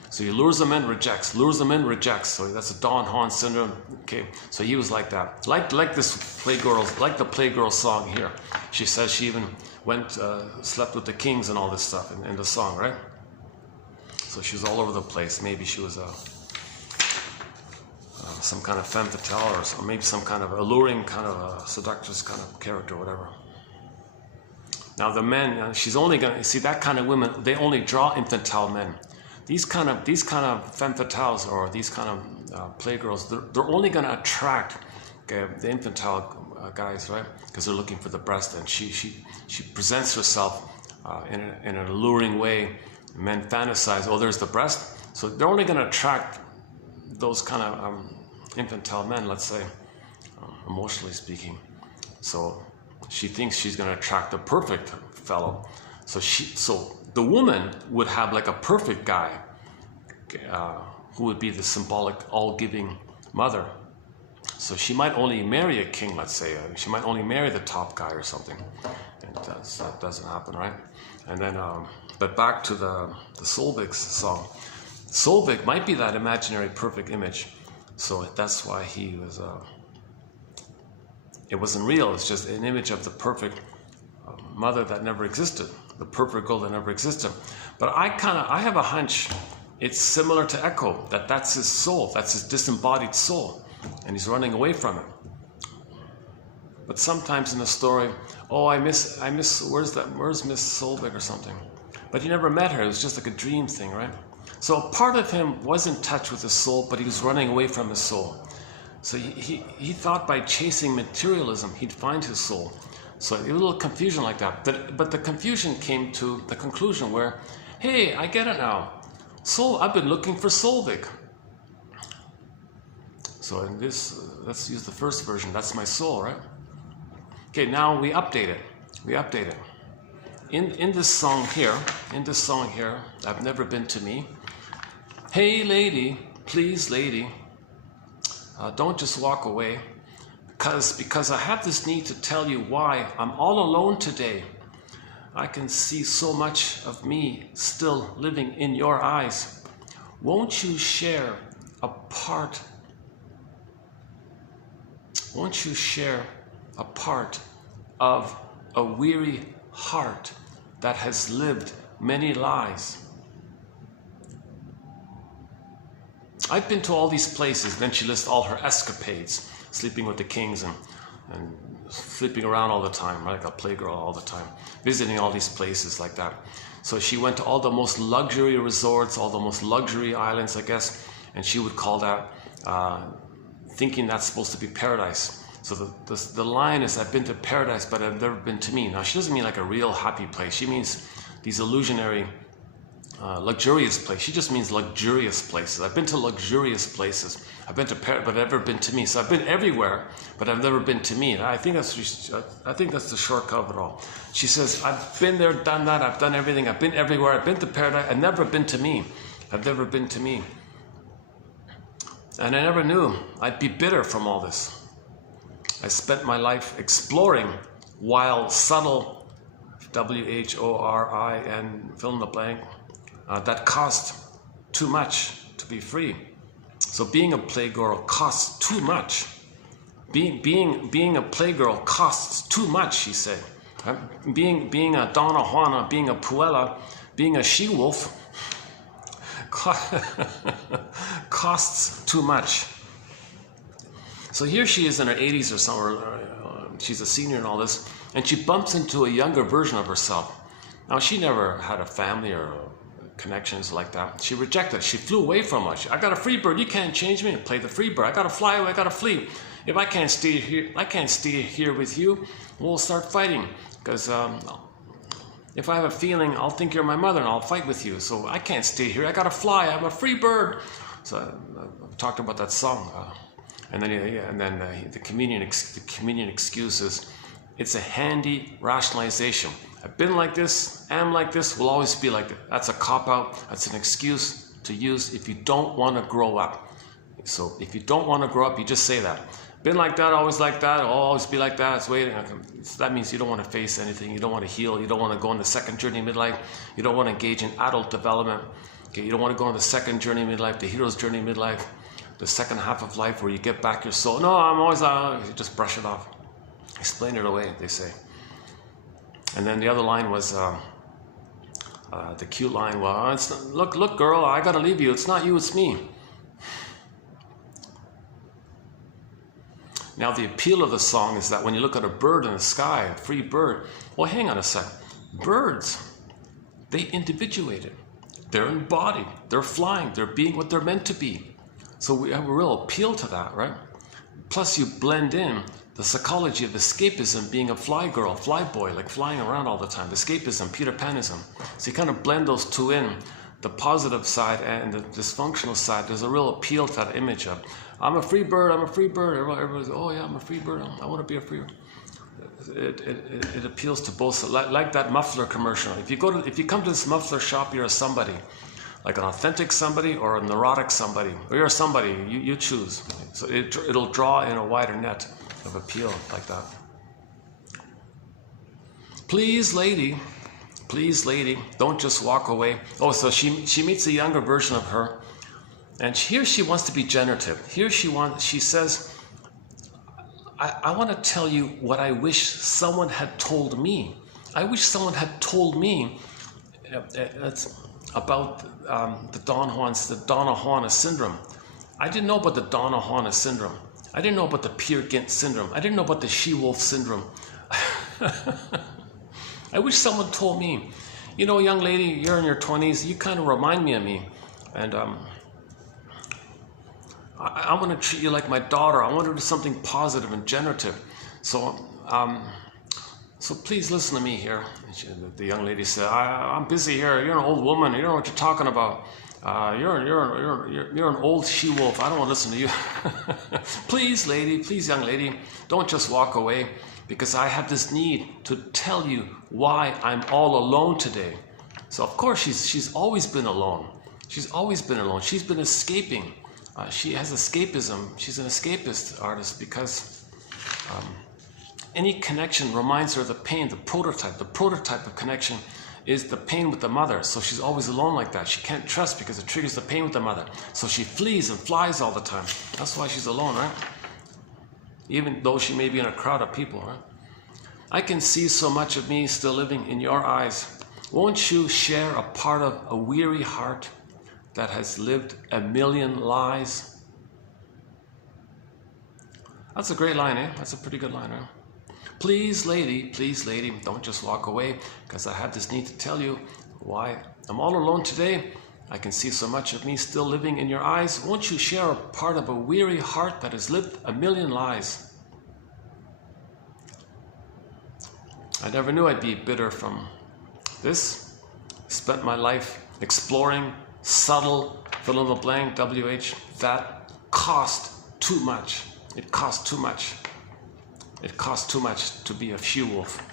So he lures them in, rejects, lures them in, rejects. So that's a Don Juan syndrome. Okay, so he was like that. Like this playgirl, like the playgirl song here. She says she even went, slept with the kings and all this stuff in the song, right? So she was all over the place. Maybe she was some kind of femme fatale, or maybe some kind of alluring, kind of seductress kind of character, whatever. Now the men, she's only gonna see that kind of women. They only draw infantile men. These kind of femme fatales or these kind of playgirls, they're only going to attract the infantile guys, right? Because they're looking for the breast, and she presents herself in an alluring way. Men fantasize, oh, there's the breast. So they're only going to attract those kind of infantile men, let's say, emotionally speaking. So she thinks she's going to attract the perfect fellow. So the woman would have like a perfect guy, who would be the symbolic all-giving mother. So she might only marry a king, let's say. She might only marry the top guy or something. And that doesn't happen, right? And then, but back to the Solveig's song. Solveig might be that imaginary perfect image. So that's why he was, it wasn't real. It's just an image of the perfect mother that never existed, the perfect girl that never existed. But I have a hunch it's similar to Echo, that's his soul, that's his disembodied soul, and he's running away from it. But sometimes in the story, oh, I miss, where's Miss Solveig or something? But he never met her, it was just like a dream thing, right? So part of him was in touch with his soul, but he was running away from his soul. So he thought by chasing materialism, he'd find his soul. So a little confusion like that. But the confusion came to the conclusion where, hey, I get it now. I've been looking for Solveig. So in this, let's use the first version. That's my soul, right? Okay, now we update it. We update it. In this song here, I've never been to me. Hey lady, please lady, don't just walk away. Because I have this need to tell you why I'm all alone today. I can see so much of me still living in your eyes. Won't you share a part? Won't you share a part of a weary heart that has lived many lies? I've been to all these places. Then she lists all her escapades, sleeping with the kings and sleeping around all the time, right? Like a playgirl all the time, visiting all these places like that. So she went to all the most luxury resorts, all the most luxury islands, I guess, and she would call that, thinking that's supposed to be paradise. So the line is, I've been to paradise, but I've never been to me. Now, she doesn't mean like a real happy place. She means these illusionary, luxurious places. She just means luxurious places. I've been to luxurious places. I've been to paradise, but I've never been to me. So I've been everywhere, but I've never been to me. And I think that's the shortcut of it all. She says, I've been there, done that. I've done everything. I've been everywhere. I've been to paradise. I've never been to me. I've never been to me. And I never knew I'd be bitter from all this. I spent my life exploring while subtle, WHORIN, fill in the blank, that cost too much to be free. So being a playgirl costs too much. Being a playgirl costs too much, she said. Being a Donna Juana, being a Puella, being a she-wolf costs too much. So here she is in her 80s or somewhere. She's a senior and all this, and she bumps into a younger version of herself. Now, she never had a family or connections like that. She rejected it. She flew away from us. I got a free bird. You can't change me. Play the free bird. I got to fly away. I got to flee. If I can't stay here with you, we'll start fighting. Because if I have a feeling, I'll think you're my mother and I'll fight with you. So I can't stay here. I got to fly. I'm a free bird. So I've talked about that song. And then the communion excuse is, it's a handy rationalization. I've been like this, am like this, will always be like that. That's a cop-out. That's an excuse to use if you don't want to grow up. So if you don't want to grow up, you just say that. Been like that, always like that, I'll always be like that. It's waiting. So that means you don't want to face anything. You don't want to heal. You don't want to go on the second journey midlife. You don't want to engage in adult development. Okay, you don't want to go on the second journey midlife, the hero's journey midlife, the second half of life where you get back your soul. No, I'm always, you just brush it off. Explain it away, they say. And then the other line was, the cute line, well, look, girl, I gotta leave you. It's not you, it's me. Now, the appeal of the song is that when you look at a bird in the sky, a free bird, well, hang on a sec. Birds, they individuated. They're embodied. They're flying. They're being what they're meant to be. So we have a real appeal to that, right? Plus, you blend in the psychology of escapism, being a fly girl, fly boy, like flying around all the time. Escapism, Peter Panism. So you kind of blend those two in the positive side and the dysfunctional side. There's a real appeal to that image of, I'm a free bird, I'm a free bird. Everybody's, oh yeah, I'm a free bird, I want to be a free bird. It appeals to both, like that muffler commercial. If you come to this muffler shop, you're a somebody, like an authentic somebody or a neurotic somebody, or you're somebody, you choose. So it'll draw in a wider net of appeal like that. Please lady, don't just walk away. Oh, so she meets a younger version of her, and here she wants to be generative. Here she says, I want to tell you what I wish someone had told me. I wish someone had told me about the Donna Juana syndrome. I didn't know about the Donna Juana syndrome. I didn't know about the Peer Gynt syndrome. I didn't know about the she-wolf syndrome. I wish someone told me, you know, young lady, you're in your 20s, you kind of remind me of me. And I want to treat you like my daughter. I want to do something positive and generative. So please listen to me here. The young lady said, I'm busy here. You're an old woman. You don't know what you're talking about. You're an old she-wolf. I don't want to listen to you. Please, lady, please, young lady, don't just walk away, because I have this need to tell you why I'm all alone today. So of course she's always been alone. She's always been alone. She's been escaping. She has escapism. She's an escapist artist because any connection reminds her of the pain, the prototype. The prototype of connection is the pain with the mother. So she's always alone like that. She can't trust because it triggers the pain with the mother. So she flees and flies all the time. That's why she's alone, right? Even though she may be in a crowd of people, right? I can see so much of me still living in your eyes. Won't you share a part of a weary heart that has lived a million lies? That's a great line, eh? That's a pretty good line, right? Please, lady, don't just walk away, because I have this need to tell you why I'm all alone today. I can see so much of me still living in your eyes. Won't you share a part of a weary heart that has lived a million lies? I never knew I'd be bitter from this. Spent my life exploring subtle, fill in the blank, WH, that cost too much. It cost too much. It cost too much to be a she-wolf.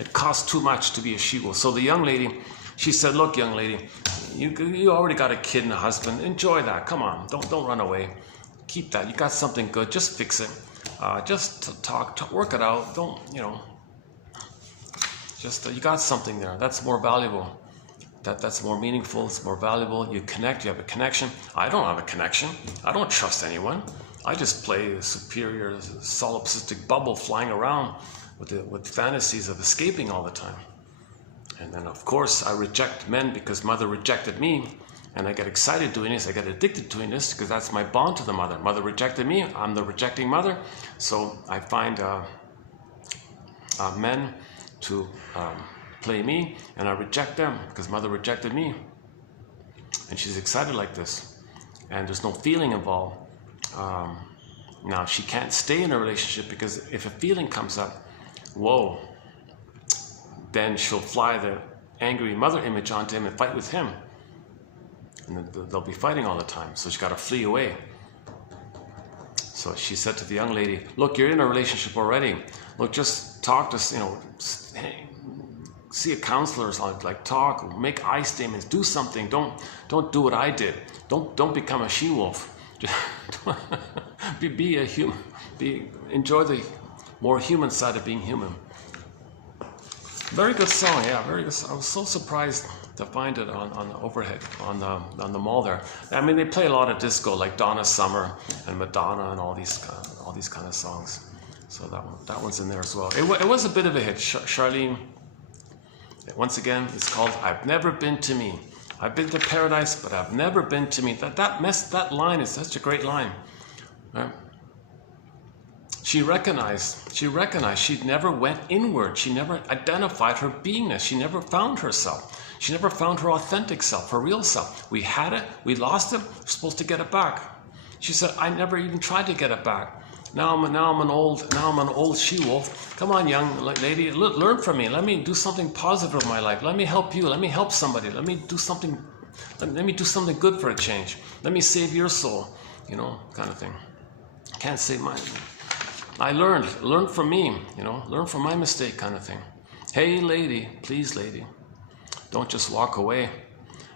It cost too much to be a she-wolf. So the young lady, she said, look, young lady, you already got a kid and a husband. Enjoy that. Come on, don't run away. Keep that. You got something good. Just fix it. Just talk, work it out. Don't, you know, just you got something there. That's more valuable. That's more meaningful. It's more valuable. You connect. You have a connection. I don't have a connection. I don't trust anyone. I just play a superior solipsistic bubble flying around with fantasies of escaping all the time. And then, of course, I reject men because mother rejected me. And I get excited doing this. I get addicted doing this because that's my bond to the mother. Mother rejected me. I'm the rejecting mother. So I find men to play me, and I reject them because mother rejected me. And she's excited like this. And there's no feeling involved. Now, she can't stay in a relationship because if a feeling comes up, whoa, then she'll fly the angry mother image onto him and fight with him. And they'll be fighting all the time. So she's got to flee away. So she said to the young lady, look, you're in a relationship already. Look, just talk to, you know, see a counselor or something, like talk, make eye statements, do something. Don't do what I did. Don't become a she-wolf. Be a human. Enjoy the more human side of being human. Very good song, yeah, very good. I was so surprised to find it on the overhead on the mall there. I mean, they play a lot of disco, like Donna Summer and Madonna and all these kind of songs. So that one's in there as well. It was a bit of a hit. Charlene. Once again, it's called "I've Never Been to Me." I've been to paradise, but I've never been to me. That line is such a great line. Right? She recognized she never went inward. She never identified her beingness. She never found herself. She never found her authentic self, her real self. We had it, we lost it, we're supposed to get it back. She said, I never even tried to get it back. Now I'm an old she-wolf. Come on, young lady, learn from me. Let me do something positive in my life. Let me help you. Let me help somebody. Let me do something Let me do something good for a change. Let me save your soul, you know, kind of thing. Can't save mine. I learned from me, you know, learn from my mistake kind of thing. Hey lady, please lady, don't just walk away,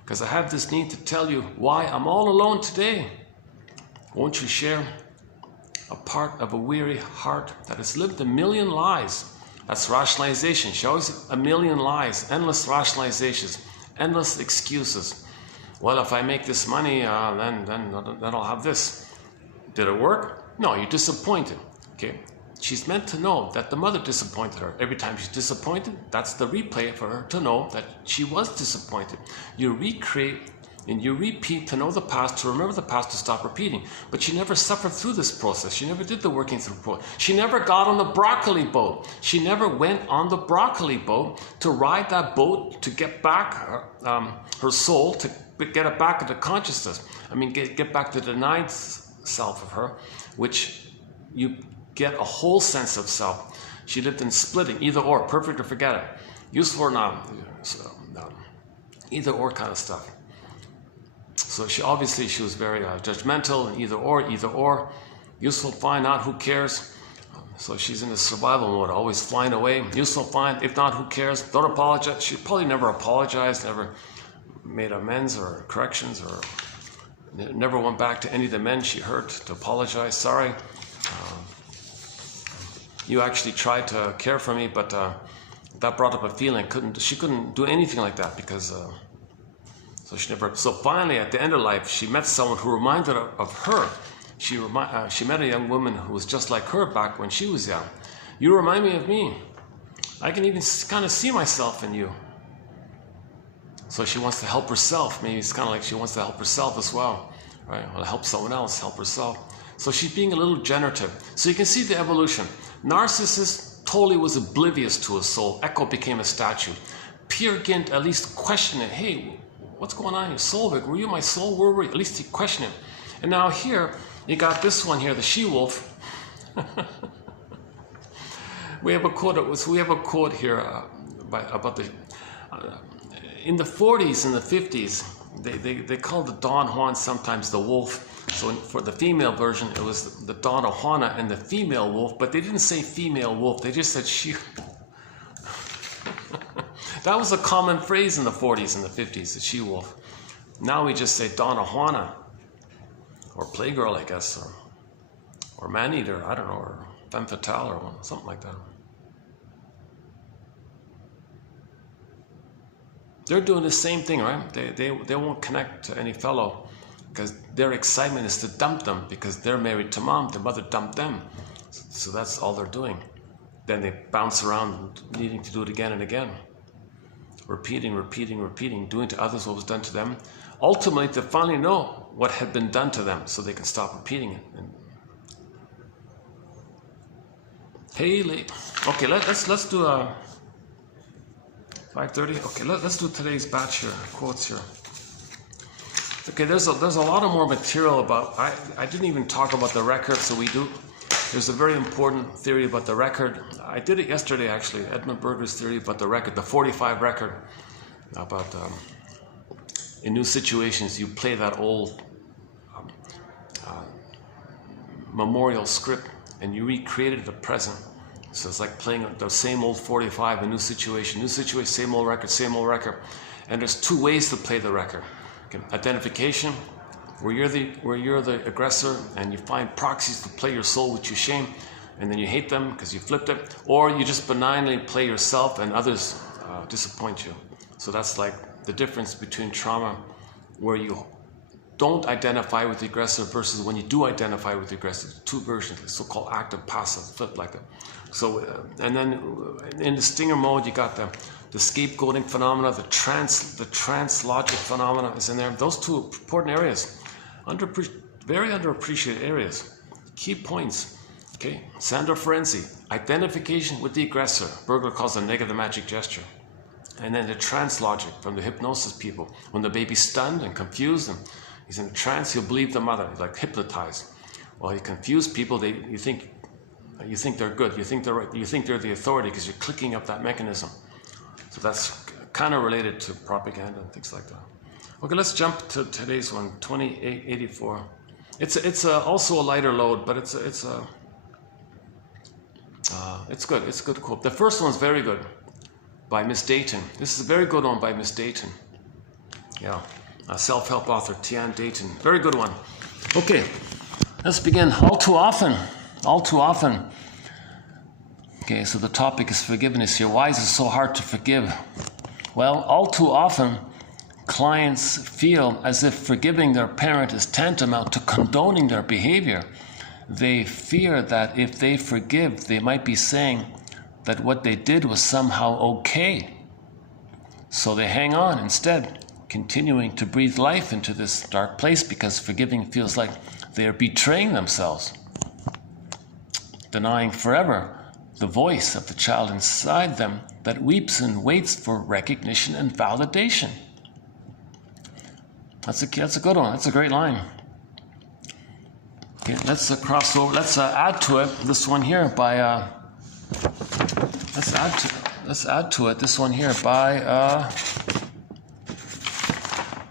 because I have this need to tell you why I'm all alone today. Won't you share a part of a weary heart that has lived a million lies? That's rationalization. She always a million lies, endless rationalizations, endless excuses. Well, if I make this money, then I'll have this. Did it work? No, you're disappointed. Okay. She's meant to know that the mother disappointed her. Every time she's disappointed, that's the replay for her to know that she was disappointed. You recreate and you repeat to know the past, to remember the past, to stop repeating. But she never suffered through this process. She never did the working through process. She never got on the broccoli boat. She never went on the broccoli boat to ride that boat to get back her soul, to get it back into consciousness. I mean, get back to the denied self of her, which you get a whole sense of self. She lived in splitting, either or, perfect or forget it, useful or not, either or kind of stuff. So she was very judgmental, either or, useful, fine, not, who cares? So she's in a survival mode, always flying away, useful, fine, if not, who cares? Don't apologize. She probably never apologized, never made amends or corrections, or never went back to any of the men she hurt to apologize. Sorry. You actually tried to care for me, but that brought up a feeling. She couldn't do anything like that because so finally at the end of life, she met someone who reminded her of her. She met a young woman who was just like her back when she was young. You remind me of me. I can even kind of see myself in you. So she wants to help herself. Maybe it's kind of like she wants to help herself as well, right? Well, help someone else, help herself. So she's being a little generative. So you can see the evolution. Narcissus totally was oblivious to his soul. Echo became a statue. Peer Gynt at least questioned it. Hey, what's going on in your soul? Were you my soul? Where were you? At least he questioned it. And now here, you got this one here, the she-wolf. We have a quote here about the... in the 40s and the 50s, they called the Don Juan sometimes the wolf. So for the female version, it was the Donna Juana and the female wolf, but they didn't say female wolf, they just said she. That was a common phrase in the 40s and the 50s, the she-wolf. Now we just say Donna Juana, or Playgirl, I guess, or Man-Eater, I don't know, or Femme Fatale, or something like that. They're doing the same thing, right? They won't connect to any fellow, because their excitement is to dump them because they're married to mom, their mother dumped them. So that's all they're doing. Then they bounce around needing to do it again and again. Repeating, doing to others what was done to them. Ultimately, to finally know what had been done to them so they can stop repeating it. Hey, late. Okay, let's do a 5:30. Okay, let's do today's batch here, quotes here. Okay, there's a lot of more material about, I didn't even talk about the record, so there's a very important theory about the record. I did it yesterday actually, Edmund Berger's theory about the record, the 45 record, about in new situations you play that old memorial script and you recreated the present. So it's like playing the same old 45, a new situation, same old record. And there's two ways to play the record. Okay. Identification, where you're the aggressor and you find proxies to play your soul with your shame, and then you hate them because you flipped it, or you just benignly play yourself and others disappoint you. So that's like the difference between trauma, where you don't identify with the aggressor versus when you do identify with the aggressor. Two versions, the so-called active, passive, flip like that. So, and then in the stinger mode, you got the scapegoating phenomena, the trance logic phenomena is in there. Those two important areas, very underappreciated areas. Key points. Okay, Sandor Ferenczi, identification with the aggressor. Berger calls it negative magic gesture. And then the trance logic from the hypnosis people. When the baby's stunned and confused and he's in a trance, he'll believe the mother. He's like hypnotized. Well, you confuse people. You think they're good. You think they're right. You think they're the authority because you're clicking up that mechanism. So that's kind of related to propaganda and things like that. Okay, let's jump to today's one, 2884. It's also a lighter load, but it's good. It's a good quote. The first one's very good, by Miss Dayton. This is a very good one by Miss Dayton. Yeah, a self-help author, Tian Dayton. Very good one. Okay, let's begin. All too often. Okay, so the topic is forgiveness here. Why is it so hard to forgive? Well, all too often, clients feel as if forgiving their parent is tantamount to condoning their behavior. They fear that if they forgive, they might be saying that what they did was somehow okay. So they hang on instead, continuing to breathe life into this dark place because forgiving feels like they are betraying themselves, denying forever the voice of the child inside them that weeps and waits for recognition and validation. That's a good one. That's a great line. Okay, let's cross over. Let's add to it this one here by. Let's add to it this one here by.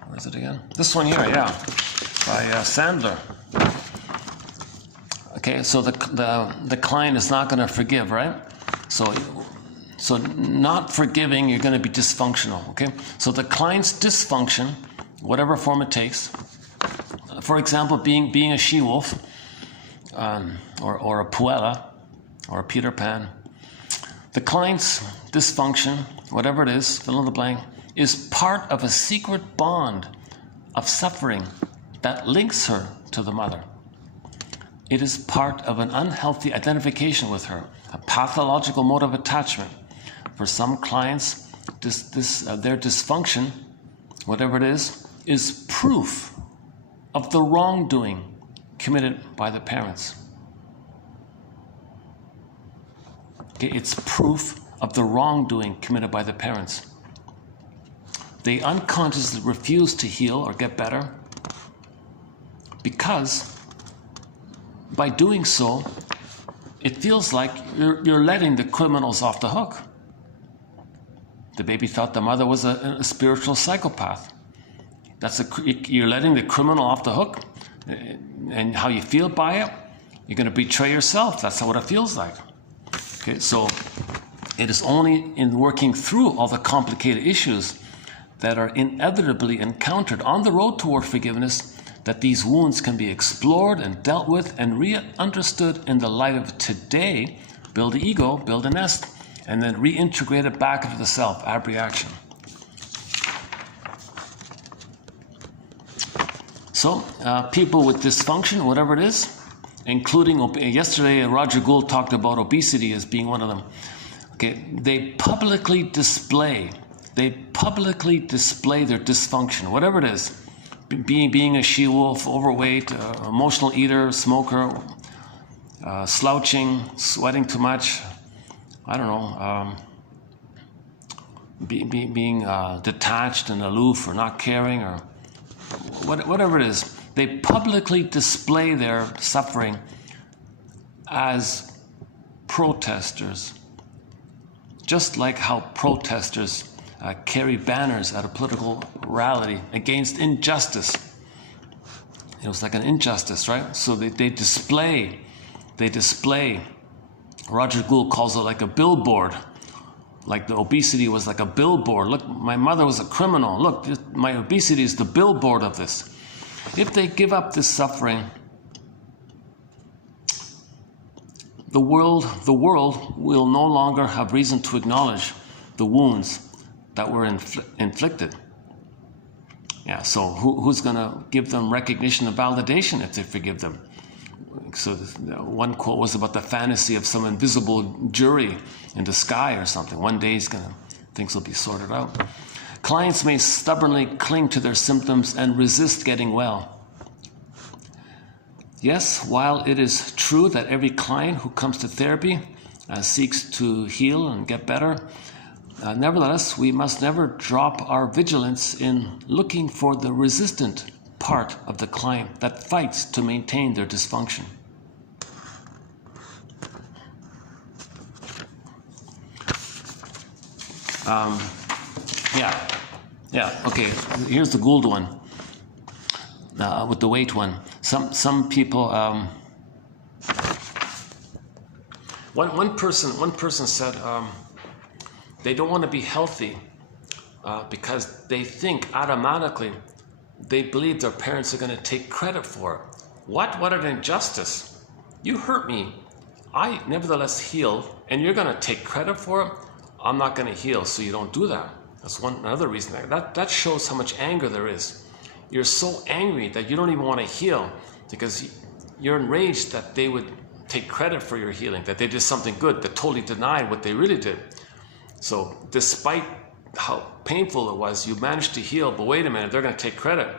Where is it again? This one here, yeah, by Sandler. Okay, so the client is not going to forgive, right? So not forgiving, you're going to be dysfunctional. Okay, so the client's dysfunction, whatever form it takes. For example, being a she-wolf, or a Puella, or a Peter Pan. The client's dysfunction, whatever it is, fill in the blank, is part of a secret bond of suffering that links her to the mother. It is part of an unhealthy identification with her, a pathological mode of attachment. For some clients, their dysfunction, whatever it is proof of the wrongdoing committed by the parents. Okay, it's proof of the wrongdoing committed by the parents. They unconsciously refuse to heal or get better because by doing so, it feels like you're letting the criminals off the hook. The baby thought the mother was a spiritual psychopath. You're letting the criminal off the hook, and how you feel by it, you're going to betray yourself. That's what it feels like. Okay, so it is only in working through all the complicated issues that are inevitably encountered on the road toward forgiveness that these wounds can be explored and dealt with and re-understood in the light of today. Build the ego, build a nest, and then reintegrate it back into the self, ab reaction. So, people with dysfunction, whatever it is, including, yesterday Roger Gould talked about obesity as being one of them. Okay, they publicly display their dysfunction, whatever it is. Being a she-wolf, overweight, emotional eater, smoker, slouching, sweating too much, I don't know, being detached and aloof or not caring or whatever it is. They publicly display their suffering as protesters, just like how protesters carry banners at a political rally against injustice. It was like an injustice, right? So they display, Roger Gould calls it like a billboard. Like the obesity was like a billboard. Look, my mother was a criminal. Look, my obesity is the billboard of this. If they give up this suffering, the world will no longer have reason to acknowledge the wounds that were inflicted. Yeah, so who's going to give them recognition and validation if they forgive them? So one quote was about the fantasy of some invisible jury in the sky or something. One day things will be sorted out. Clients may stubbornly cling to their symptoms and resist getting well. Yes, while it is true that every client who comes to therapy seeks to heal and get better, nevertheless, we must never drop our vigilance in looking for the resistant part of the client that fights to maintain their dysfunction. Yeah, okay, here's the Gould one, with the weight one. Some people, one person said they don't want to be healthy because they think automatically, they believe their parents are going to take credit for it. What an injustice. You hurt me. I nevertheless healed, and you're going to take credit for it? I'm not going to heal, so you don't do that. That's another reason. That shows how much anger there is. You're so angry that you don't even want to heal because you're enraged that they would take credit for your healing, that they did something good, that totally denied what they really did. So despite how painful it was, you managed to heal, but wait a minute, they're going to take credit.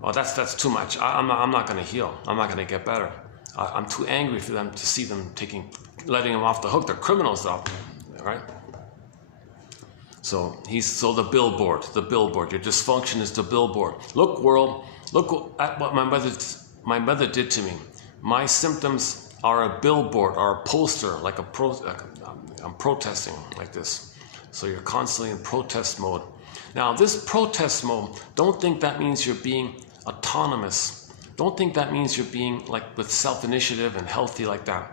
Well, that's too much. I'm not going to heal. I'm not going to get better. I'm too angry for them to see them letting them off the hook. They're criminals, though, right? So the billboard. Your dysfunction is the billboard. Look, world, look at what my mother did to me. My symptoms are a billboard, are a poster, like I'm protesting like this. So you're constantly in protest mode. Now, this protest mode, don't think that means you're being autonomous. Don't think that means you're being like with self-initiative and healthy like that.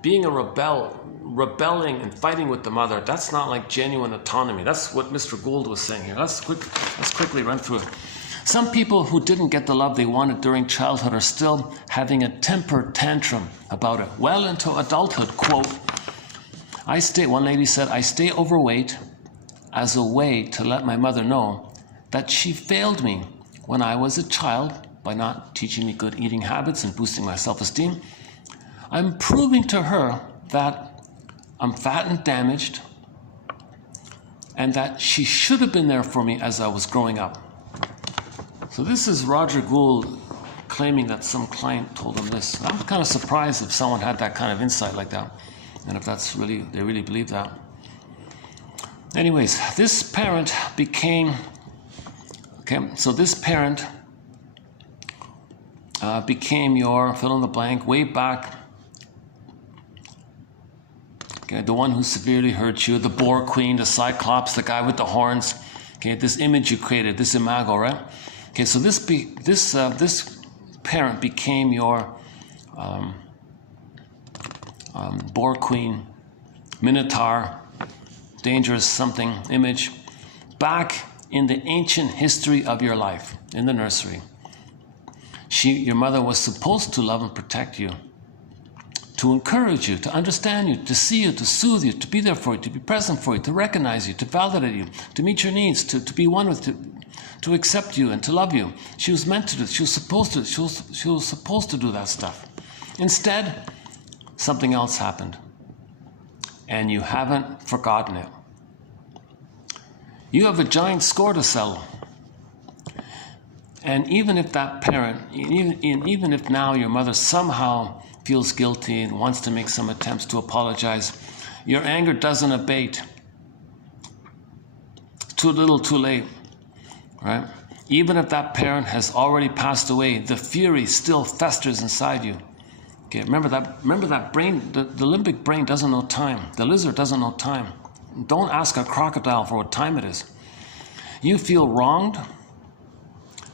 Being a rebelling and fighting with the mother, that's not like genuine autonomy. That's what Mr. Gould was saying here. Let's quickly run through it. Some people who didn't get the love they wanted during childhood are still having a temper tantrum about it. Well into adulthood, quote, one lady said, I stay overweight as a way to let my mother know that she failed me when I was a child by not teaching me good eating habits and boosting my self-esteem. I'm proving to her that I'm fat and damaged and that she should have been there for me as I was growing up. So this is Roger Gould claiming that some client told him this. I'm kind of surprised if someone had that kind of insight like that, and if they really believe that. Anyways, this parent became, became your fill in the blank way back. Okay, the one who severely hurt you, the boar queen, the cyclops, the guy with the horns. Okay, this image you created, this imago, right? Okay, so this parent became your boar queen, minotaur, dangerous something image, back in the ancient history of your life, in the nursery. Your mother was supposed to love and protect you, to encourage you, to understand you, to see you, to soothe you, to be there for you, to be present for you, to recognize you, to validate you, to meet your needs, to be one with you, to accept you and to love you. She was meant to do it. She was supposed to. She was supposed to do that stuff. Instead, something else happened, and you haven't forgotten it. You have a giant score to settle. And even if that parent, even if now your mother somehow feels guilty and wants to make some attempts to apologize, your anger doesn't abate. Too little, too late, right? Even if that parent has already passed away, the fury still festers inside you. Okay, remember that brain, the limbic brain doesn't know time. The lizard doesn't know time. Don't ask a crocodile for what time it is. You feel wronged,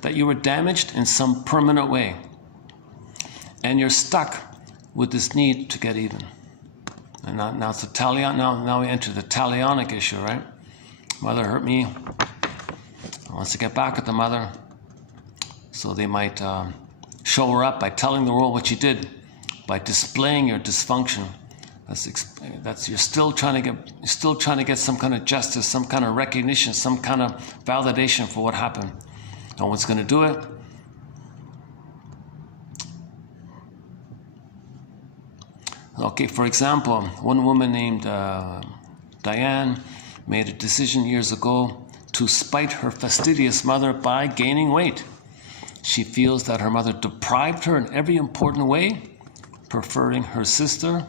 that you were damaged in some permanent way, and you're stuck with this need to get even. And now it's now we enter the talionic issue, right? Mother hurt me. Wants to get back at the mother, so they might show her up by telling the world what you did, by displaying your dysfunction. That's you're still trying to get some kind of justice, some kind of recognition, some kind of validation for what happened. No one's going to do it. Okay, for example, one woman named Diane made a decision years ago to spite her fastidious mother by gaining weight. She feels that her mother deprived her in every important way, preferring her sister.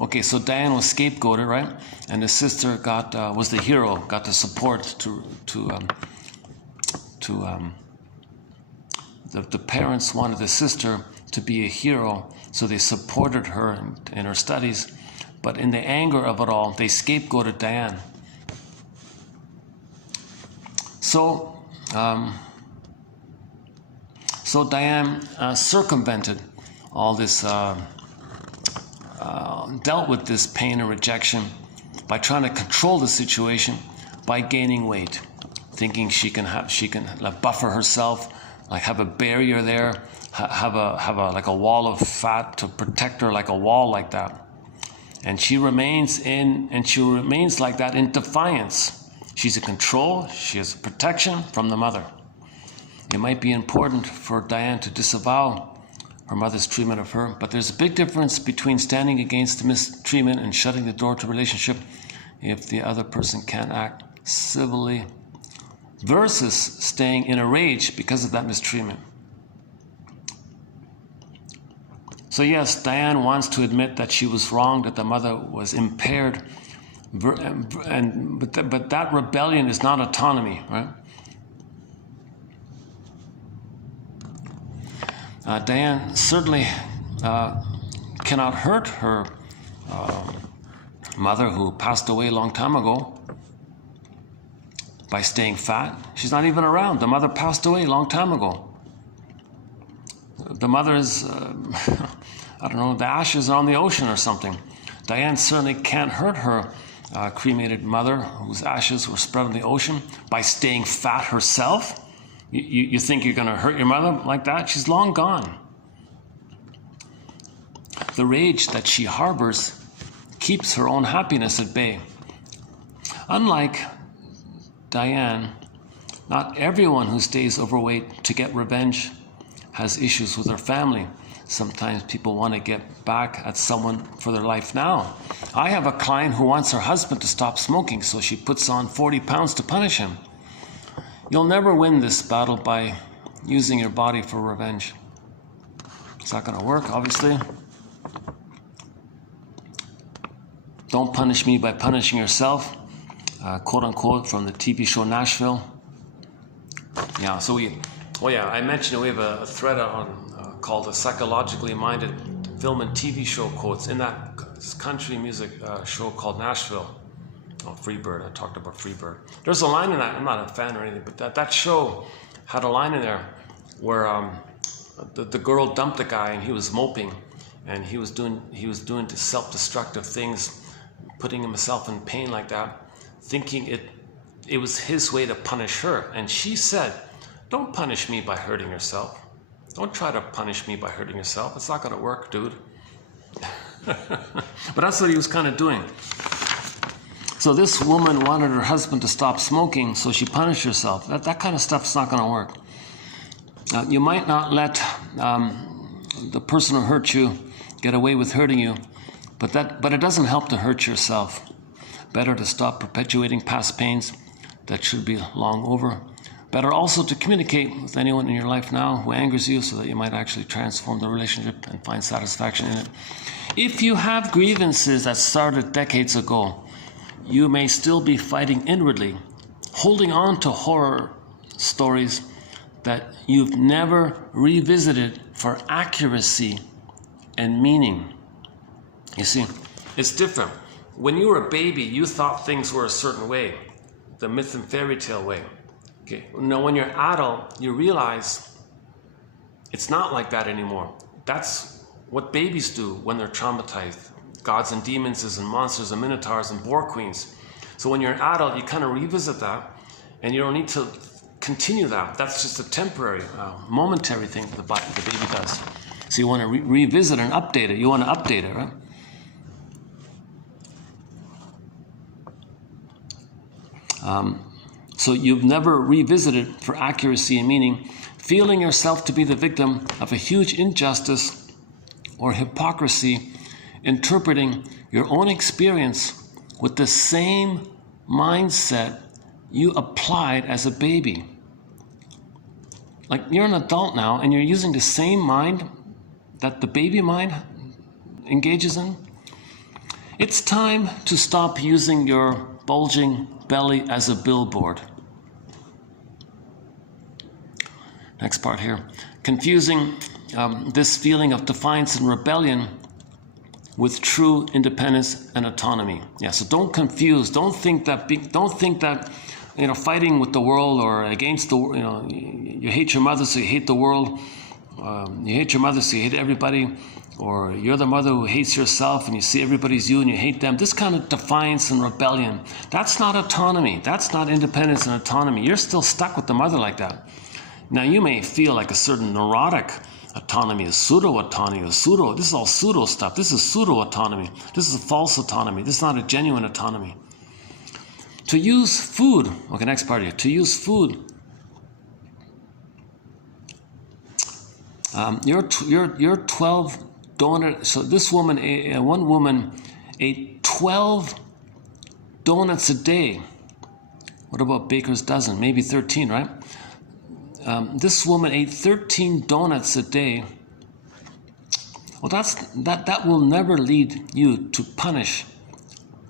Okay, so Diane was scapegoated, right? And the sister was the hero, got the support the parents wanted the sister to be a hero, so they supported her in her studies. But in the anger of it all, they scapegoated Diane. So, so Diane circumvented all this, dealt with this pain and rejection by trying to control the situation by gaining weight, thinking she can like buffer herself, like have a barrier there, have a like a wall of fat to protect her, like a wall like that. And she remains like that in defiance. She's in control, she has protection from the mother. It might be important for Diane to disavow her mother's treatment of her, but there's a big difference between standing against the mistreatment and shutting the door to relationship if the other person can't act civilly, versus staying in a rage because of that mistreatment. So yes, Diane wants to admit that she was wrong, that the mother was impaired, but that rebellion is not autonomy, right? Diane certainly cannot hurt her mother, who passed away a long time ago, by staying fat. She's not even around. The mother passed away a long time ago. The mother is, I don't know, the ashes are on the ocean or something. Diane certainly can't hurt her cremated mother, whose ashes were spread on the ocean, by staying fat herself. You think you're going to hurt your mother like that? She's long gone. The rage that she harbors keeps her own happiness at bay. Unlike Diane, not everyone who stays overweight to get revenge has issues with their family. Sometimes people want to get back at someone for their life now. I have a client who wants her husband to stop smoking, so she puts on 40 pounds to punish him. You'll never win this battle by using your body for revenge. It's not going to work, obviously. Don't punish me by punishing yourself, quote unquote, from the TV show Nashville. Yeah, so I mentioned we have a thread on called the Psychologically Minded Film and TV Show Quotes in that country music show called Nashville. Oh, Freebird, I talked about Freebird. There's a line in that, I'm not a fan or anything, but that show had a line in there where the girl dumped the guy and he was moping, and he was doing self-destructive things, putting himself in pain like that, thinking it was his way to punish her. And she said, "Don't punish me by hurting yourself. Don't try to punish me by hurting yourself. It's not going to work, dude." But that's what he was kind of doing. So this woman wanted her husband to stop smoking, so she punished herself. That kind of stuff's not going to work. You might not let the person who hurt you get away with hurting you, but it doesn't help to hurt yourself. Better to stop perpetuating past pains that should be long over. Better also to communicate with anyone in your life now who angers you, so that you might actually transform the relationship and find satisfaction in it. If you have grievances that started decades ago, you may still be fighting inwardly, holding on to horror stories that you've never revisited for accuracy and meaning. You see, it's different. When you were a baby, you thought things were a certain way, the myth and fairy tale way. Okay. Now, when you're adult, you realize it's not like that anymore. That's what babies do when they're traumatized. Gods and demons and monsters and minotaurs and boar queens. So when you're an adult, you kind of revisit that, and you don't need to continue that. That's just a temporary, momentary thing the baby does. So you want to revisit and update it. You want to update it, right? So you've never revisited for accuracy and meaning, feeling yourself to be the victim of a huge injustice or hypocrisy, interpreting your own experience with the same mindset you applied as a baby. Like, you're an adult now and you're using the same mind that the baby mind engages in. It's time to stop using your bulging belly as a billboard. Next part here. Confusing this feeling of defiance and rebellion with true independence and autonomy. Yeah, so don't confuse. Don't think that fighting with the world or against the, you hate your mother, so you hate the world. You hate your mother, so you hate everybody. Or you're the mother who hates yourself and you see everybody's you and you hate them. This kind of defiance and rebellion, that's not autonomy. That's not independence and autonomy. You're still stuck with the mother like that. Now, you may feel like a certain neurotic autonomy is pseudo-autonomy, this is all pseudo stuff. This is pseudo-autonomy. This is a false autonomy. This is not a genuine autonomy. To use food, okay, next part here. To use food, you're 12 donuts. So this woman, one woman ate 12 donuts a day. What about baker's dozen? Maybe 13, right? This woman ate 13 donuts a day. Well, that will never lead you to punish.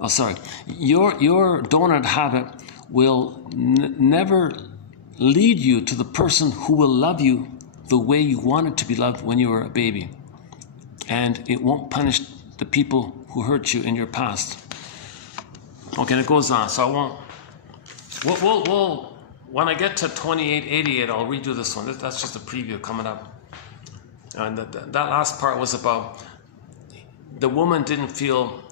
Oh, sorry. Your donut habit will never lead you to the person who will love you the way you wanted to be loved when you were a baby. And it won't punish the people who hurt you in your past. Okay, and it goes on. So I won't. We'll when I get to 2888, I'll redo this one. That's just a preview coming up. And that last part was about the woman didn't feel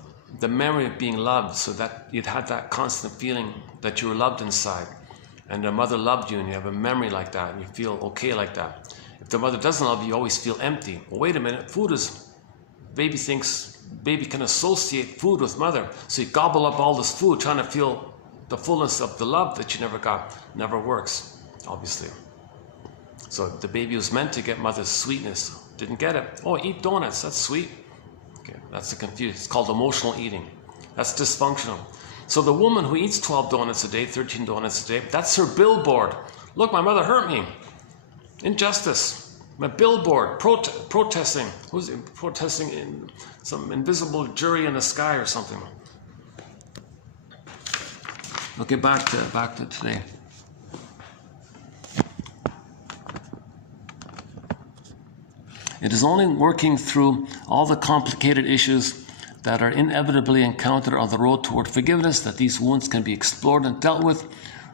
the memory of being loved, so that you'd had that constant feeling that you were loved inside. And the mother loved you, and you have a memory like that, and you feel okay like that. If the mother doesn't love you, you always feel empty. Well, wait a minute, baby can associate food with mother. So you gobble up all this food, trying to feel the fullness of the love that you never got. Never works, obviously. So the baby was meant to get mother's sweetness, didn't get it. Oh, eat donuts, that's sweet. Okay, that's the confusion. It's called emotional eating. That's dysfunctional. So the woman who eats 12 donuts a day, 13 donuts a day, that's her billboard. Look, my mother hurt me. Injustice. My billboard, protesting. Who's protesting? In some invisible jury in the sky or something. Okay, back to today. It is only working through all the complicated issues that are inevitably encountered on the road toward forgiveness that these wounds can be explored and dealt with,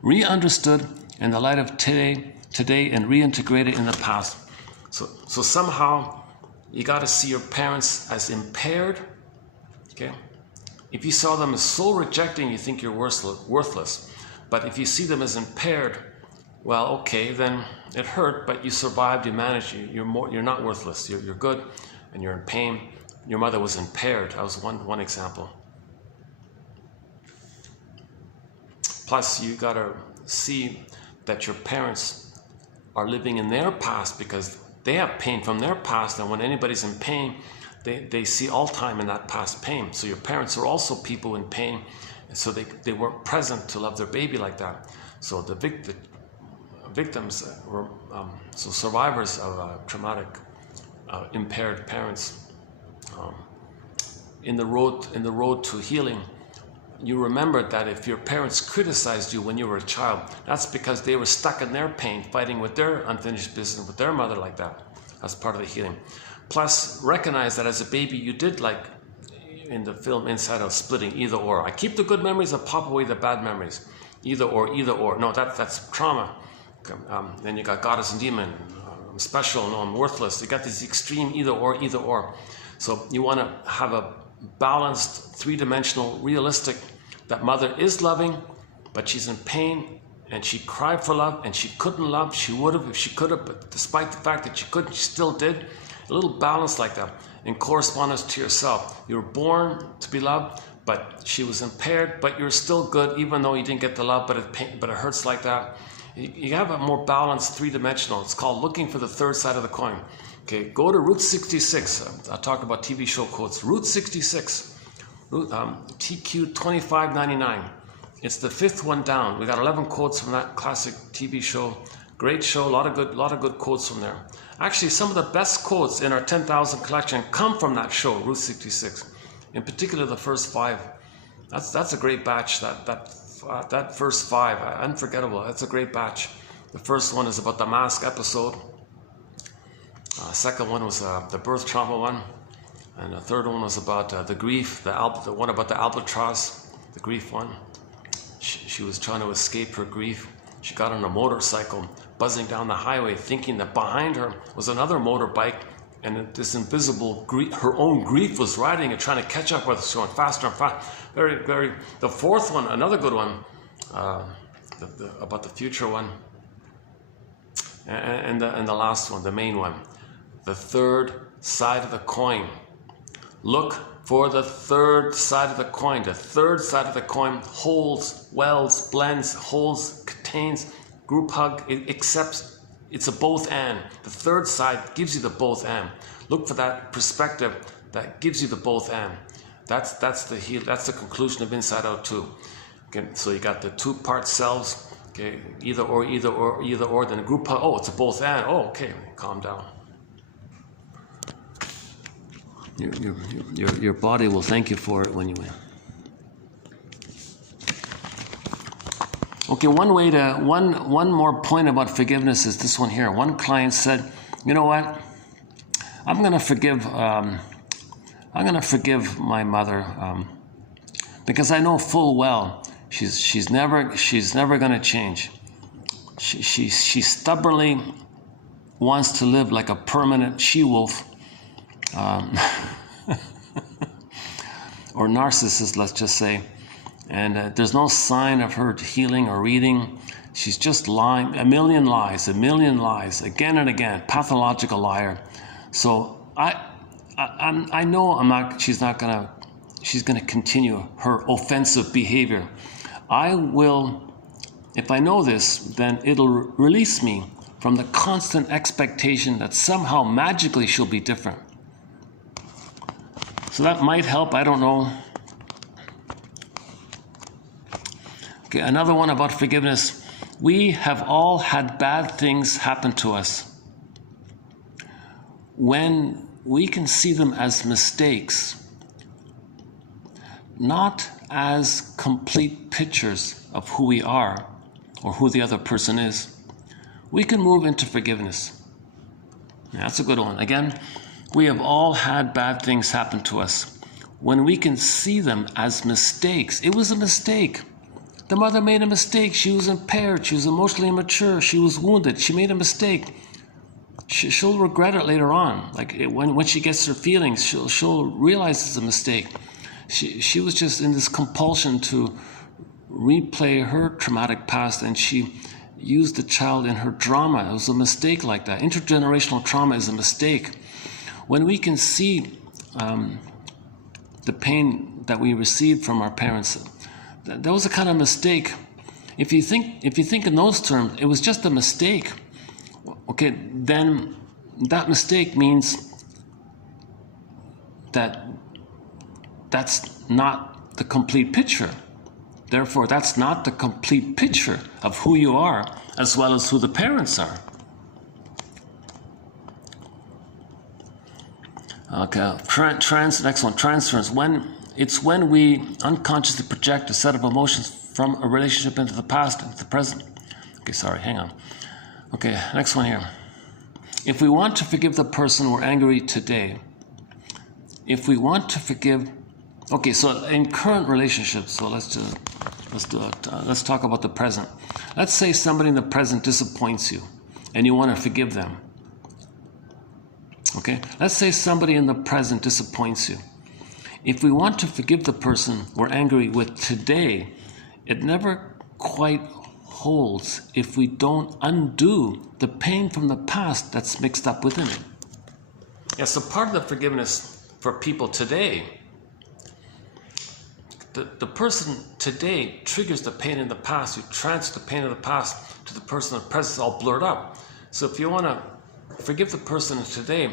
re-understood in the light of today, and reintegrated in the past. So somehow you got to see your parents as impaired. Okay. If you saw them as soul rejecting, you think you're worthless. But if you see them as impaired, well, okay, then it hurt, but you survived, you managed, you're not worthless. You're good, and you're in pain. Your mother was impaired. That was one example. Plus, you got to see that your parents are living in their past because they have pain from their past, and when anybody's in pain, they see all time in that past pain. So your parents are also people in pain, and so they weren't present to love their baby like that. So the victims were survivors of traumatic, impaired parents. In the road to healing, you remember that if your parents criticized you when you were a child, that's because they were stuck in their pain, fighting with their unfinished business with their mother like that. That's part of the healing. Plus, recognize that as a baby, you did, like in the film Inside Out, splitting either or. I keep the good memories and pop away the bad memories. Either or. No, that's trauma. Then you got goddess and demon. I'm special, no, I'm worthless. You got this extreme either or. So you want to have a balanced, three-dimensional, realistic, that mother is loving, but she's in pain, and she cried for love, and she couldn't love. She would have if she could have, but despite the fact that she couldn't, she still did. A little balance like that in correspondence to yourself. You were born to be loved, but she was impaired, but you're still good, even though you didn't get the love, but it hurts like that. You have a more balanced, three-dimensional. It's called looking for the third side of the coin. Okay, go to Route 66. I talked about TV show quotes. Route 66, TQ 2599. It's the fifth one down. We got 11 quotes from that classic TV show. Great show, a lot of good quotes from there. Actually, some of the best quotes in our 10,000 collection come from that show, Route 66. In particular, the first 5. That's a great batch. That first 5, unforgettable. That's a great batch. The first one is about the mask episode. Second one was the birth trauma one, and the third one was about the grief. The one about the albatross, the grief one. she was trying to escape her grief. She got on a motorcycle, buzzing down the highway, thinking that behind her was another motorbike, and this invisible grief, her own grief was riding and trying to catch up with us, going faster and faster. The fourth one, another good one, about the future one, and the last one, the main one, the third side of the coin. Look for the third side of the coin. The third side of the coin holds, welds, blends, holds, contains, group hug, it accepts. It's a both and. The third side gives you the both and. Look for that perspective that gives you the both and. That's the conclusion of Inside Out 2. Okay, so you got the two-part selves. Okay, either or. Then a group hug. Oh, it's a both and. Oh, okay, calm down. Your body will thank you for it when you win. Okay, one more point about forgiveness is this one here. One client said, "You know what? I'm going to forgive my mother because I know full well she's never going to change. She stubbornly wants to live like a permanent she-wolf." Or narcissist, let's just say, and there's no sign of her healing or reading. She's just lying, a million lies, again and again, pathological liar. So I know she's gonna continue her offensive behavior. I will, if I know this, then it'll release me from the constant expectation that somehow magically she'll be different. So that might help, I don't know. Okay, another one about forgiveness. We have all had bad things happen to us. When we can see them as mistakes, not as complete pictures of who we are or who the other person is, we can move into forgiveness. That's a good one. Again, we have all had bad things happen to us. When we can see them as mistakes, it was a mistake. The mother made a mistake. She was impaired. She was emotionally immature. She was wounded. She made a mistake. She'll regret it later on. Like when she gets her feelings, she'll realize it's a mistake. She was just in this compulsion to replay her traumatic past, and she used the child in her drama. It was a mistake like that. Intergenerational trauma is a mistake. When we can see the pain that we received from our parents, that was a kind of mistake. If you think in those terms, it was just a mistake. Okay, then that mistake means that that's not the complete picture. Therefore, that's not the complete picture of who you are, as well as who the parents are. Okay, next one, transference. When we unconsciously project a set of emotions from a relationship into the past, into the present. Okay, sorry, hang on. Okay, next one here. If we want to forgive the person we're angry today, okay, so in current relationships, so let's do it. Let's talk about the present. Let's say somebody in the present disappoints you and you want to forgive them. Okay, let's say somebody in the present disappoints you. If we want to forgive the person we're angry with today, it never quite holds if we don't undo the pain from the past that's mixed up within it. Yeah, so part of the forgiveness for people today, the person today triggers the pain in the past. You transfer the pain of the past to the person in the present. It's all blurred up. So if you want to forgive the person today,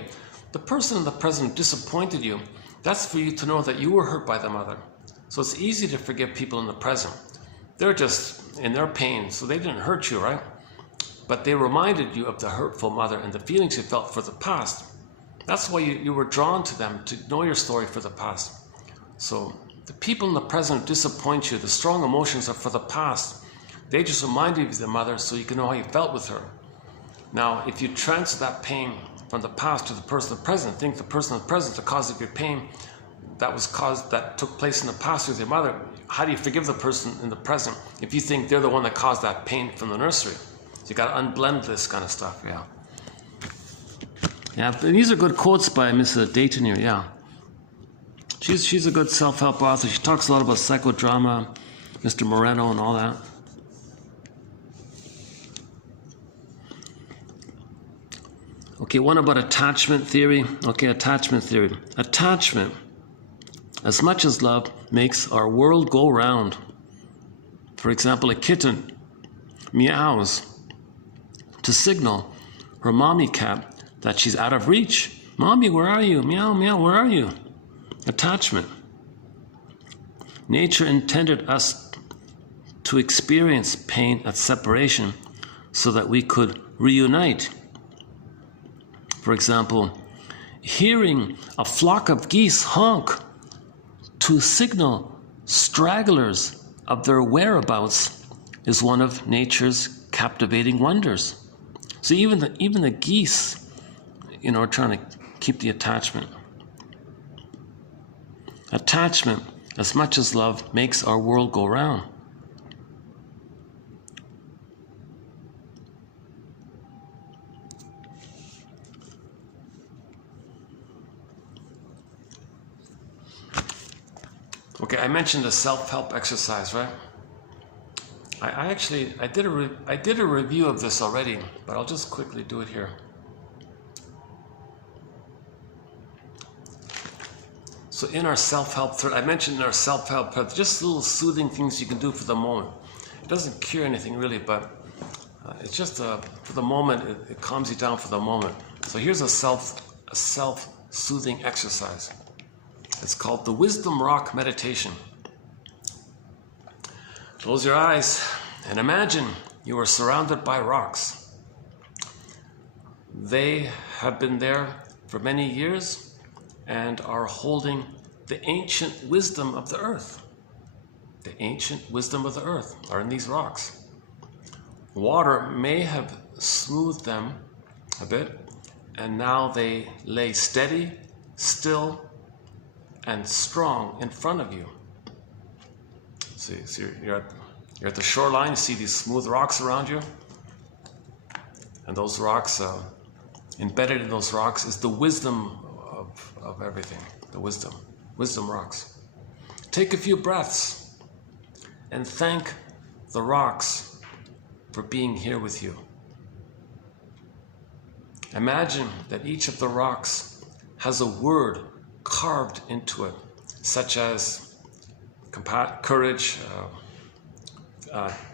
the person in the present disappointed you. That's for you to know that you were hurt by the mother. So it's easy to forgive people in the present. They're just in their pain, so they didn't hurt you, right? But they reminded you of the hurtful mother and the feelings you felt for the past. That's why you were drawn to them, to know your story for the past. So the people in the present disappoint you. The strong emotions are for the past. They just remind you of the mother so you can know how you felt with her. Now, if you transfer that pain from the past to the person in the present, think the person in the present is the cause of your pain that took place in the past with your mother, how do you forgive the person in the present if you think they're the one that caused that pain from the nursery? So you got to unblend this kind of stuff, yeah. Yeah, these are good quotes by Miss Dayton here, yeah. She's a good self-help author. She talks a lot about psychodrama, Mr. Moreno and all that. Okay, one about attachment theory. Okay, attachment theory. Attachment, as much as love, makes our world go round. For example, a kitten meows to signal her mommy cat that she's out of reach. Mommy, where are you? Meow, meow, where are you? Attachment. Nature intended us to experience pain at separation so that we could reunite. For example, hearing a flock of geese honk to signal stragglers of their whereabouts is one of nature's captivating wonders. So even the geese, are trying to keep the attachment. Attachment, as much as love, makes our world go round. Okay, I mentioned a self-help exercise, right? I did a review of this already, but I'll just quickly do it here. So in our self-help thread, I mentioned in our self-help thread, just little soothing things you can do for the moment. It doesn't cure anything really, but it's just for the moment, it calms you down for the moment. So here's a self-soothing exercise. It's called the Wisdom Rock Meditation. Close your eyes and imagine you are surrounded by rocks. They have been there for many years and are holding the ancient wisdom of the earth. The ancient wisdom of the earth are in these rocks. Water may have smoothed them a bit, and now they lay steady, still, and strong in front of you. So you're at the shoreline, you see these smooth rocks around you, and those rocks, embedded in those rocks is the wisdom of everything, the wisdom rocks. Take a few breaths and thank the rocks for being here with you. Imagine that each of the rocks has a word carved into it, such as courage,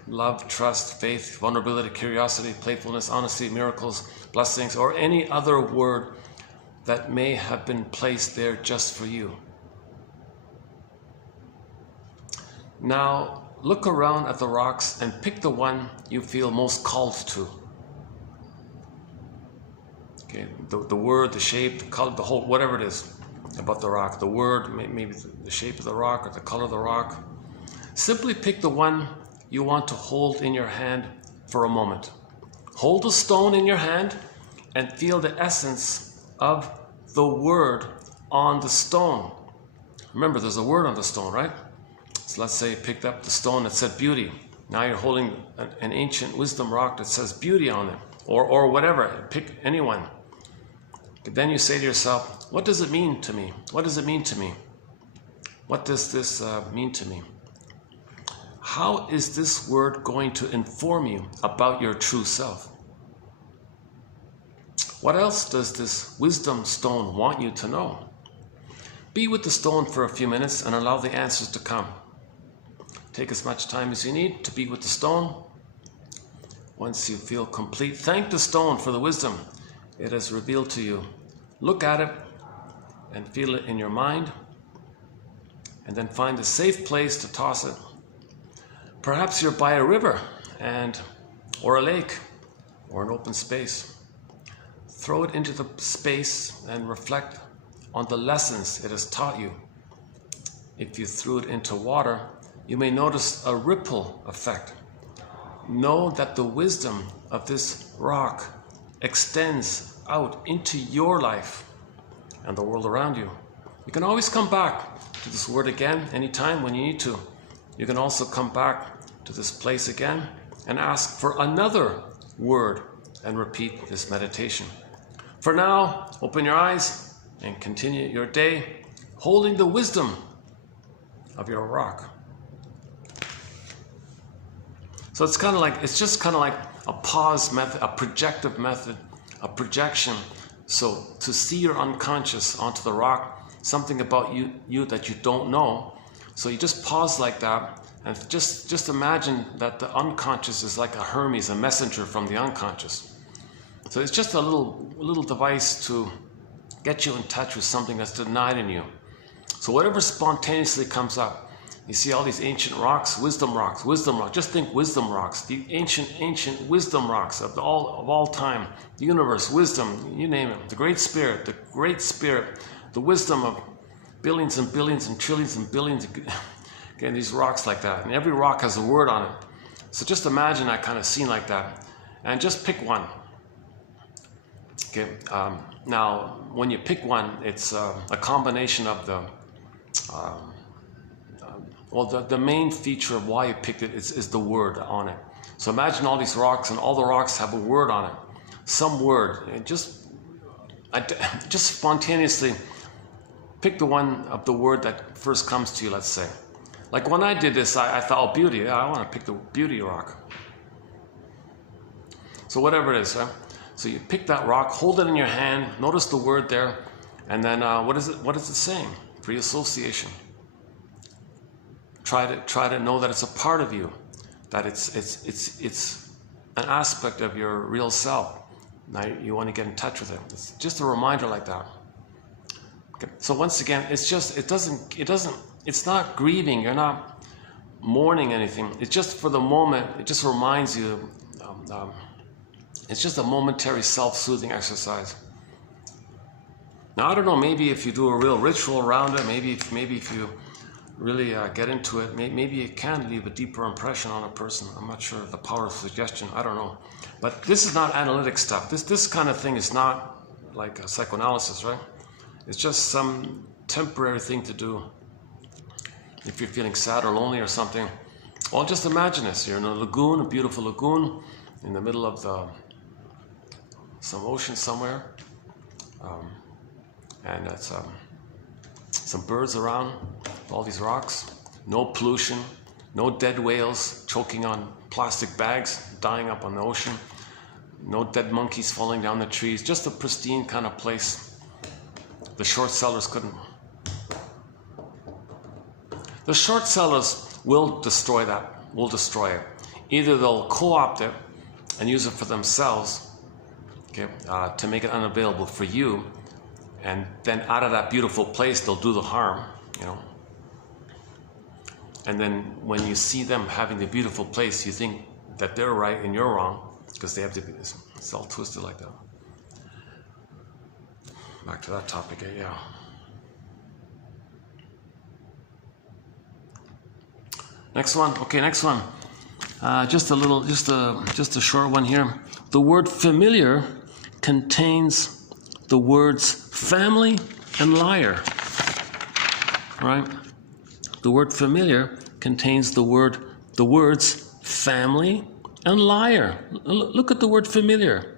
love, trust, faith, vulnerability, curiosity, playfulness, honesty, miracles, blessings, or any other word that may have been placed there just for you. Now look around at the rocks and pick the one you feel most called to. Okay, the word, the shape, the color, the whole, whatever it is about the rock, the word, maybe the shape of the rock or the color of the rock. Simply pick the one you want to hold in your hand for a moment. Hold the stone in your hand and feel the essence of the word on the stone. Remember, there's a word on the stone, right? So let's say you picked up the stone that said beauty. Now you're holding an ancient wisdom rock that says beauty on it, or whatever. Pick anyone. Then you say to yourself, what does it mean to me? What does it mean to me? What does this mean to me? How is this word going to inform you about your true self? What else does this wisdom stone want you to know? Be with the stone for a few minutes and allow the answers to come. Take as much time as you need to be with the stone. Once you feel complete, thank the stone for the wisdom it has revealed to you. Look at it and feel it in your mind, and then find a safe place to toss it. Perhaps you're by a river or a lake or an open space. Throw it into the space and reflect on the lessons it has taught you. If you threw it into water, you may notice a ripple effect. Know that the wisdom of this rock extends out into your life and the world around you. You can always come back to this word again anytime when you need to. You can also come back to this place again and ask for another word and repeat this meditation. For now, open your eyes and continue your day holding the wisdom of your rock. So it's just kind of like a pause method, a projective method, a projection. So to see your unconscious onto the rock, something about you that you don't know. So you just pause like that and just imagine that the unconscious is like a Hermes, a messenger from the unconscious. So it's just a little device to get you in touch with something that's denied in you. So whatever spontaneously comes up, you see all these ancient rocks, wisdom rocks. Just think wisdom rocks, the ancient wisdom rocks of all time, the universe, wisdom, you name it, the great spirit, the wisdom of billions and billions and trillions and billions. Again, these rocks like that, and every rock has a word on it. So just imagine that kind of scene like that, and just pick one. Okay. Now, when you pick one, it's a combination of the main feature of why you picked it is the word on it. So imagine all these rocks, and all the rocks have a word on it, some word. And just spontaneously pick the one of the word that first comes to you. Let's say, like when I did this, I thought, oh, beauty. Yeah, I want to pick the beauty rock. So whatever it is, right? So you pick that rock, hold it in your hand, notice the word there, and then what is it saying? Free association. Try to know that it's a part of you, that it's an aspect of your real self. Now you want to get in touch with it. It's just a reminder like that. Okay. So once again, it's not grieving. You're not mourning anything. It's just for the moment. It just reminds you. It's just a momentary self-soothing exercise. Now I don't know. Maybe if you do a real ritual around it, maybe if you really get into it, maybe it can leave a deeper impression on a person. I'm not sure of the power of suggestion. I don't know. But this is not analytic stuff. This kind of thing is not like a psychoanalysis, right? It's just some temporary thing to do. If you're feeling sad or lonely or something, well, just imagine this. You're in a lagoon, a beautiful lagoon, in the middle of some ocean somewhere, and it's some birds around, all these rocks, no pollution, no dead whales choking on plastic bags, dying up on the ocean, no dead monkeys falling down the trees, just a pristine kind of place. The short sellers couldn't. The short sellers will destroy it. Either they'll co-opt it and use it for themselves, okay, to make it unavailable for you, and then out of that beautiful place they'll do the harm, you know. And then when you see them having the beautiful place, you think that they're right and you're wrong, because they have to be, it's all twisted like that. Back to that topic, yeah. Next one. Okay, next one. Just a short one here. The word familiar contains the words family and liar. Right? The word familiar contains the words family and liar. Look at the word familiar.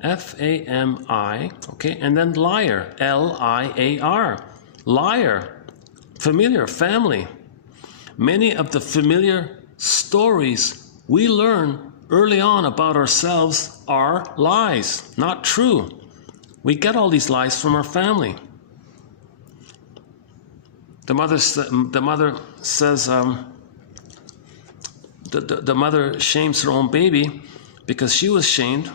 F-A-M-I, okay, and then liar, L-I-A-R, liar, familiar, family. Many of the familiar stories we learn early on about ourselves are lies, not true. We get all these lies from our family. The mother says, the mother shames her own baby because she was shamed.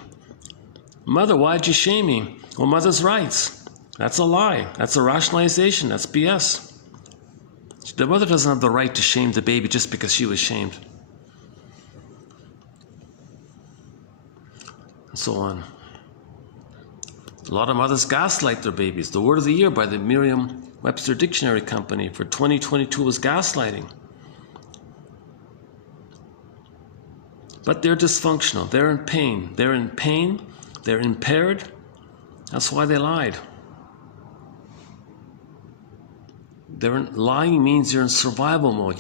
Mother, why'd you shame me? Well, mother's rights. That's a lie. That's a rationalization. That's BS. The mother doesn't have the right to shame the baby just because she was shamed. And so on. A lot of mothers gaslight their babies. The word of the year by the Merriam-Webster Dictionary Company for 2022 was gaslighting. But they're dysfunctional. They're in pain. They're in pain. They're impaired. That's why they lied. Lying means you're in survival mode.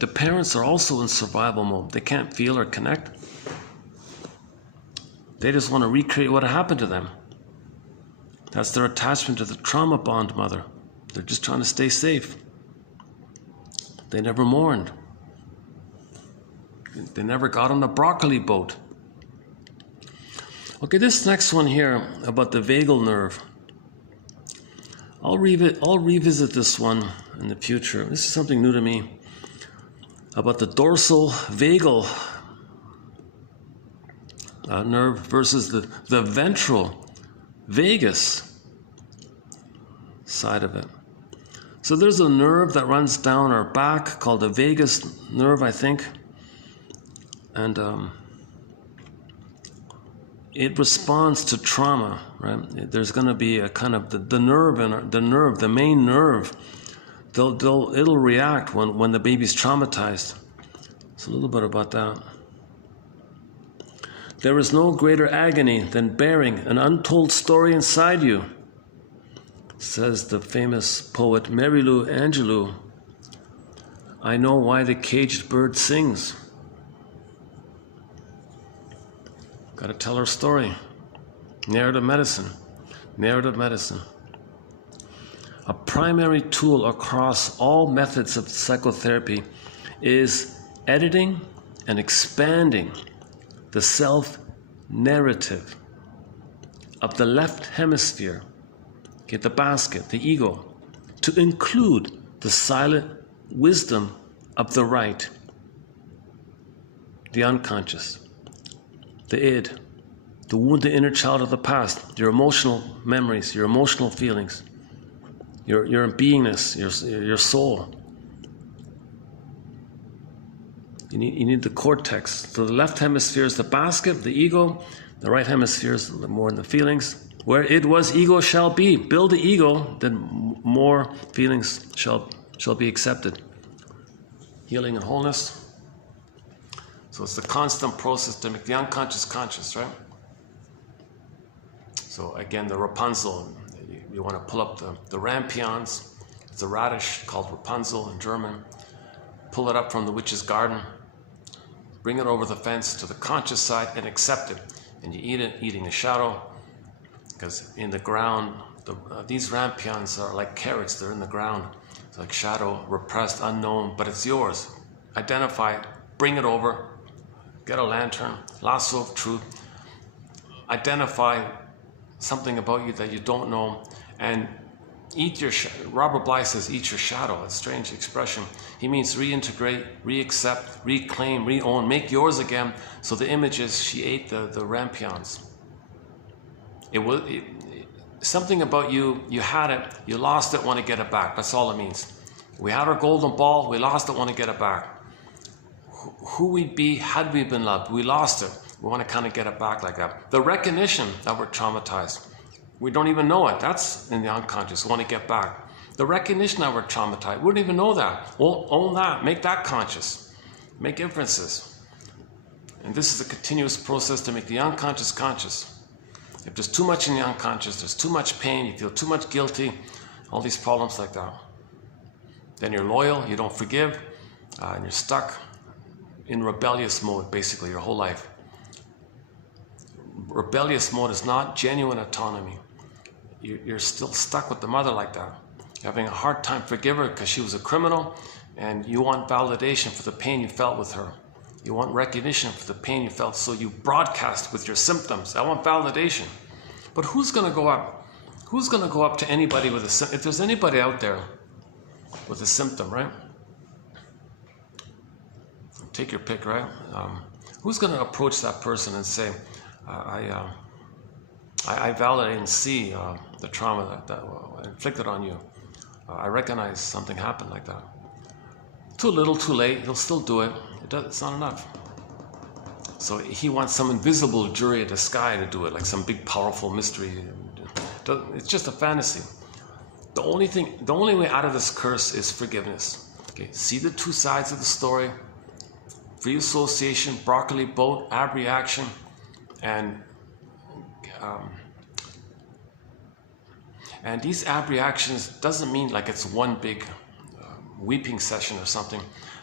the parents are also in survival mode. They can't feel or connect. They just want to recreate what happened to them. That's their attachment to the trauma bond mother. They're just trying to stay safe. They never mourned. They never got on the broccoli boat. Okay, this next one here about the vagal nerve. I'll revisit this one in the future. This is something new to me. About the dorsal vagal nerve versus the ventral vagus side of it. So there's a nerve that runs down our back called the vagus nerve, I think. And it responds to trauma, right? There's going to be a kind of the main nerve. It'll react when the baby's traumatized. So a little bit about that. There is no greater agony than bearing an untold story inside you, says the famous poet Marilu Angelou. I know why the caged bird sings. Got to tell her story. Narrative medicine. Narrative medicine. A primary tool across all methods of psychotherapy is editing and expanding the self-narrative of the left hemisphere, okay, the basket, the ego, to include the silent wisdom of the right, the unconscious, the id, the wounded inner child of the past, your emotional memories, your emotional feelings, your beingness, your soul. You need the cortex. So the left hemisphere is the basket, the ego. The right hemisphere is more in the feelings. Where it was, ego shall be. Build the ego, then more feelings shall be accepted. Healing and wholeness. So it's the constant process to make the unconscious conscious, right? So again, the Rapunzel. You want to pull up the rampions. It's a radish called Rapunzel in German. Pull it up from the witch's garden. Bring it over the fence to the conscious side and accept it. And you eat it, eating the shadow. Because in the ground, these rampions are like carrots. They're in the ground. It's like shadow, repressed, unknown, but it's yours. Identify it, bring it over, get a lantern, lasso of truth. Identify something about you that you don't know, and eat your Robert Bly says, eat your shadow. It's a strange expression. He means reintegrate, re-accept, reclaim, re-own, make yours again. So the image is she ate the rampions. Something about you had it, you lost it, want to get it back. That's all it means. We had our golden ball, we lost it, want to get it back. Who we'd be had we been loved, we lost it. We want to kind of get it back like that. The recognition that we're traumatized. We don't even know it. That's in the unconscious. We want to get back. The recognition that we're traumatized. We don't even know that. Well, own that. Make that conscious. Make inferences. And this is a continuous process to make the unconscious conscious. If there's too much in the unconscious, there's too much pain, you feel too much guilty, all these problems like that. Then you're loyal, you don't forgive, and you're stuck in rebellious mode basically your whole life. Rebellious mode is not genuine autonomy. You're still stuck with the mother like that. You're having a hard time forgive her because she was a criminal, and you want validation for the pain you felt with her. You want recognition for the pain you felt, so you broadcast with your symptoms. I want validation. But who's going to go up? Who's going to go up to anybody with a symptom? If there's anybody out there with a symptom, right? Take your pick, right? Who's going to approach that person and say, I validate and see the trauma that inflicted on you. I recognize something happened like that. Too little, too late. He'll still do it. It's not enough. So he wants some invisible jury in the sky to do it, like some big, powerful mystery. It's just a fantasy. The only way out of this curse is forgiveness. Okay, see the two sides of the story. Free association, broccoli boat, ab reaction, and these ab reactions doesn't mean like it's one big weeping session or something.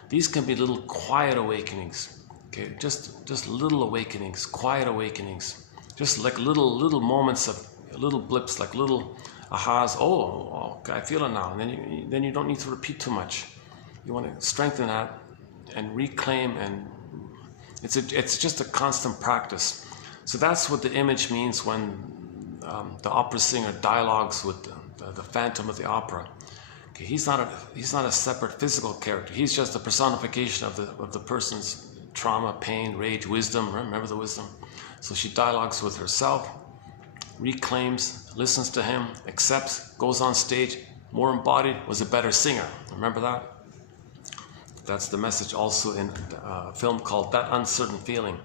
These can be little quiet awakenings. Okay, just little awakenings, quiet awakenings, just like little moments of little blips, like little ahas. Oh, okay, I feel it now. And then you don't need to repeat too much. You want to strengthen that and reclaim, and it's just a constant practice. So that's what the image means when the opera singer dialogues with the phantom of the opera. Okay, he's not a separate physical character. He's just a personification of the person's trauma, pain, rage, wisdom. Remember the wisdom? So she dialogues with herself, reclaims, listens to him, accepts, goes on stage, more embodied, was a better singer. Remember that? That's the message also in a film called That Uncertain Feeling.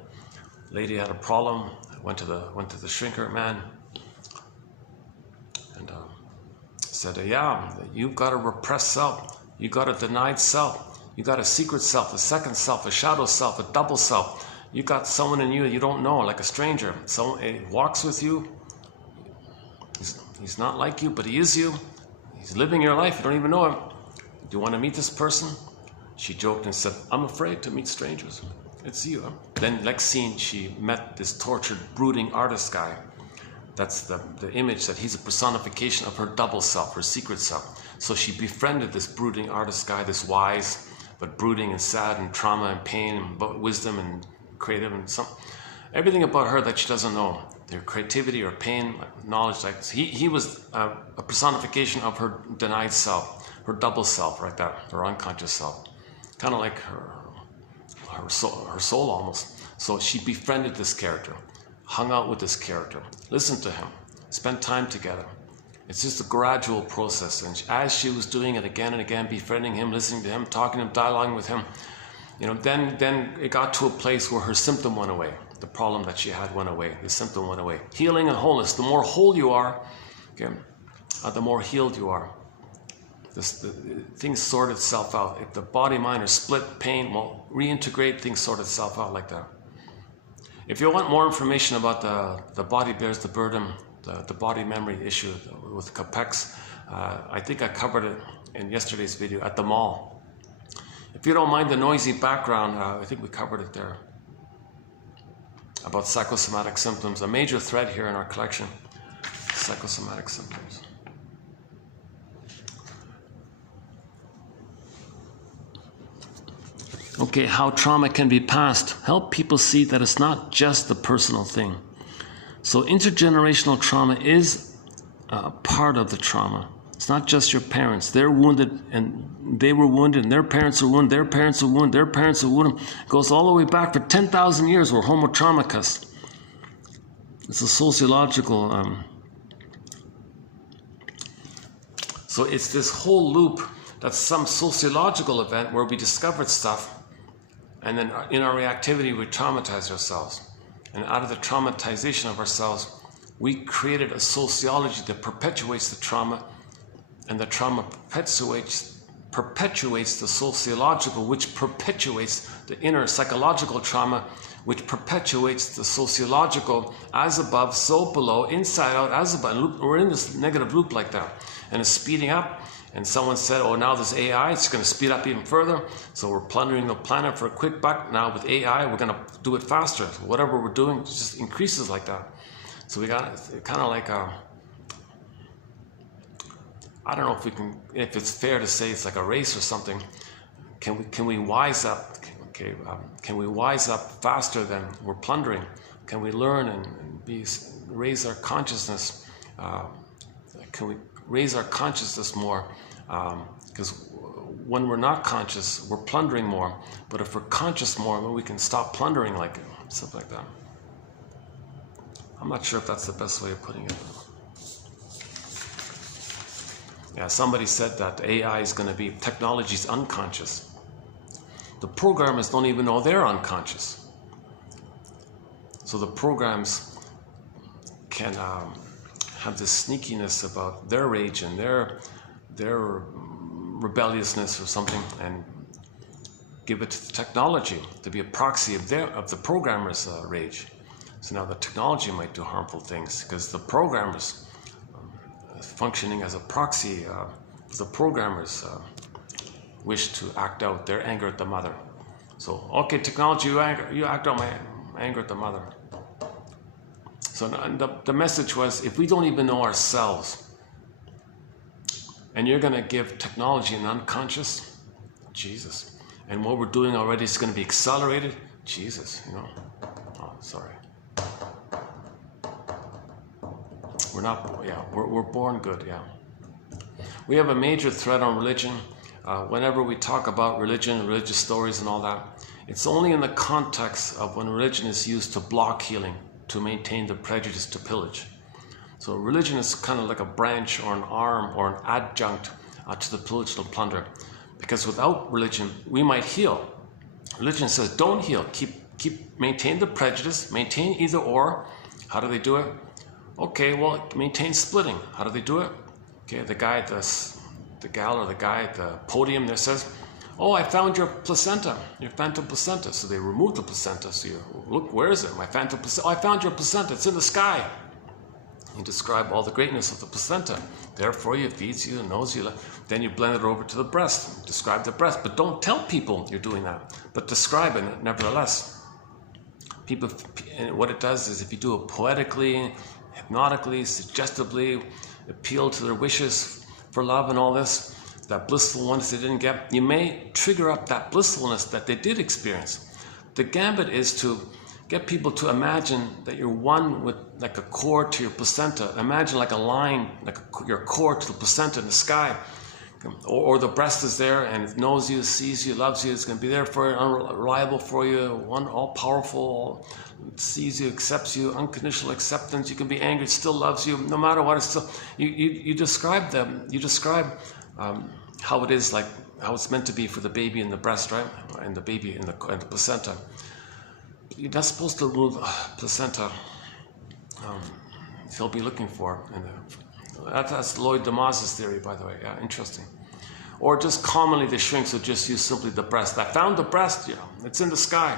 Lady had a problem, went to the shrinker man, and said, yeah, you've got a repressed self, you got a denied self, you got a secret self, a second self, a shadow self, a double self. You got someone in you you don't know, like a stranger. Someone walks with you. He's not like you, but he is you. He's living your life. You don't even know him. Do you want to meet this person? She joked and said, I'm afraid to meet strangers. It's you. Huh? Then next scene, she met this tortured, brooding artist guy. That's the image that he's a personification of her double self, her secret self. So she befriended this brooding artist guy, this wise, but brooding and sad and trauma and pain and wisdom and creative and everything about her that she doesn't know. Their creativity or pain, knowledge. Like he was a personification of her denied self, her double self, right there, her unconscious self. Kind of like her soul almost. So she befriended this character, hung out with this character, listened to him, spent time together. It's just a gradual process, and as she was doing it again and again, befriending him, listening to him, talking to him, dialoguing with him, then it got to a place where her symptom went away. The problem that she had went away. The symptom went away. Healing and wholeness. The more whole you are, okay, the more healed you are. Things sort itself out. If the body, mind are split, pain, well, reintegrate, things sort itself out like that. If you want more information about the body bears the burden, the body memory issue with Capex, I think I covered it in yesterday's video at the mall. If you don't mind the noisy background, I think we covered it there. About psychosomatic symptoms, a major thread here in our collection, psychosomatic symptoms. Okay, how trauma can be passed. Help people see that it's not just the personal thing. So intergenerational trauma is part of the trauma. It's not just your parents. They're wounded and they were wounded and their parents were wounded, their parents were wounded, their parents were wounded. It goes all the way back for 10,000 years. We're homo traumicus. It's a sociological... So it's this whole loop that's some sociological event where we discovered stuff, and then in our reactivity we traumatize ourselves. And out of the traumatization of ourselves, we created a sociology that perpetuates the trauma, and the trauma perpetuates the sociological, which perpetuates the inner psychological trauma, which perpetuates the sociological, as above, so below, inside out, as above. We're in this negative loop like that, and it's speeding up. And someone said, oh, now there's AI, it's going to speed up even further. So we're plundering the planet for a quick buck. Now with AI, we're going to do it faster. So whatever we're doing just increases like that. So we got kind of like a, I don't know if it's fair to say it's like a race or something. Can we wise up? Okay, can we wise up faster than we're plundering? Can we learn and raise our consciousness? Can we raise our consciousness more? Because when we're not conscious, we're plundering more. But if we're conscious more, then we can stop plundering, like stuff like that. I'm not sure if that's the best way of putting it. Yeah, somebody said that AI is going to be, technology's unconscious. The programmers don't even know they're unconscious. So the programs can have this sneakiness about their rage and their rebelliousness or something, and give it to the technology to be a proxy of the programmer's rage. So now the technology might do harmful things because the programmers functioning as a proxy of the programmer's wish to act out their anger at the mother. So, okay, technology, you act out my anger at the mother. So the message was, if we don't even know ourselves, and you're going to give technology an unconscious, Jesus. And what we're doing already is going to be accelerated, Jesus, you know. Oh, sorry. We're born good, yeah. We have a major threat on religion. Whenever we talk about religion, religious stories and all that, it's only in the context of when religion is used to block healing, to maintain the prejudice to pillage. So religion is kind of like a branch or an arm or an adjunct to the pillage and plunder. Because without religion, we might heal. Religion says, don't heal. Maintain the prejudice, maintain either or. How do they do it? Okay, well, maintain splitting. How do they do it? Okay, the gal or the guy at the podium there says, oh, I found your placenta, your phantom placenta. So they remove the placenta. So you look, where is it? My phantom placenta. Oh, I found your placenta. It's in the sky. You describe all the greatness of the placenta. Therefore, it feeds you, knows you. Then you blend it over to the breast. Describe the breast. But don't tell people you're doing that. But describe it nevertheless. People, what it does is if you do it poetically, hypnotically, suggestively, appeal to their wishes for love and all this, that blissful oneness they didn't get, you may trigger up that blissfulness that they did experience. The gambit is to get people to imagine that you're one with like a cord to your placenta. Imagine like a line, like your cord to the placenta in the sky. Or the breast is there and it knows you, sees you, loves you. It's going to be there for you, unreliable for you, one all-powerful, sees you, accepts you, unconditional acceptance. You can be angry, it still loves you, no matter what. It's still, you describe them. You describe how it is, like how it's meant to be for the baby in the breast, right? And the baby in the placenta. You're not supposed to remove placenta. He'll be looking for. That's Lloyd Demas's theory, by the way. Yeah, interesting. Or just commonly the shrinks will just use simply the breast. I found the breast, you know, it's in the sky.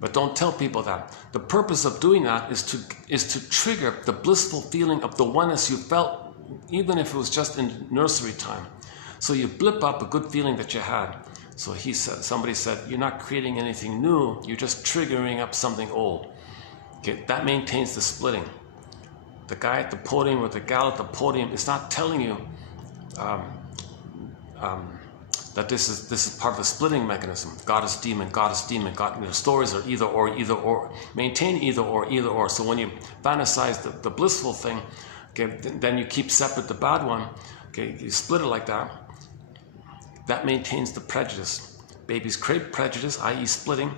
But don't tell people that. The purpose of doing that is to trigger the blissful feeling of the oneness you felt, even if it was just in nursery time. So you blip up a good feeling that you had. So somebody said, you're not creating anything new, you're just triggering up something old. Okay, that maintains the splitting. The guy at the podium or the gal at the podium is not telling you that this is part of the splitting mechanism. Goddess, demon, God. The stories are either or. Maintain either or. So when you fantasize the blissful thing, okay, then you keep separate the bad one. Okay, you split it like that. That maintains the prejudice. Babies create prejudice, i.e. splitting,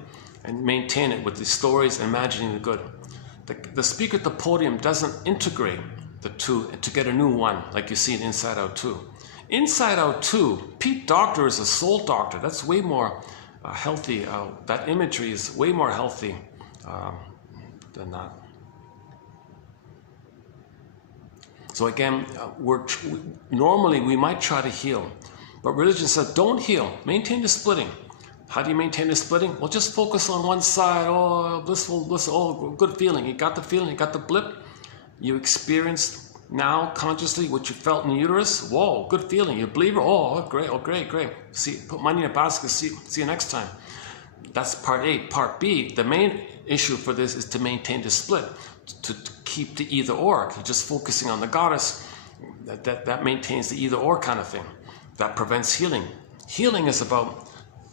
and maintain it with the stories, imagining the good. The speaker at the podium doesn't integrate the two to get a new one, like you see in Inside Out 2. Inside Out 2, Pete Docter is a soul doctor. That's way more healthy. That imagery is way more healthy than that. So again, normally we might try to heal, but religion says don't heal, maintain the splitting. How do you maintain the splitting? Well, just focus on one side. Oh, blissful, oh, good feeling. You got the feeling, you got the blip. You experienced now consciously what you felt in the uterus. Whoa, good feeling. You believe it? Oh, great. See, put money in a basket. See you next time. That's part A. Part B, the main issue for this is to maintain the split, to keep the either or. You're just focusing on the goddess. That maintains the either or kind of thing. That prevents healing. Healing is about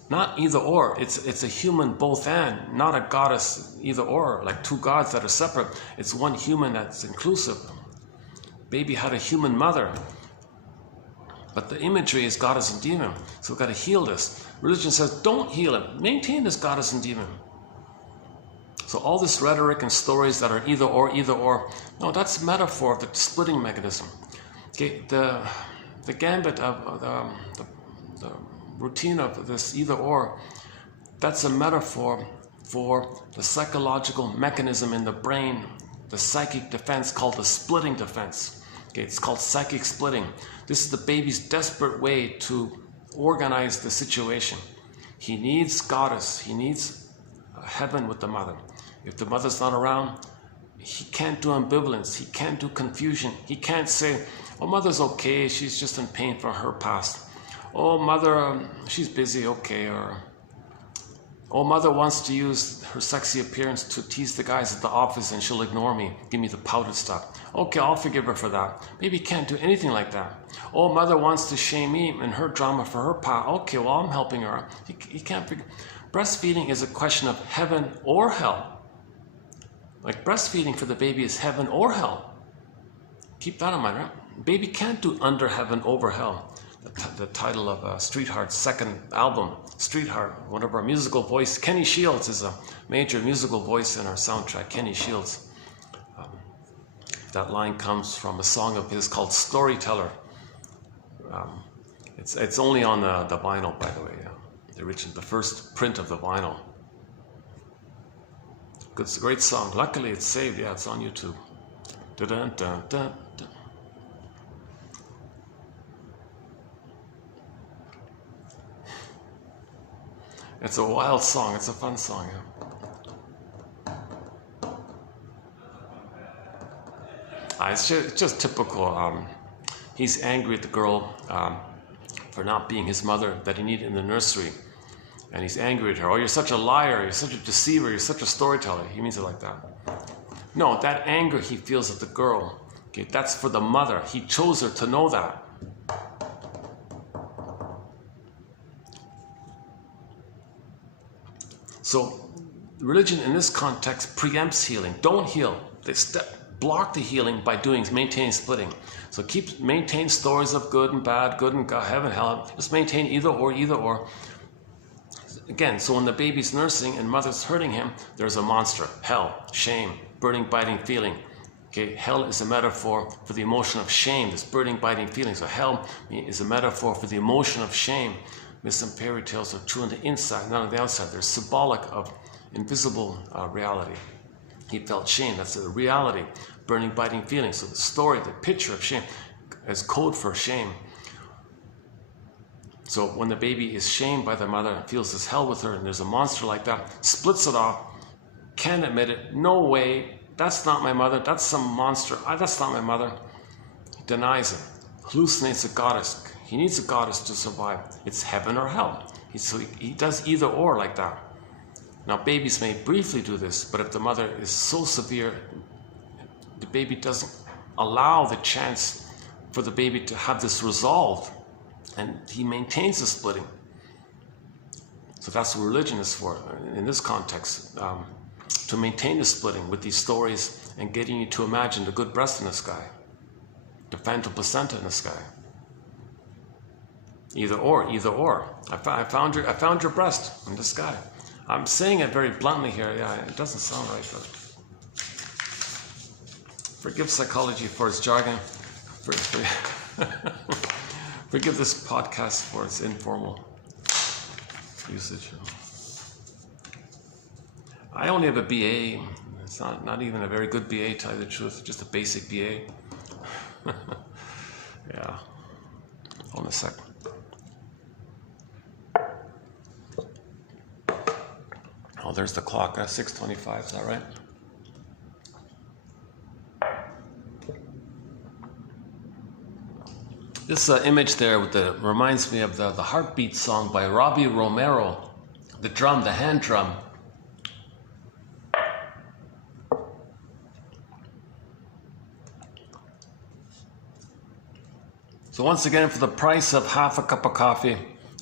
not either or, it's a human both and, not a goddess either or, like two gods that are separate. It's one human that's inclusive. Baby had a human mother, but the imagery is goddess and demon. So we've got to heal this. Religion says don't heal it, maintain this goddess and demon. So all this rhetoric and stories that are either or, no, that's metaphor of the splitting mechanism. Okay, the gambit of the routine of this either or, that's a metaphor for the psychological mechanism in the brain, the psychic defense called the splitting defense. Okay, it's called psychic splitting. This is the baby's desperate way to organize the situation. He needs goddess, he needs heaven with the mother. If the mother's not around, he can't do ambivalence, he can't do confusion, he can't say, oh, mother's okay, she's just in pain from her past. Oh, mother, she's busy, okay. Or, oh, mother wants to use her sexy appearance to tease the guys at the office and she'll ignore me, give me the powdered stuff. Okay, I'll forgive her for that. Baby can't do anything like that. Oh, mother wants to shame me and her drama for her pa. Okay, well, I'm helping her. He can't forgive. Breastfeeding is a question of heaven or hell. Like breastfeeding for the baby is heaven or hell. Keep that in mind, right? Baby can't do under heaven, over hell. The title of Street Heart's second album, Street Heart, one of our musical voice. Kenny Shields is a major musical voice in our soundtrack, Kenny Shields. That line comes from a song of his called Storyteller. It's only on the vinyl, by the way, the first print of the vinyl. It's a great song. Luckily it's saved, yeah, it's on YouTube. Dun, dun, dun, dun. It's a wild song, it's a fun song, yeah. It's just typical. He's angry at the girl for not being his mother that he needed in the nursery. And he's angry at her. Oh, you're such a liar, you're such a deceiver, you're such a storyteller. He means it like that. No, that anger he feels at the girl, okay, that's for the mother. He chose her to know that. So religion in this context preempts healing. Don't heal. They block the healing by maintaining splitting. So maintain stories of good and bad, good and God, heaven, hell. Just maintain either or, either or. Again, so when the baby's nursing and mother's hurting him, there's a monster, hell, shame, burning, biting feeling. Okay, hell is a metaphor for the emotion of shame, this burning, biting feeling. So hell is a metaphor for the emotion of shame. Myths and fairy tales are true on the inside, not on the outside. They're symbolic of invisible reality. He felt shame. That's a reality, burning, biting feeling. So the story, the picture of shame is code for shame. So when the baby is shamed by the mother and feels this hell with her and there's a monster like that, splits it off, can't admit it, no way, that's not my mother, that's some monster, that's not my mother. Denies it, hallucinates a goddess. He needs a goddess to survive. It's heaven or hell. So he does either or like that. Now babies may briefly do this, but if the mother is so severe, the baby doesn't allow the chance for the baby to have this resolve, and he maintains the splitting. So that's what religion is for in this context, to maintain the splitting with these stories and getting you to imagine the good breast in the sky, the phantom placenta in the sky. Either or, either or. I found your breast in the sky. I'm saying it very bluntly here. Yeah, it doesn't sound right, but forgive psychology for its jargon. Forgive this podcast for its informal usage. I only have a BA. It's not even a very good BA, to tell you the truth. Just a basic BA. Yeah. Hold on a sec. Oh, there's the clock. 6:25. Is that right? This image there reminds me of the Heartbeat song by Robbie Romero. The drum, the hand drum. So once again, for the price of half a cup of coffee,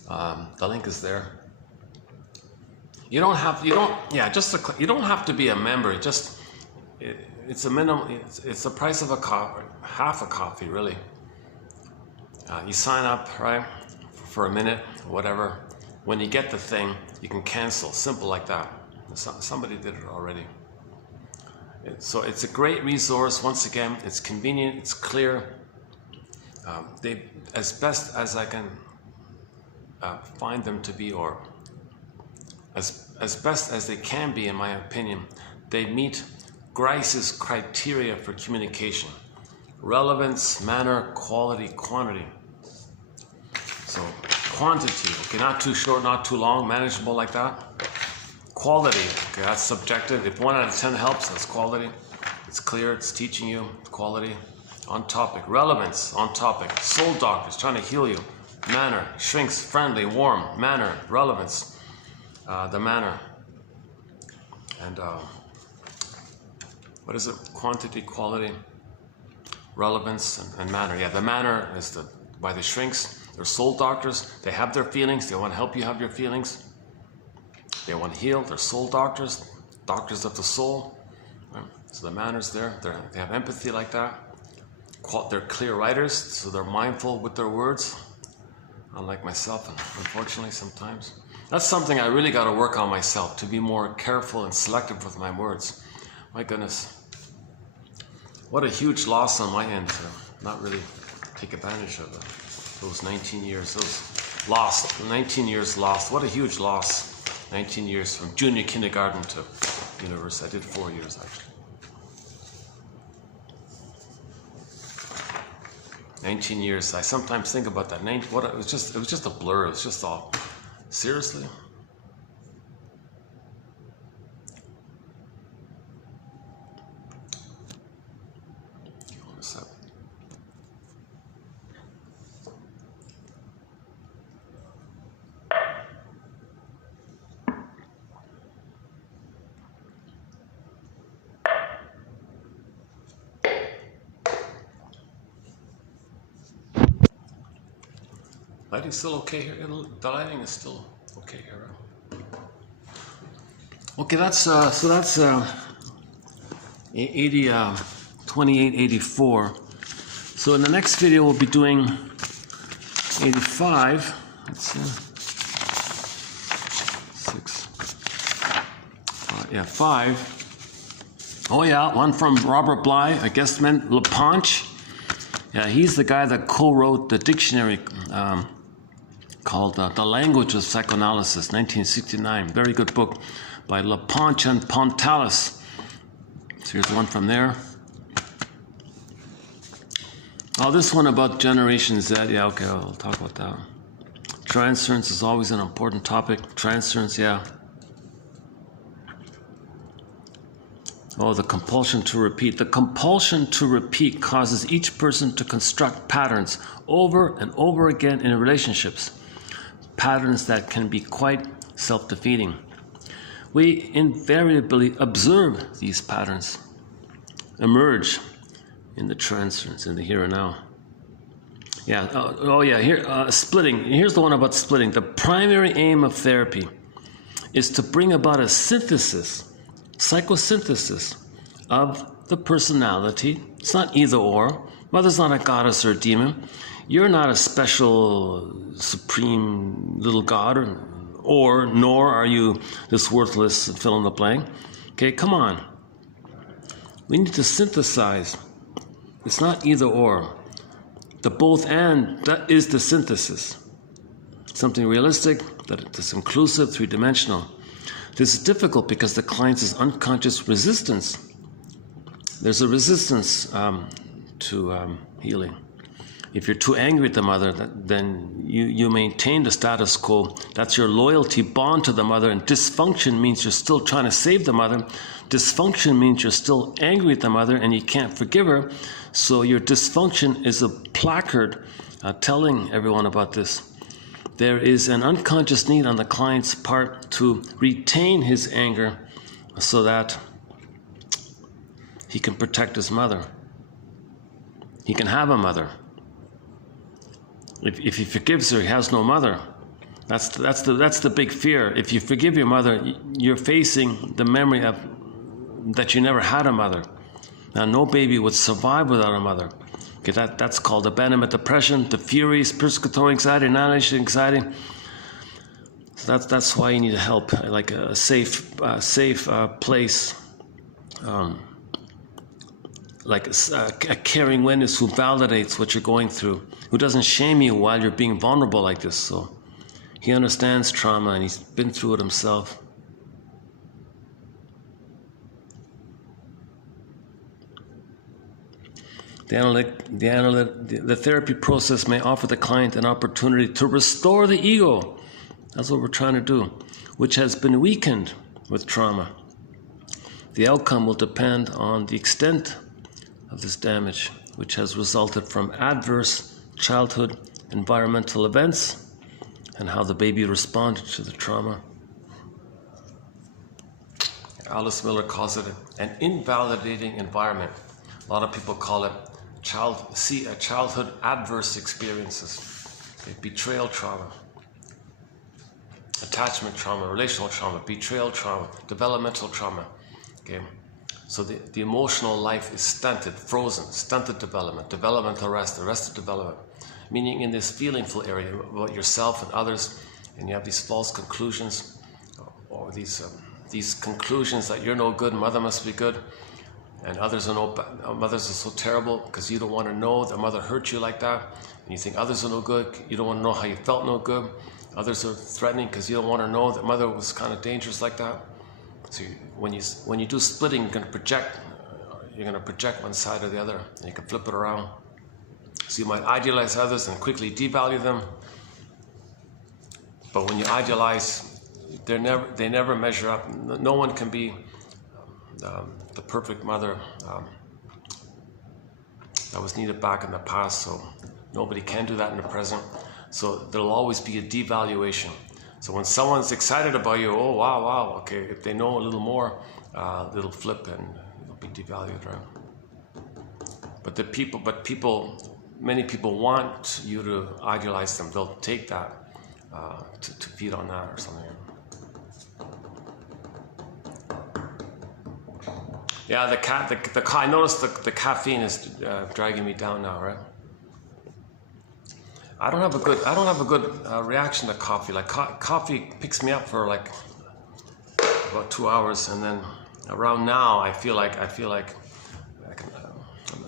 the link is there. You don't have to be a member. It's a minimum. It's the price of half a coffee, really. You sign up, right, for a minute, whatever. When you get the thing, you can cancel. Simple like that. Somebody did it already. So it's a great resource. Once again, it's convenient. It's clear. They, as best as I can find them to be, or as best as they can be, in my opinion, they meet Grice's criteria for communication: relevance, manner, quality, quantity. So quantity, okay, not too short, not too long, manageable like that. Quality, okay, that's subjective. If 1 out of 10 helps, that's quality. It's clear, it's teaching you, quality. On topic. Relevance, on topic. Soul doctors, trying to heal you. manner, shrinks, friendly, warm, manner, relevance, the manner. And what is it? Quantity, quality, relevance, and manner. Yeah, the manner is by the shrinks. They're soul doctors. They have their feelings. They want to help you have your feelings. They want to heal. They're soul doctors, doctors of the soul. So the manner's there. They have empathy like that. They're clear writers, so they're mindful with their words. Unlike myself, unfortunately, sometimes. That's something I really got to work on myself, to be more careful and selective with my words. My goodness. What a huge loss on my end to not really take advantage of those 19 years. Those lost, 19 years lost. What a huge loss. 19 years from junior kindergarten to university. I did 4 years actually. 19 years. I sometimes think about that. It was just a blur. It was just all. Seriously? What's up? Lighting's still okay here. The lighting is still okay here. Okay, that's 2884. So in the next video we'll be doing 85. Let's see. 5. Oh yeah, one from Robert Bly, I guess meant LaPonche. Yeah, he's the guy that co-wrote the dictionary called The Language of Psychoanalysis, 1969. Very good book by LaPonche and Pontalis. So here's one from there. Oh, this one about Generation Z. Yeah, okay, I'll talk about that. Transference is always an important topic. Transference, yeah. Oh, the compulsion to repeat. The compulsion to repeat causes each person to construct patterns over and over again in relationships. Patterns that can be quite self-defeating. We invariably observe these patterns emerge in the transference, in the here and now. Yeah, here, splitting. Here's the one about splitting. The primary aim of therapy is to bring about a synthesis, psychosynthesis of the personality. It's not either or. Mother's not a goddess or a demon. You're not a special, supreme little god, nor are you this worthless fill in the blank. Okay, come on. We need to synthesize. It's not either or. The both and, that is the synthesis. Something realistic, that is inclusive, three-dimensional. This is difficult because the client's unconscious resistance. There's a resistance to healing. If you're too angry at the mother, then you maintain the status quo. That's your loyalty bond to the mother, and dysfunction means you're still trying to save the mother. Dysfunction means you're still angry at the mother and you can't forgive her. So your dysfunction is a placard telling everyone about this. There is an unconscious need on the client's part to retain his anger so that he can protect his mother. He can have a mother. If he forgives her, he has no mother. That's the big fear. If you forgive your mother, you're facing the memory of that you never had a mother. Now, no baby would survive without a mother. Okay, that's called abandonment depression, the furies, persecutory anxiety, annihilation anxiety. So that's why you need help, like a safe place, like a caring witness who validates what you're going through, who doesn't shame you while you're being vulnerable like this. So he understands trauma and he's been through it himself. The therapy process may offer the client an opportunity to restore the ego. That's what we're trying to do, which has been weakened with trauma. The outcome will depend on the extent of this damage, which has resulted from adverse childhood environmental events and how the baby responded to the trauma. Alice Miller calls it an invalidating environment. A lot of people call it childhood adverse experiences. Okay, betrayal trauma, attachment trauma, relational trauma, betrayal trauma, developmental trauma. Okay, so the emotional life is stunted, frozen, stunted development, developmental arrested development. Meaning in this feelingful area about yourself and others, and you have these false conclusions, or these conclusions that you're no good, mother must be good, and others are mothers are so terrible because you don't want to know that mother hurt you like that, and you think others are no good, you don't want to know how you felt no good, others are threatening because you don't want to know that mother was kind of dangerous like that. So when you do splitting, you're going to project one side or the other, and you can flip it around. So you might idealize others and quickly devalue them, but when you idealize, they never measure up. No one can be the perfect mother that was needed back in the past, so nobody can do that in the present. So there'll always be a devaluation. So when someone's excited about you, oh wow, okay, if they know a little more, it'll flip and it'll be devalued, right? Many people want you to idealize them. They'll take that to feed on that or something. Yeah, I noticed the caffeine is dragging me down now, right? I don't have a good reaction to coffee. Like coffee picks me up for like about 2 hours, and then around now I feel like I'm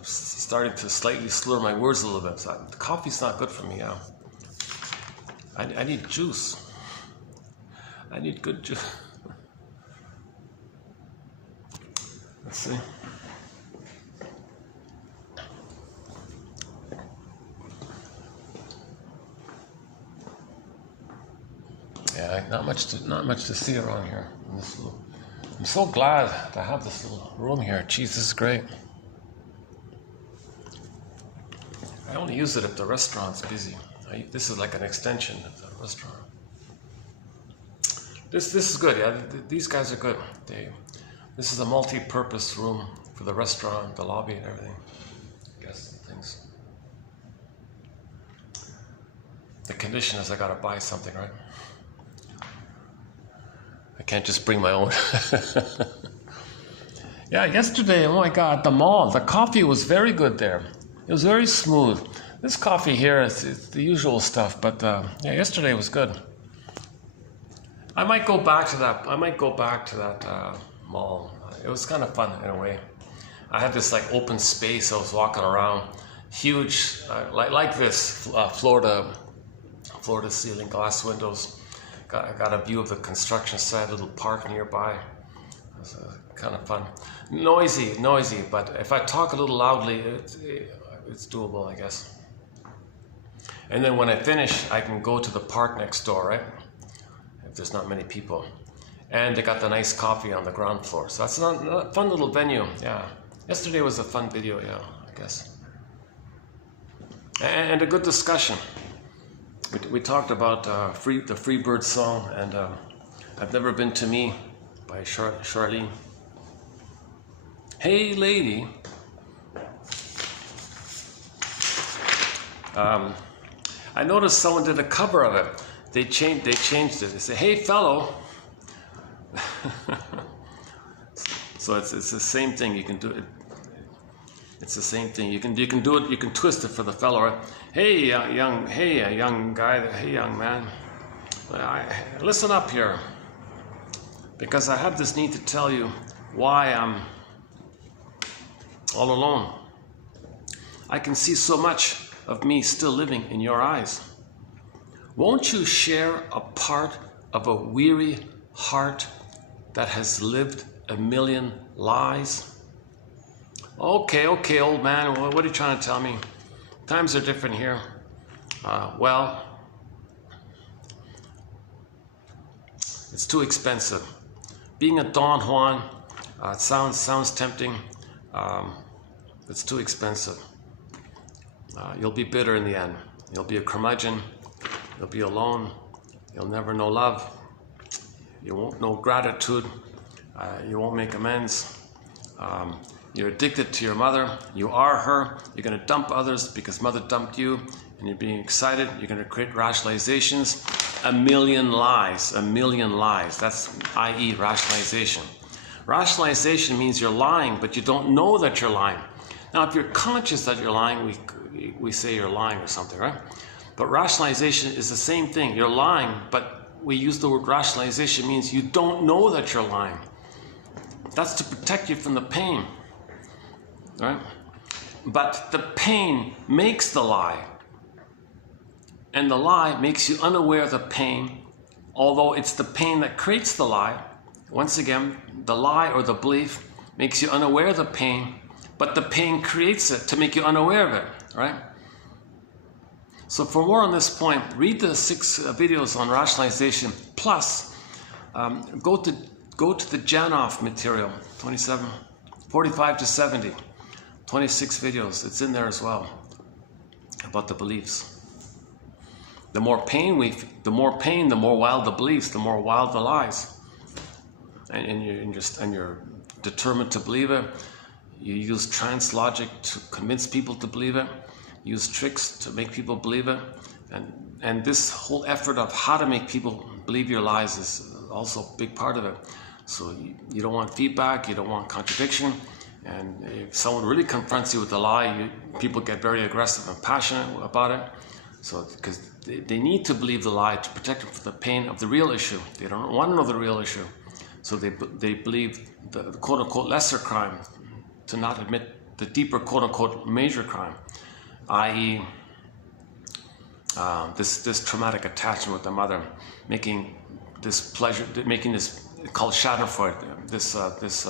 starting to slightly slur my words a little bit. So coffee's not good for me. Yeah, I need juice. I need good juice. Let's see. Yeah, not much to see around here. I'm so glad to have this little room here. Jeez, this is great. I only use it if the restaurant's busy. This is like an extension of the restaurant. This is good. Yeah, these guys are good. This is a multi-purpose room for the restaurant, the lobby, and everything. Guests and things. The condition is I gotta buy something, right? I can't just bring my own. Yeah, yesterday, oh my God, the mall, the coffee was very good there. It was very smooth. This coffee here is the usual stuff, but yeah, yesterday was good. I might go back to that mall. It was kind of fun in a way. I had this like open space. I was walking around, huge, like this, Florida ceiling, glass windows. I got a view of the construction site, a little park nearby. It was kind of fun. Noisy, but if I talk a little loudly, it's doable, I guess. And then when I finish, I can go to the park next door, right? If there's not many people. And they got the nice coffee on the ground floor. So that's a fun little venue, yeah. Yesterday was a fun video, yeah, I guess. And a good discussion. We talked about the Freebird song and I've Never Been to Me by Charlene. Hey lady. I noticed someone did a cover of it. They changed it. They say, hey fellow. So it's the same thing. You can do it. It's the same thing. You can do it. You can twist it for the fellow. Right? Hey young guy. Hey young man. Listen up here, because I have this need to tell you why I'm all alone. I can see so much of me still living in your eyes. Won't you share a part of a weary heart that has lived a million lies? Okay, old man, what are you trying to tell me? Times are different here. Well, it's too expensive. Being a Don Juan, it sounds tempting. It's too expensive. You'll be bitter in the end. You'll be a curmudgeon. You'll be alone. You'll never know love. You won't know gratitude. You won't make amends. You're addicted to your mother. You are her. You're going to dump others because mother dumped you, and you're being excited. You're going to create rationalizations. A million lies. A million lies. That's i.e. rationalization. Rationalization means you're lying, but you don't know that you're lying. Now, if you're conscious that you're lying, we say you're lying or something, right? But rationalization is the same thing. You're lying, but we use the word rationalization means you don't know that you're lying. That's to protect you from the pain, right? But the pain makes the lie. And the lie makes you unaware of the pain, although it's the pain that creates the lie. Once again, the lie or the belief makes you unaware of the pain, but the pain creates it to make you unaware of it, right? So for more on this point, read the 6 videos on rationalization, plus go to the Janoff material, 45 to 70, 26 videos. It's in there as well about the beliefs. The more pain, the more wild the beliefs, the more wild the lies. And you're determined to believe it. You use trance logic to convince people to believe it. Use tricks to make people believe it. And this whole effort of how to make people believe your lies is also a big part of it. So you don't want feedback, you don't want contradiction. And if someone really confronts you with a lie, people get very aggressive and passionate about it. So, because they need to believe the lie to protect them from the pain of the real issue. They don't want to know the real issue. So they believe the quote-unquote lesser crime to not admit the deeper quote-unquote major crime, i.e. This traumatic attachment with the mother, making this called Schadenfreude, this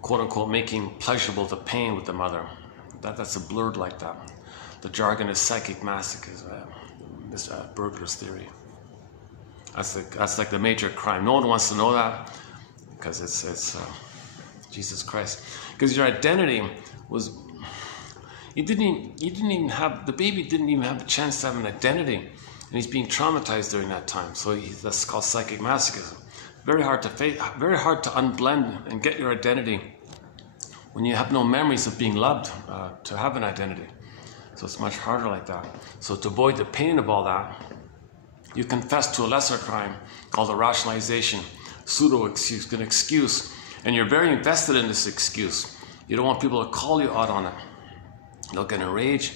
quote-unquote making pleasurable the pain with the mother. That's a blurred like that. The jargon is psychic masochism, this Burglar's theory. That's like the major crime. No one wants to know that because it's Jesus Christ. Because your identity was, the baby didn't even have the chance to have an identity, and he's being traumatized during that time. So that's called psychic masochism. Very hard to unblend and get your identity when you have no memories of being loved to have an identity. So it's much harder like that. So to avoid the pain of all that, you confess to a lesser crime called a rationalization, pseudo-excuse, an excuse, and you're very invested in this excuse. You don't want people to call you out on it. They'll get enraged,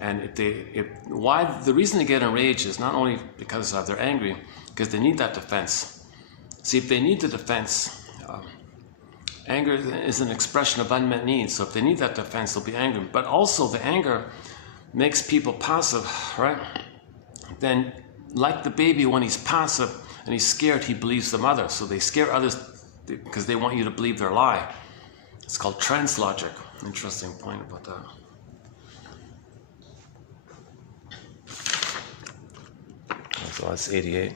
and the reason they get enraged is not only because they're angry, because they need that defense. See, if they need the defense, anger is an expression of unmet needs. So if they need that defense, they'll be angry. But also the anger makes people passive, right? Then, like the baby, when he's passive and he's scared, he believes the mother. So they scare others because they want you to believe their lie. It's called trance logic. Interesting point about that. So that's 88.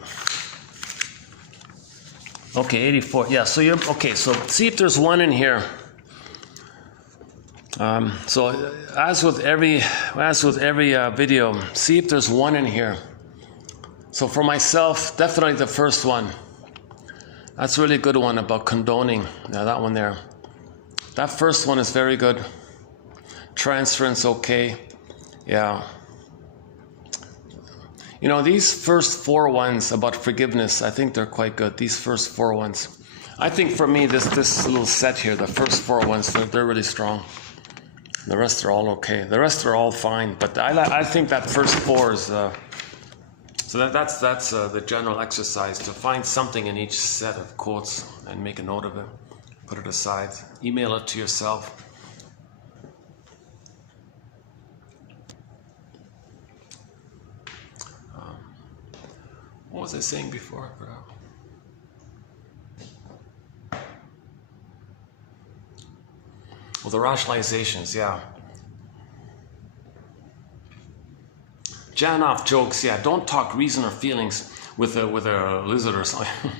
Okay, 84. Yeah, so so see if there's one in here. So as with every video, see if there's one in here. So for myself, definitely the first one. That's a really good one about condoning. Yeah, that one there. That first one is very good. Transference, okay. Yeah. You know, these first 4 ones about forgiveness, I think they're quite good. These first 4 ones. I think for me, this little set here, the first 4 ones, they're really strong. The rest are all okay. The rest are all fine. But I think that first 4 is... So that's the general exercise, to find something in each set of quotes and make a note of it. Put it aside. Email it to yourself. What was I saying before? Well, the rationalizations, yeah. Janoff jokes, yeah, don't talk reason or feelings with a lizard or something.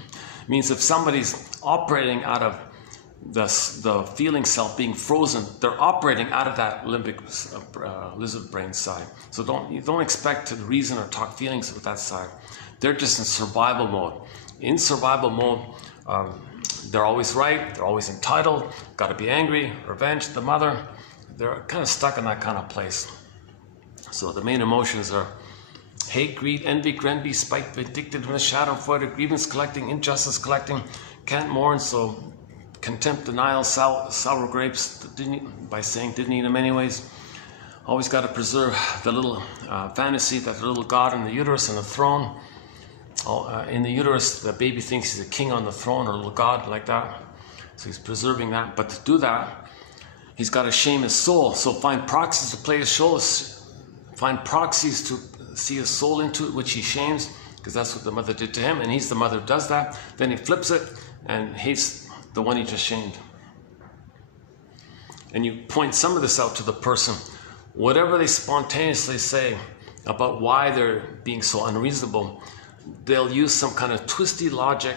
Means if somebody's operating out of the feeling self being frozen, they're operating out of that limbic lizard brain side. So don't expect to reason or talk feelings with that side. They're just in survival mode. In survival mode, they're always right, they're always entitled, got to be angry, revenge, the mother. They're kind of stuck in that kind of place. So the main emotions are hate, greed, envy, grenby, spite, vindictiveness, shadow, avoided, grievance collecting, injustice collecting, can't mourn, so contempt, denial, sour grapes, by saying didn't eat them anyways. Always got to preserve the little fantasy, that little God in the uterus and the throne. In the uterus, the baby thinks he's a king on the throne, or a little God like that. So he's preserving that. But to do that, he's got to shame his soul. So find proxies to play his soul, find proxies to see his soul into it, which he shames, because that's what the mother did to him, and he's the mother who does that. Then he flips it and hates the one he just shamed. And you point some of this out to the person. Whatever they spontaneously say about why they're being so unreasonable, they'll use some kind of twisty logic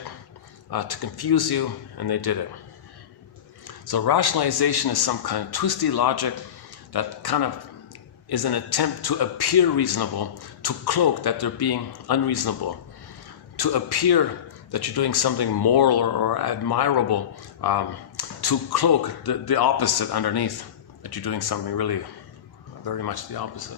to confuse you, and they did it. So rationalization is some kind of twisty logic that kind of is an attempt to appear reasonable, to cloak that they're being unreasonable, to appear that you're doing something moral or admirable, to cloak the opposite underneath, that you're doing something really very much the opposite.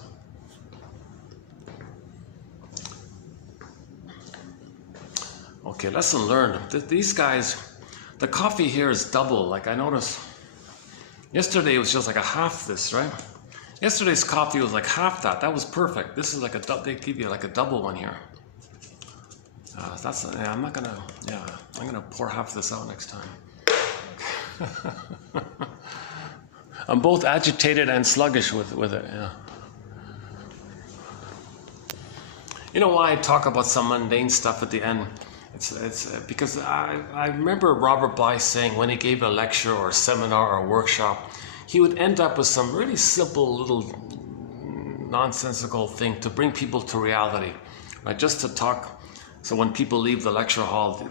Okay, lesson learned. These guys, the coffee here is double. Like I noticed, yesterday it was just like a half this, right? Yesterday's coffee was like half that. That was perfect. This is like they give you like a double one here. I'm gonna pour half this out next time. I'm both agitated and sluggish with it. Yeah. You know why I talk about some mundane stuff at the end? It's because I remember Robert Bly saying when he gave a lecture or a seminar or a workshop, he would end up with some really simple little nonsensical thing to bring people to reality, right? Just to talk. So when people leave the lecture hall,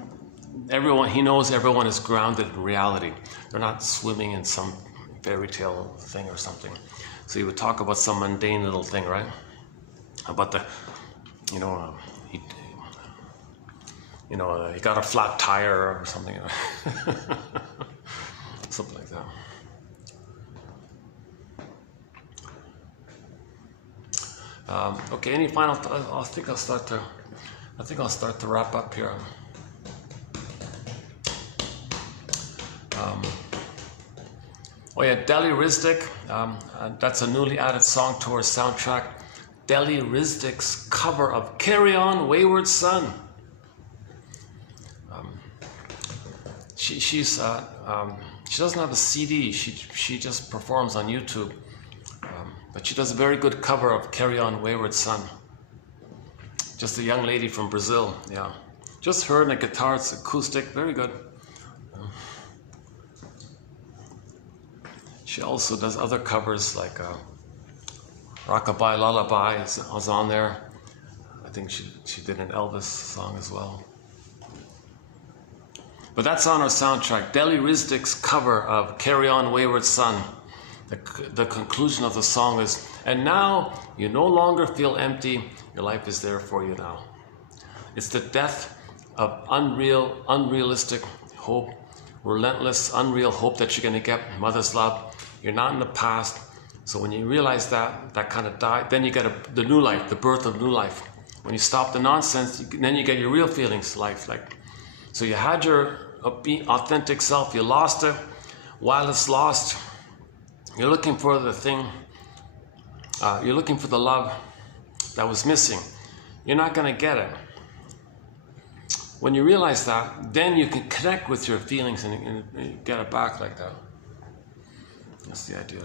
he knows everyone is grounded in reality. They're not swimming in some fairy tale thing or something. So he would talk about some mundane little thing, right? About he got a flat tire or something. Something like that. Okay, any final I think I'll start to wrap up here. Oh yeah, Deli Rizdik, that's a newly added song to our soundtrack. Deli Rizdik's cover of Carry On Wayward Son. She doesn't have a CD, she just performs on YouTube. But she does a very good cover of Carry On Wayward Son. Just a young lady from Brazil, yeah. Just her and a guitar, it's acoustic, very good. She also does other covers like Rockabye Lullaby is on there. I think she did an Elvis song as well. But that's on our soundtrack. Deli Rizdik's cover of Carry On Wayward Son. The conclusion of the song is, and now you no longer feel empty, your life is there for you now. It's the death of unrealistic hope, relentless, unreal hope that you're going to get mother's love. You're not in the past. So when you realize that kind of died, then you get the new life, the birth of new life. When you stop the nonsense, then you get your real feelings, life. So you had your authentic self, you lost it. While it's lost, you're looking for the thing, you're looking for the love that was missing. You're not going to get it. When you realize that, then you can connect with your feelings and you get it back like that. That's the idea.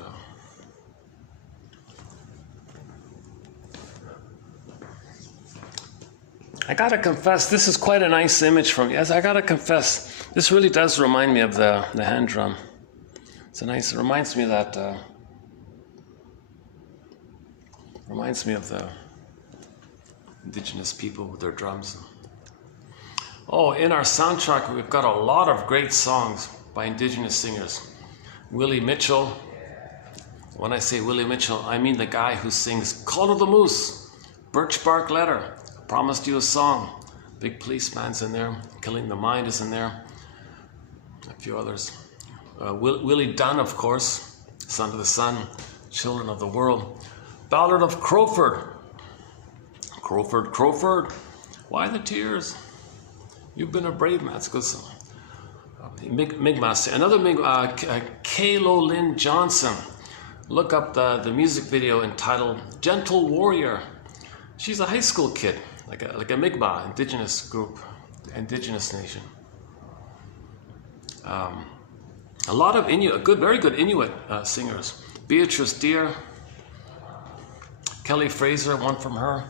I gotta confess, this is quite a nice image from me. I gotta confess, this really does remind me of the hand drum. It reminds me of that, reminds me of the indigenous people with their drums. Oh, in our soundtrack, we've got a lot of great songs. by indigenous singers. Willie Mitchell. When I say Willie Mitchell, I mean the guy who sings Call of the Moose, Birch Bark Letter, Promised You a Song, Big Policeman's in there, Killing the Mind is in there, a few others. Willie Dunn, of course, Son to the Sun, Children of the World. Ballad of Crowford. Crowford, Crowford, why the tears? You've been a brave man. That's a good song. Mi'kmaq. Another Kalo Lynn Johnson. Look up the music video entitled Gentle Warrior. She's a high school kid, like a Mi'kmaq, indigenous group, indigenous nation. A lot of Inuit, very good Inuit singers. Beatrice Deer, Kelly Fraser, one from her.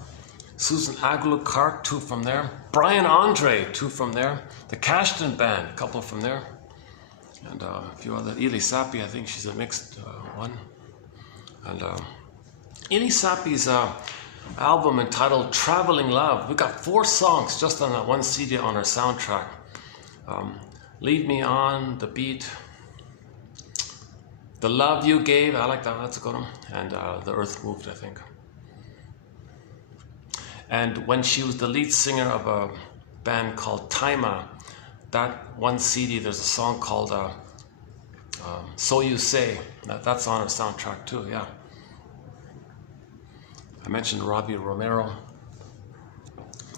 Susan Aglu Clark, 2 from there. Brian Andre, 2 from there. The Cashton Band, a couple from there. And a few other. Eli Sapi, I think she's a mixed one. And Eli Sapi's album entitled Traveling Love. We got 4 songs just on that one CD on our soundtrack. Lead Me On, The Beat, The Love You Gave, I like that, that's a good one. And The Earth Moved, I think. And when she was the lead singer of a band called Taima, that one CD, there's a song called So You Say. That's on our soundtrack too, yeah. I mentioned Robbie Romero.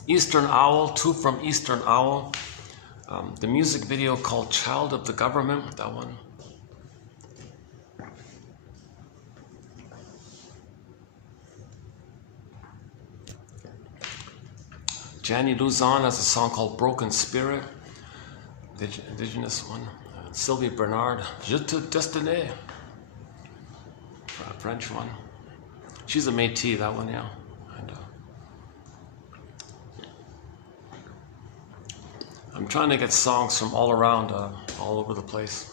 Eastern Owl, 2 from Eastern Owl. The music video called Child of the Government, that one. Janny Luzon has a song called Broken Spirit, indigenous one. Sylvie Bernard, Je te destiné, French one. She's a Métis, that one, yeah. And, I'm trying to get songs from all around, all over the place.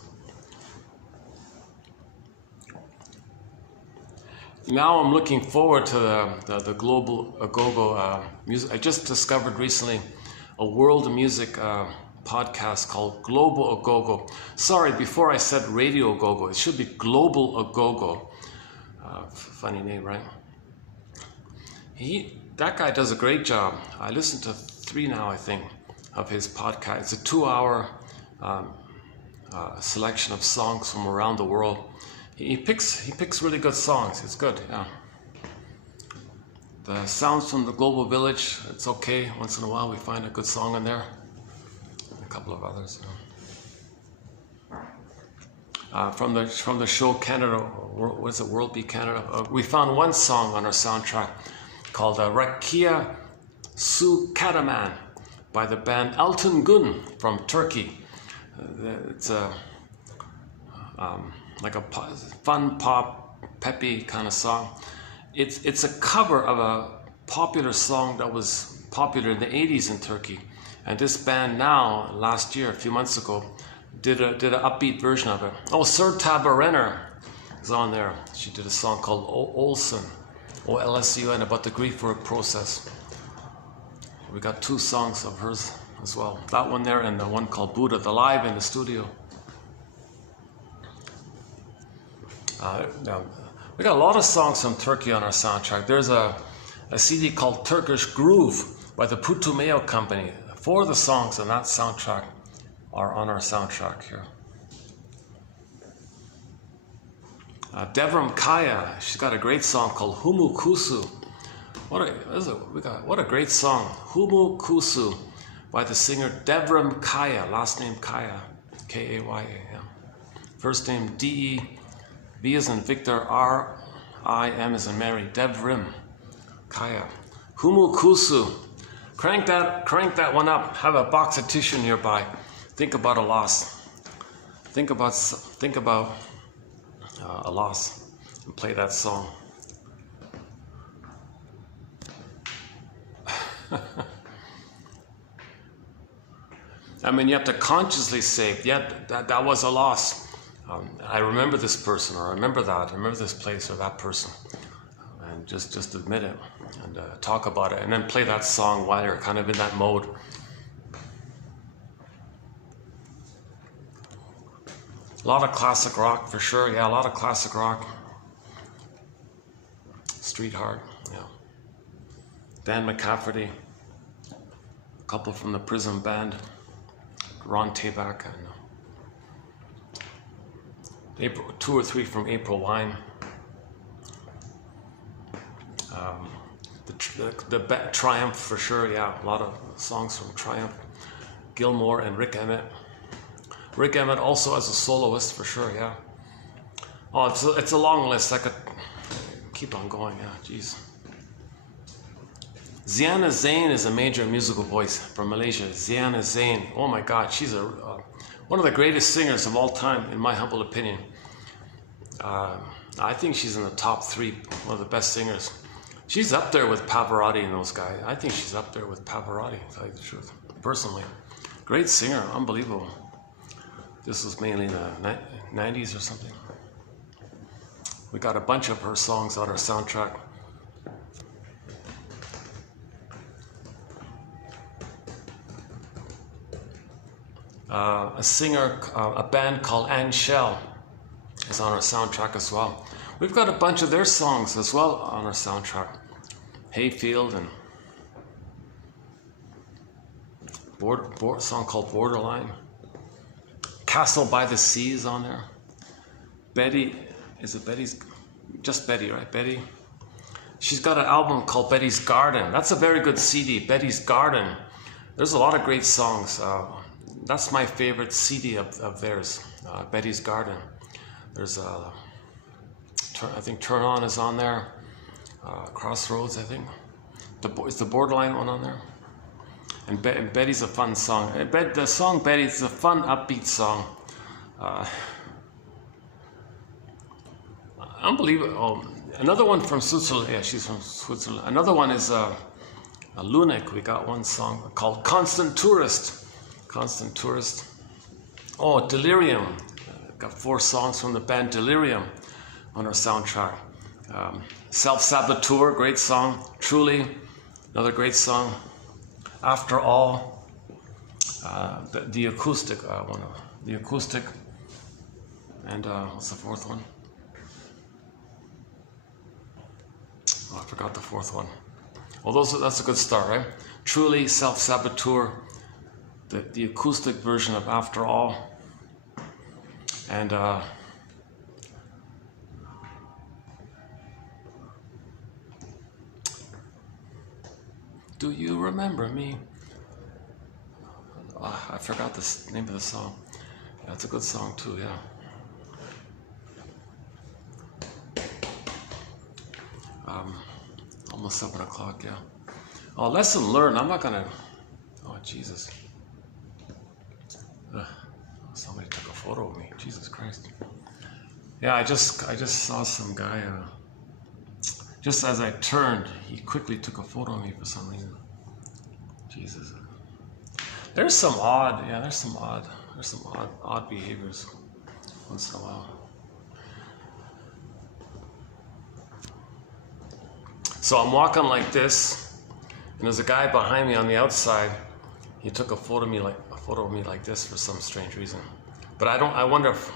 Now I'm looking forward to the global Agogo music. I just discovered recently a world music podcast called Global Agogo. Sorry, before I said Radio Agogo, it should be Global Agogo. Funny name, right? That guy does a great job. I listened to 3 now, I think, of his podcast. It's a 2-hour selection of songs from around the world. He picks really good songs. It's good, yeah. The sounds from the Global Village, it's okay. Once in a while we find a good song in there. A couple of others. From the show Canada, what is it, World Beat Canada? We found one song on our soundtrack called Rakia Su Kataman by the band Altın Gün from Turkey. It's like a fun pop, peppy kind of song. It's a cover of a popular song that was popular in the 80s in Turkey. And this band now, last year, a few months ago, did an upbeat version of it. Oh, Sertab Erener is on there. She did a song called Olsun, O-L-S-U-N, about the grief work process. We got 2 songs of hers as well. That one there and the one called Buddha, the live in the studio. We got a lot of songs from Turkey on our soundtrack. There's a CD called Turkish Groove by the Putumayo Company. 4 of the songs on that soundtrack are on our soundtrack here. Devram Kaya, she's got a great song called Humu Kusu. What a great song, Humu Kusu, by the singer Devram Kaya, last name Kaya, K-A-Y-A. Yeah. First name D-E. V as in Victor, R-I-M as in Mary, Devrim Kaya. Humu Kusu. Crank that one up. Have a box of tissue nearby. Think about a loss. Think about a loss and play that song. I mean, you have to consciously say, yeah, that was a loss. I remember this person, or I remember that, I remember this place or that person, and just admit it and talk about it, and then play that song while you're kind of in that mode. A lot of classic rock for sure. Yeah, a lot of classic rock. Street Heart. Yeah. Dan McCafferty. A couple from the Prism Band. Ron Tabak and April, 2 or 3 from April Wine. Triumph for sure, yeah, a lot of songs from Triumph. Gilmore and Rick Emmett. Rick Emmett also as a soloist for sure, yeah. Oh, it's a long list. I could keep on going, yeah, jeez. Ziana Zain is a major musical voice from Malaysia. Ziana Zain, oh my God, she's one of the greatest singers of all time, in my humble opinion. I think she's in the top 3, one of the best singers. She's up there with Pavarotti and those guys. I think she's up there with Pavarotti, to tell you the truth, personally. Great singer, unbelievable. This was mainly in the 90s or something. We got a bunch of her songs on our soundtrack. A singer, a band called Ann Shell is on our soundtrack as well. We've got a bunch of their songs as well on our soundtrack. Hayfield and a song called Borderline. Castle by the Sea is on there. Betty, is it Betty's? Just Betty, right? Betty. She's got an album called Betty's Garden. That's a very good CD, Betty's Garden. There's a lot of great songs. That's my favorite CD of theirs, Betty's Garden. There's, I think Turn On is on there. Crossroads, I think. Is the Borderline one on there? And Betty's a fun song. The song Betty is a fun, upbeat song. Unbelievable. Oh, another one from Switzerland. Yeah, she's from Switzerland. Another one is Lunik. We got one song called Constant Tourist. Constant Tourist. Oh, Delirium. Got 4 songs from the band Delirium on our soundtrack. Self-Saboteur, great song. Truly, another great song. After All, the acoustic one. The acoustic. And what's the 4th one? Oh, I forgot the 4th one. Well, that's a good start, right? Truly, Self-Saboteur, the acoustic version of After All, and Do You Remember Me? Oh, I forgot the name of the song. Yeah, it's a good song too, yeah. Almost 7 o'clock, yeah. Oh, lesson learned. I'm not gonna. Oh, Jesus. Somebody took a photo of me. Jesus Christ. Yeah, I just saw some guy. Just as I turned, he quickly took a photo of me for some reason. Jesus. There's some odd behaviors once in a while. So I'm walking like this, and there's a guy behind me on the outside. He took a photo of me like this for some strange reason. But I wonder if,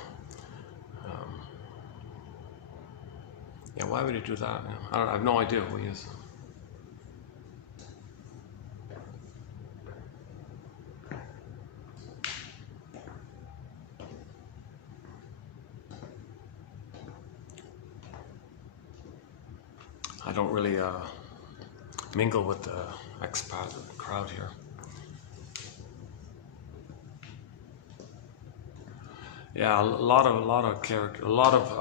yeah, why would he do that? I have no idea who he is. I don't really mingle with the expat crowd here. Yeah, a lot of character, a lot of.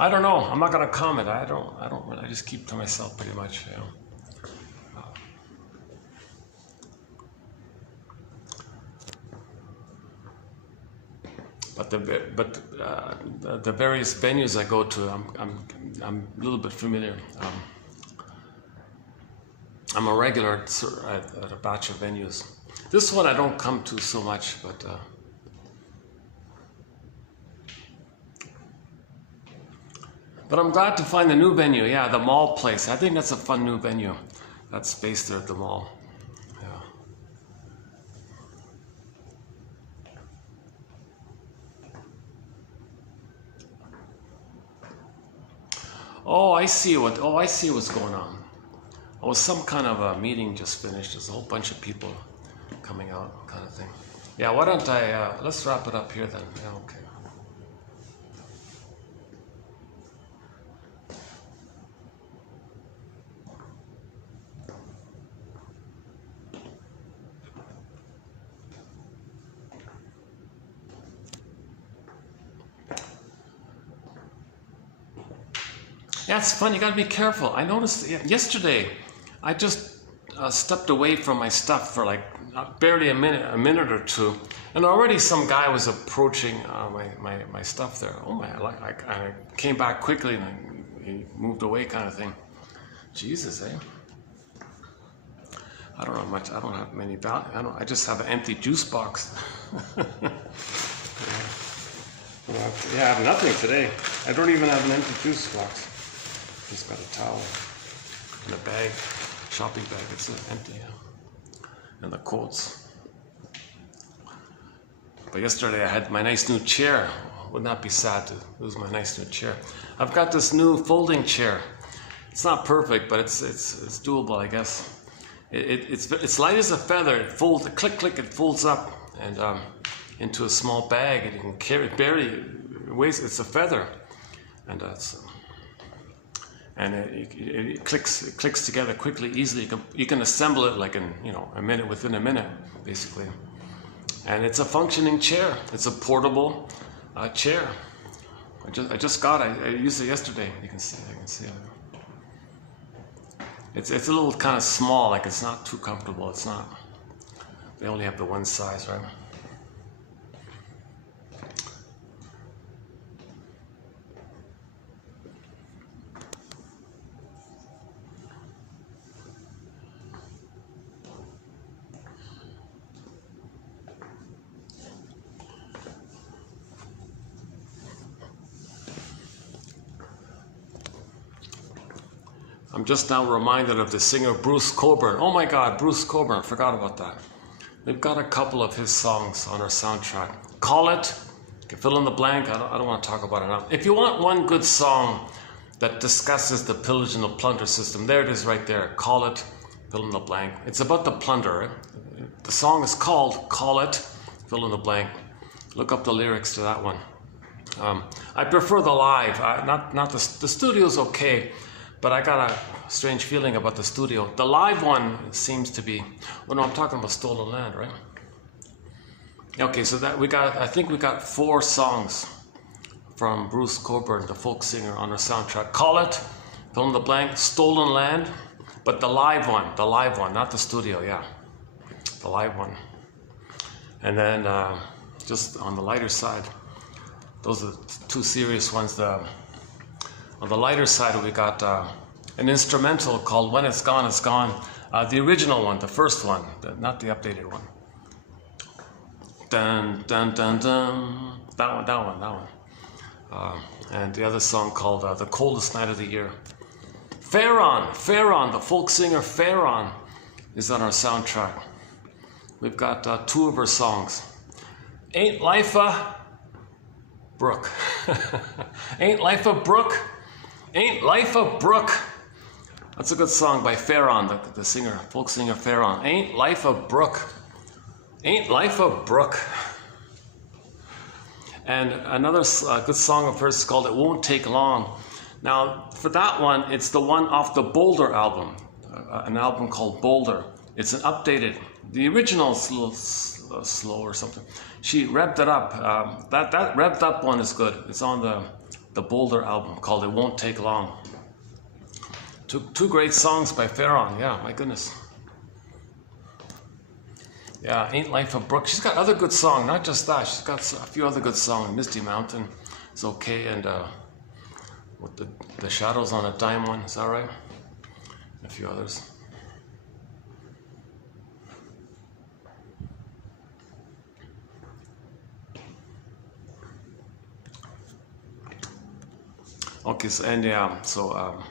I don't know. I'm not gonna comment. I don't really. I just keep to myself pretty much. You know. But the various venues I go to, I'm a little bit familiar. I'm a regular at a batch of venues. This one I don't come to so much, but I'm glad to find the new venue. Yeah, the mall place. I think that's a fun new venue. That's based there at the mall. Yeah. Oh, I see what's going on. Oh, some kind of a meeting just finished. There's a whole bunch of people coming out, kind of thing. Yeah, why don't let's wrap it up here then. Yeah, okay. Yeah, it's fun. You got to be careful. I noticed yesterday, I just stepped away from my stuff for like barely a minute or two, and already some guy was approaching my stuff there. Oh my! I came back quickly and he moved away, kind of thing. Jesus, eh? I don't know much. I don't have many value. I just have an empty juice box. Yeah, I have nothing today. I don't even have an empty juice box. Just got a towel and a bag, shopping bag. It's empty, yeah. And the coats. But yesterday I had my nice new chair. Would not be sad to lose my nice new chair. I've got this new folding chair. It's not perfect, but it's doable, I guess. It's light as a feather. It folds. Click, click. It folds up and into a small bag, and you can carry it. Barely it weighs. It's a feather, and it clicks together quickly, easily. You can assemble it like in within a minute, basically. And it's a functioning chair. It's a portable chair. I just got it. I used it yesterday. I can see it. It's a little kind of small. Like it's not too comfortable. It's not. They only have the one size, right? I'm just now reminded of the singer Bruce Cockburn. Oh my God, Bruce Cockburn, forgot about that. We've got a couple of his songs on our soundtrack. Call It, you can fill in the blank. I don't want to talk about it now. If you want one good song that discusses the pillage and the plunder system, there it is right there. Call It, fill in the blank. It's about the plunder. Right? The song is called Call It, fill in the blank. Look up the lyrics to that one. I prefer the live, not the studio's okay. But I got a strange feeling about the studio. The live one seems to be, well, no, I'm talking about Stolen Land, right? Okay, so that I think we got 4 songs from Bruce Cockburn, the folk singer, on our soundtrack. Call It, fill in the blank, Stolen Land, but the live one, not the studio, yeah. The live one. And then just on the lighter side, those are the 2 serious ones. On the lighter side, we got an instrumental called When It's Gone, It's Gone. The original one, the first one, not the updated one. Dun, dun, dun, dun. That one. And the other song called The Coldest Night of the Year. Farron, the folk singer Farron is on our soundtrack. We've got 2 of her songs. Ain't Life a Brook. Ain't Life a Brook. Ain't Life a Brook. That's a good song by Farron, the singer, folk singer Farron. Ain't Life a Brook. Ain't Life a Brook. And another good song of hers is called It Won't Take Long. Now, for that one, it's the one off the Boulder album, an album called Boulder. It's an updated. The original is a little slow or something. She revved it up. That revved up one is good. It's on the Boulder album called It Won't Take Long. 2 great songs by Farron. Yeah, my goodness. Yeah, Ain't Life a Brook. She's got other good songs, not just that. She's got a few other good songs. Misty Mountain is okay, and with the Shadows on a Dime one, is that right? A few others. Okay, so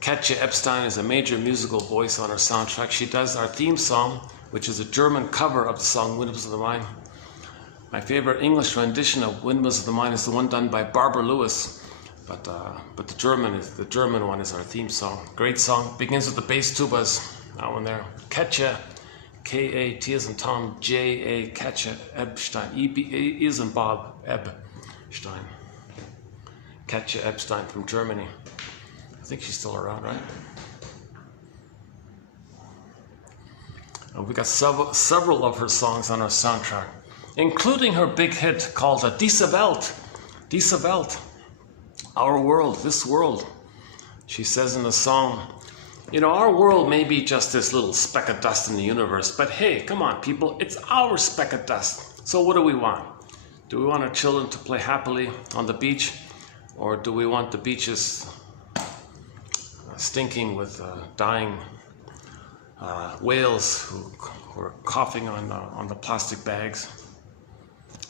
Katja Epstein is a major musical voice on our soundtrack. She does our theme song, which is a German cover of the song Windmills of the Mind. My favorite English rendition of Windmills of the Mind is the one done by Barbara Lewis. But the German one is our theme song. Great song. Begins with the bass tubas. That one there. Katja, K-A-T as in Tom, J-A, Katja Epstein. E as in Bob, Ebstein. Katja Epstein from Germany. I think she's still around, right? And we got several of her songs on our soundtrack, including her big hit called Diese Welt. Diese Welt. Our world, this world. She says in the song, you know, our world may be just this little speck of dust in the universe, but hey, come on, people, it's our speck of dust. So what do we want? Do we want our children to play happily on the beach, or do we want the beaches stinking with dying whales who are coughing on the plastic bags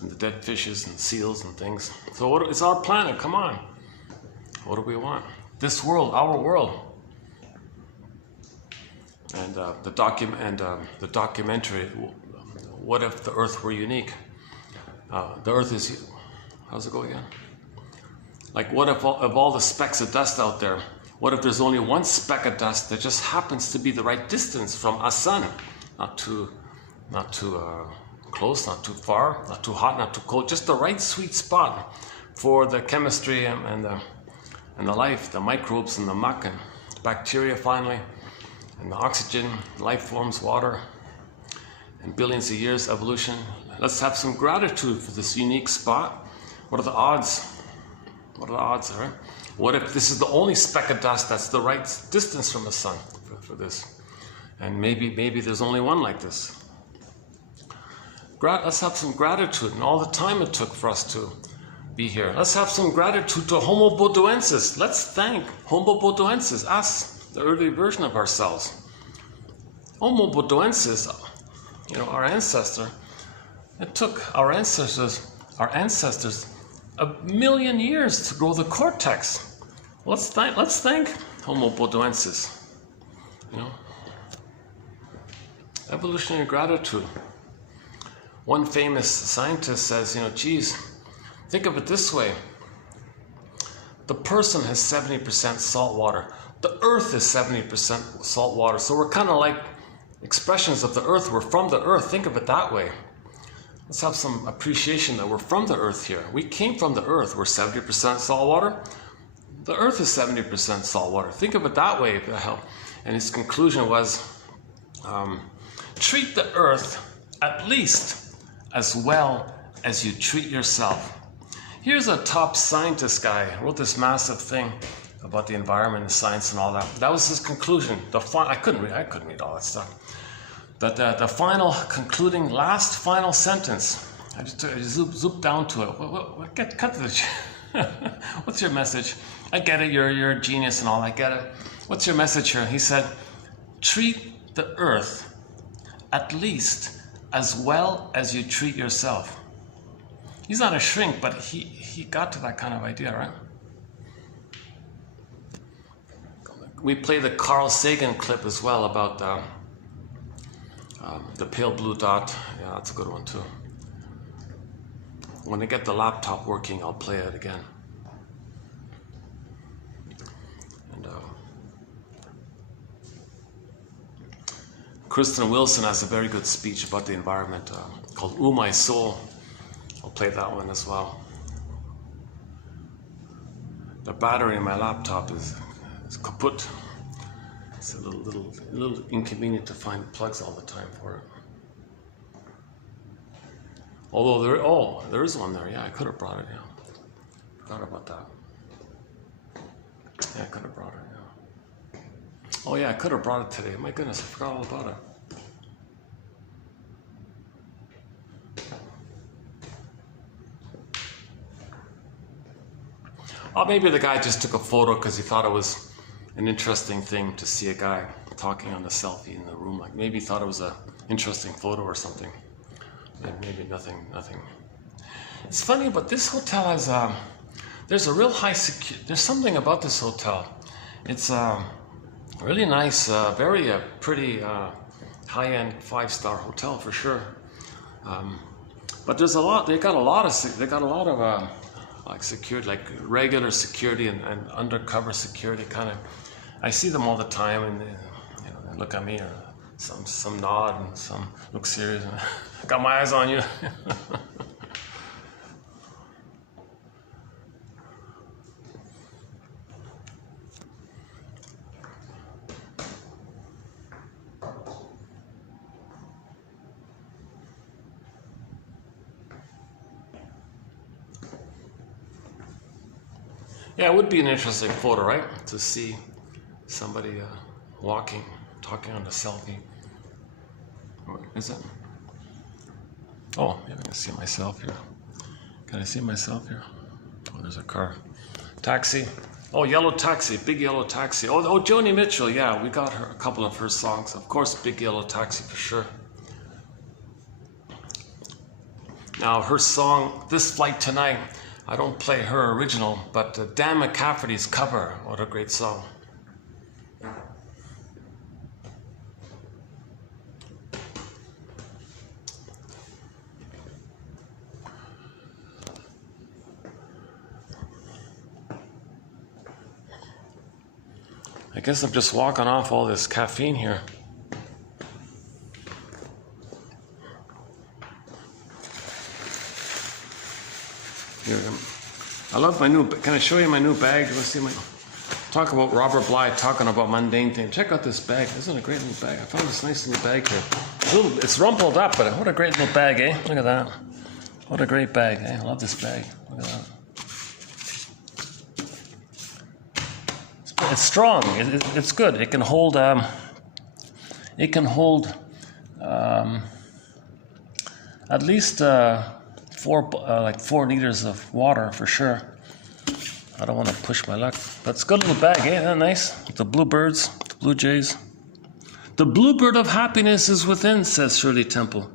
and the dead fishes and seals and things? So it's our planet, come on. What do we want? This world, our world. And the documentary, What If the Earth Were Unique? The Earth is, how's it go again? Like, what if of all the specks of dust out there, what if there's only one speck of dust that just happens to be the right distance from a sun? Not too close, not too far, not too hot, not too cold, just the right sweet spot for the chemistry and the life, the microbes and the muck and bacteria finally, and the oxygen, life forms, water, and billions of years evolution. Let's have some gratitude for this unique spot. What are the odds? What are the odds, right? What if this is the only speck of dust that's the right distance from the sun for this? And maybe there's only one like this. Let's have some gratitude and all the time it took for us to be here. Let's have some gratitude to Homo bodoensis. Let's thank Homo bodoensis, us, the early version of ourselves. Homo bodoensis, you know, our ancestor. It took our ancestors a million years to grow the cortex. Let's thank Homo bodoensis. You know, evolutionary gratitude. One famous scientist says, you know, geez, think of it this way. The person has 70% salt water. The earth is 70% salt water. So we're kind of like expressions of the earth. We're from the earth. Think of it that way. Let's have some appreciation that we're from the earth here. We came from the earth. We're 70% salt water. The earth is 70% salt water. Think of it that way. And his conclusion was, treat the earth at least as well as you treat yourself. Here's a top scientist guy, wrote this massive thing about the environment and science and all that. That was his conclusion. I couldn't read all that stuff. But the final concluding, final sentence, I just zooped down to it. Cut to the what's your message? I get it, you're a genius and all, I get it. What's your message here? He said, treat the earth at least as well as you treat yourself. He's not a shrink, but he got to that kind of idea, right? We play the Carl Sagan clip as well about the pale blue dot. Yeah, that's a good one too. When I get the laptop working, I'll play it again. And Kristen Wilson has a very good speech about the environment called "Ooh My Soul." I'll play that one as well. The battery in my laptop is kaput. It's a little inconvenient to find plugs all the time for it. Although there is one there. Yeah, I could have brought it. Yeah, forgot about that. Yeah, I could have brought it. Yeah. Oh yeah, I could have brought it today. My goodness, I forgot all about it. Oh, maybe the guy just took a photo because he thought it was an interesting thing to see a guy talking on the selfie in the room. Like maybe he thought it was an interesting photo or something. Maybe nothing. It's funny, but this hotel has there's a real high there's something about this hotel. It's really nice, very pretty high-end 5-star hotel for sure. But there's a lot. They got a lot of like security, like regular security and undercover security kind of. I see them all the time, and they look at me, or some nod, and some look serious. I got my eyes on you. Yeah, it would be an interesting photo, right? To see somebody walking, talking on a selfie. Or is it? Oh, maybe I can see myself here. Can I see myself here? Oh, there's a car. Taxi. Oh, yellow taxi, big yellow taxi. Oh, Joni Mitchell. Yeah, we got her a couple of her songs. Of course, big yellow taxi for sure. Now, her song, This Flight Tonight, I don't play her original, but Dan McCafferty's cover, what a great song. I guess I'm just walking off all this caffeine here. I love my new, can I show you my new bag? Do you want to see my, talk about Robert Bly talking about mundane things. Check out this bag. Isn't it a great little bag? I found this nice little bag here. It's rumpled up, but what a great little bag, eh? Look at that. What a great bag, eh? I love this bag. Look at that. It's strong. It's good. It can hold, at least 4 liters of water for sure. I don't want to push my luck, but it's a good little bag, eh? Isn't that nice? The bluebirds, the blue jays. The bluebird of happiness is within, says Shirley Temple.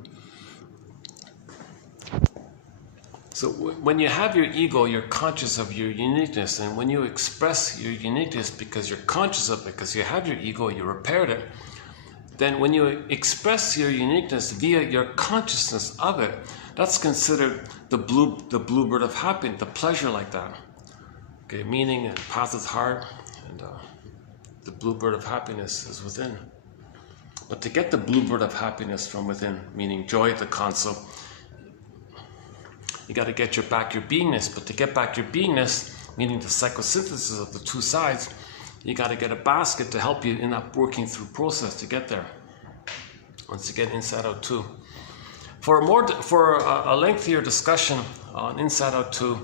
So when you have your ego, you're conscious of your uniqueness, and when you express your uniqueness because you're conscious of it, because you have your ego, you repaired it, then when you express your uniqueness via your consciousness of it, that's considered the bluebird of happiness, the pleasure like that. Okay, meaning and path of heart, and the bluebird of happiness is within. But to get the bluebird of happiness from within, meaning joy at the console, you got to get your beingness. But to get back your beingness, meaning the psychosynthesis of the two sides, you got to get a basket to help you in that working through process to get there. Once you get Inside Out 2. For a lengthier discussion on Inside Out 2,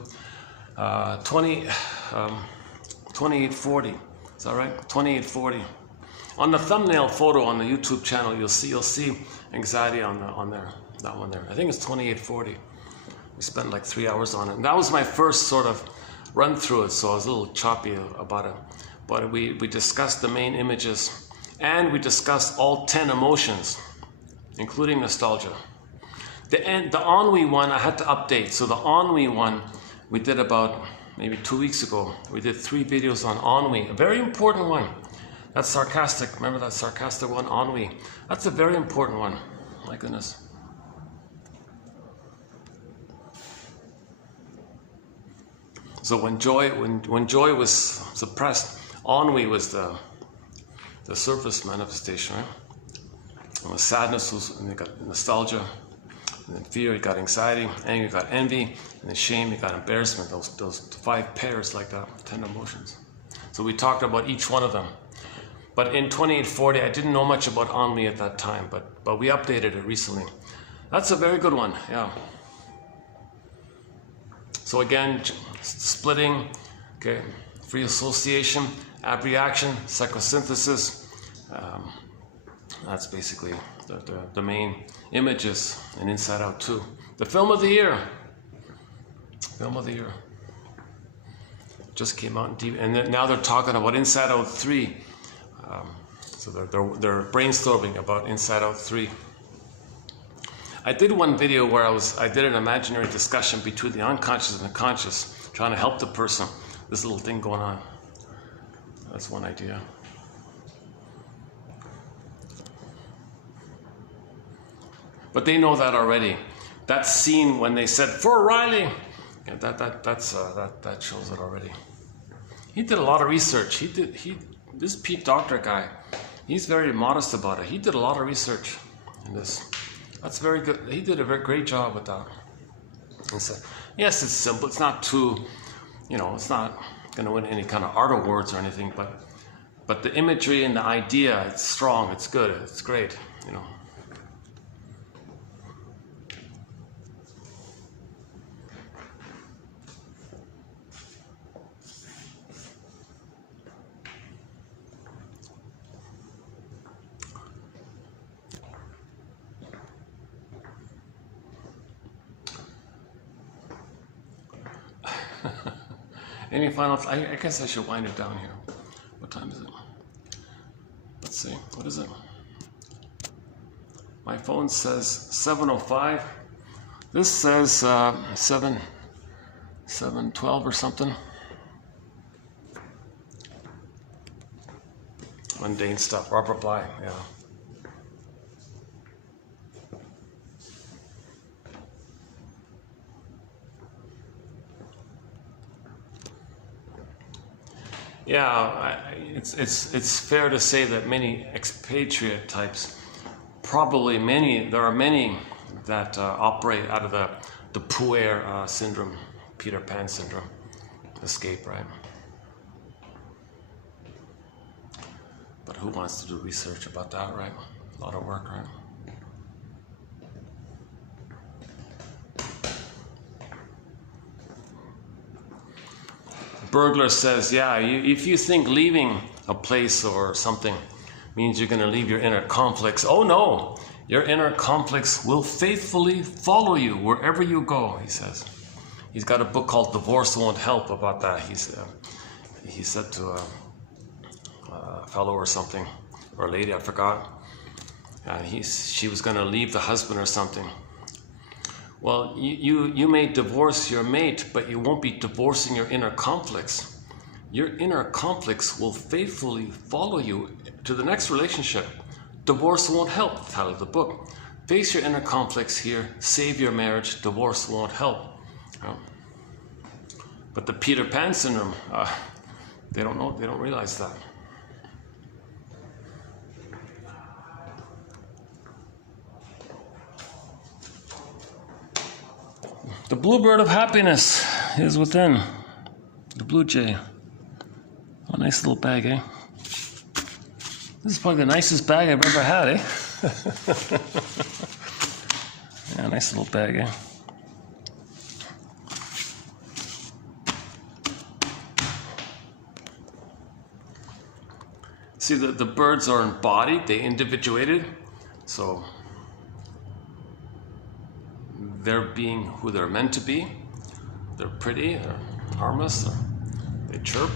2840. Is that right? 2840. On the thumbnail photo on the YouTube channel, you'll see anxiety on there. That one there. I think it's 2840. We spent like 3 hours on it. And that was my first sort of run through it, so I was a little choppy about it. But we discussed the main images, and we discussed all 10 emotions, including nostalgia. The ennui one I had to update. So the ennui one we did about maybe 2 weeks ago. We did 3 videos on ennui, a very important one. That's sarcastic. Remember that sarcastic one, ennui? That's a very important one. My goodness. So when joy was suppressed, ennui was the surface manifestation, right? And when sadness was, and you got nostalgia, and then fear, you got anxiety, anger, you got envy, and then shame, you got embarrassment. Those 5 pairs like that, 10 emotions. So we talked about each one of them. But in 2840, I didn't know much about ennui at that time, but we updated it recently. That's a very good one, yeah. So again, splitting, okay, free association, abreaction, psychosynthesis. That's basically the main images in Inside Out 2. The film of the year. Film of the year. Just came out in deep, and then now they're talking about Inside Out 3. So they're brainstorming about Inside Out 3. I did one video where I did an imaginary discussion between the unconscious and the conscious, trying to help the person. This little thing going on. That's one idea. But they know that already. That scene when they said, "For Riley," Yeah, that shows it already. He did a lot of research. This Pete Doctor guy, he's very modest about it. He did a lot of research in this. That's very good. He did a very great job with that. And so, yes, it's simple. It's not too, it's not going to win any kind of art awards or anything. But the imagery and the idea, it's strong. It's good. It's great. Any final? I guess I should wind it down here. What time is it? Let's see. What is it? My phone says 7:05. This says 7:12 or something. Mundane stuff. Robert Bly. Yeah. Yeah, it's fair to say that many expatriate types, there are many that operate out of the puer syndrome, Peter Pan syndrome, escape, right? But who wants to do research about that, right? A lot of work, right? Burglar says, yeah, if you think leaving a place or something means you're going to leave your inner conflicts, oh no, your inner conflicts will faithfully follow you wherever you go, he says. He's got a book called Divorce Won't Help about that. He said to a fellow or something, or a lady, I forgot, she was going to leave the husband or something. Well, you may divorce your mate, but you won't be divorcing your inner conflicts. Your inner conflicts will faithfully follow you to the next relationship. Divorce won't help, the title of the book. Face your inner conflicts here, save your marriage, divorce won't help. But the Peter Pan syndrome, they don't realize that. The bluebird of happiness is within. The blue jay. Oh, nice little bag, eh? This is probably the nicest bag I've ever had, eh? Yeah, nice little bag, eh? See, the birds are embodied, they individuated, so they're being who they're meant to be. They're pretty, they're harmless, they chirp.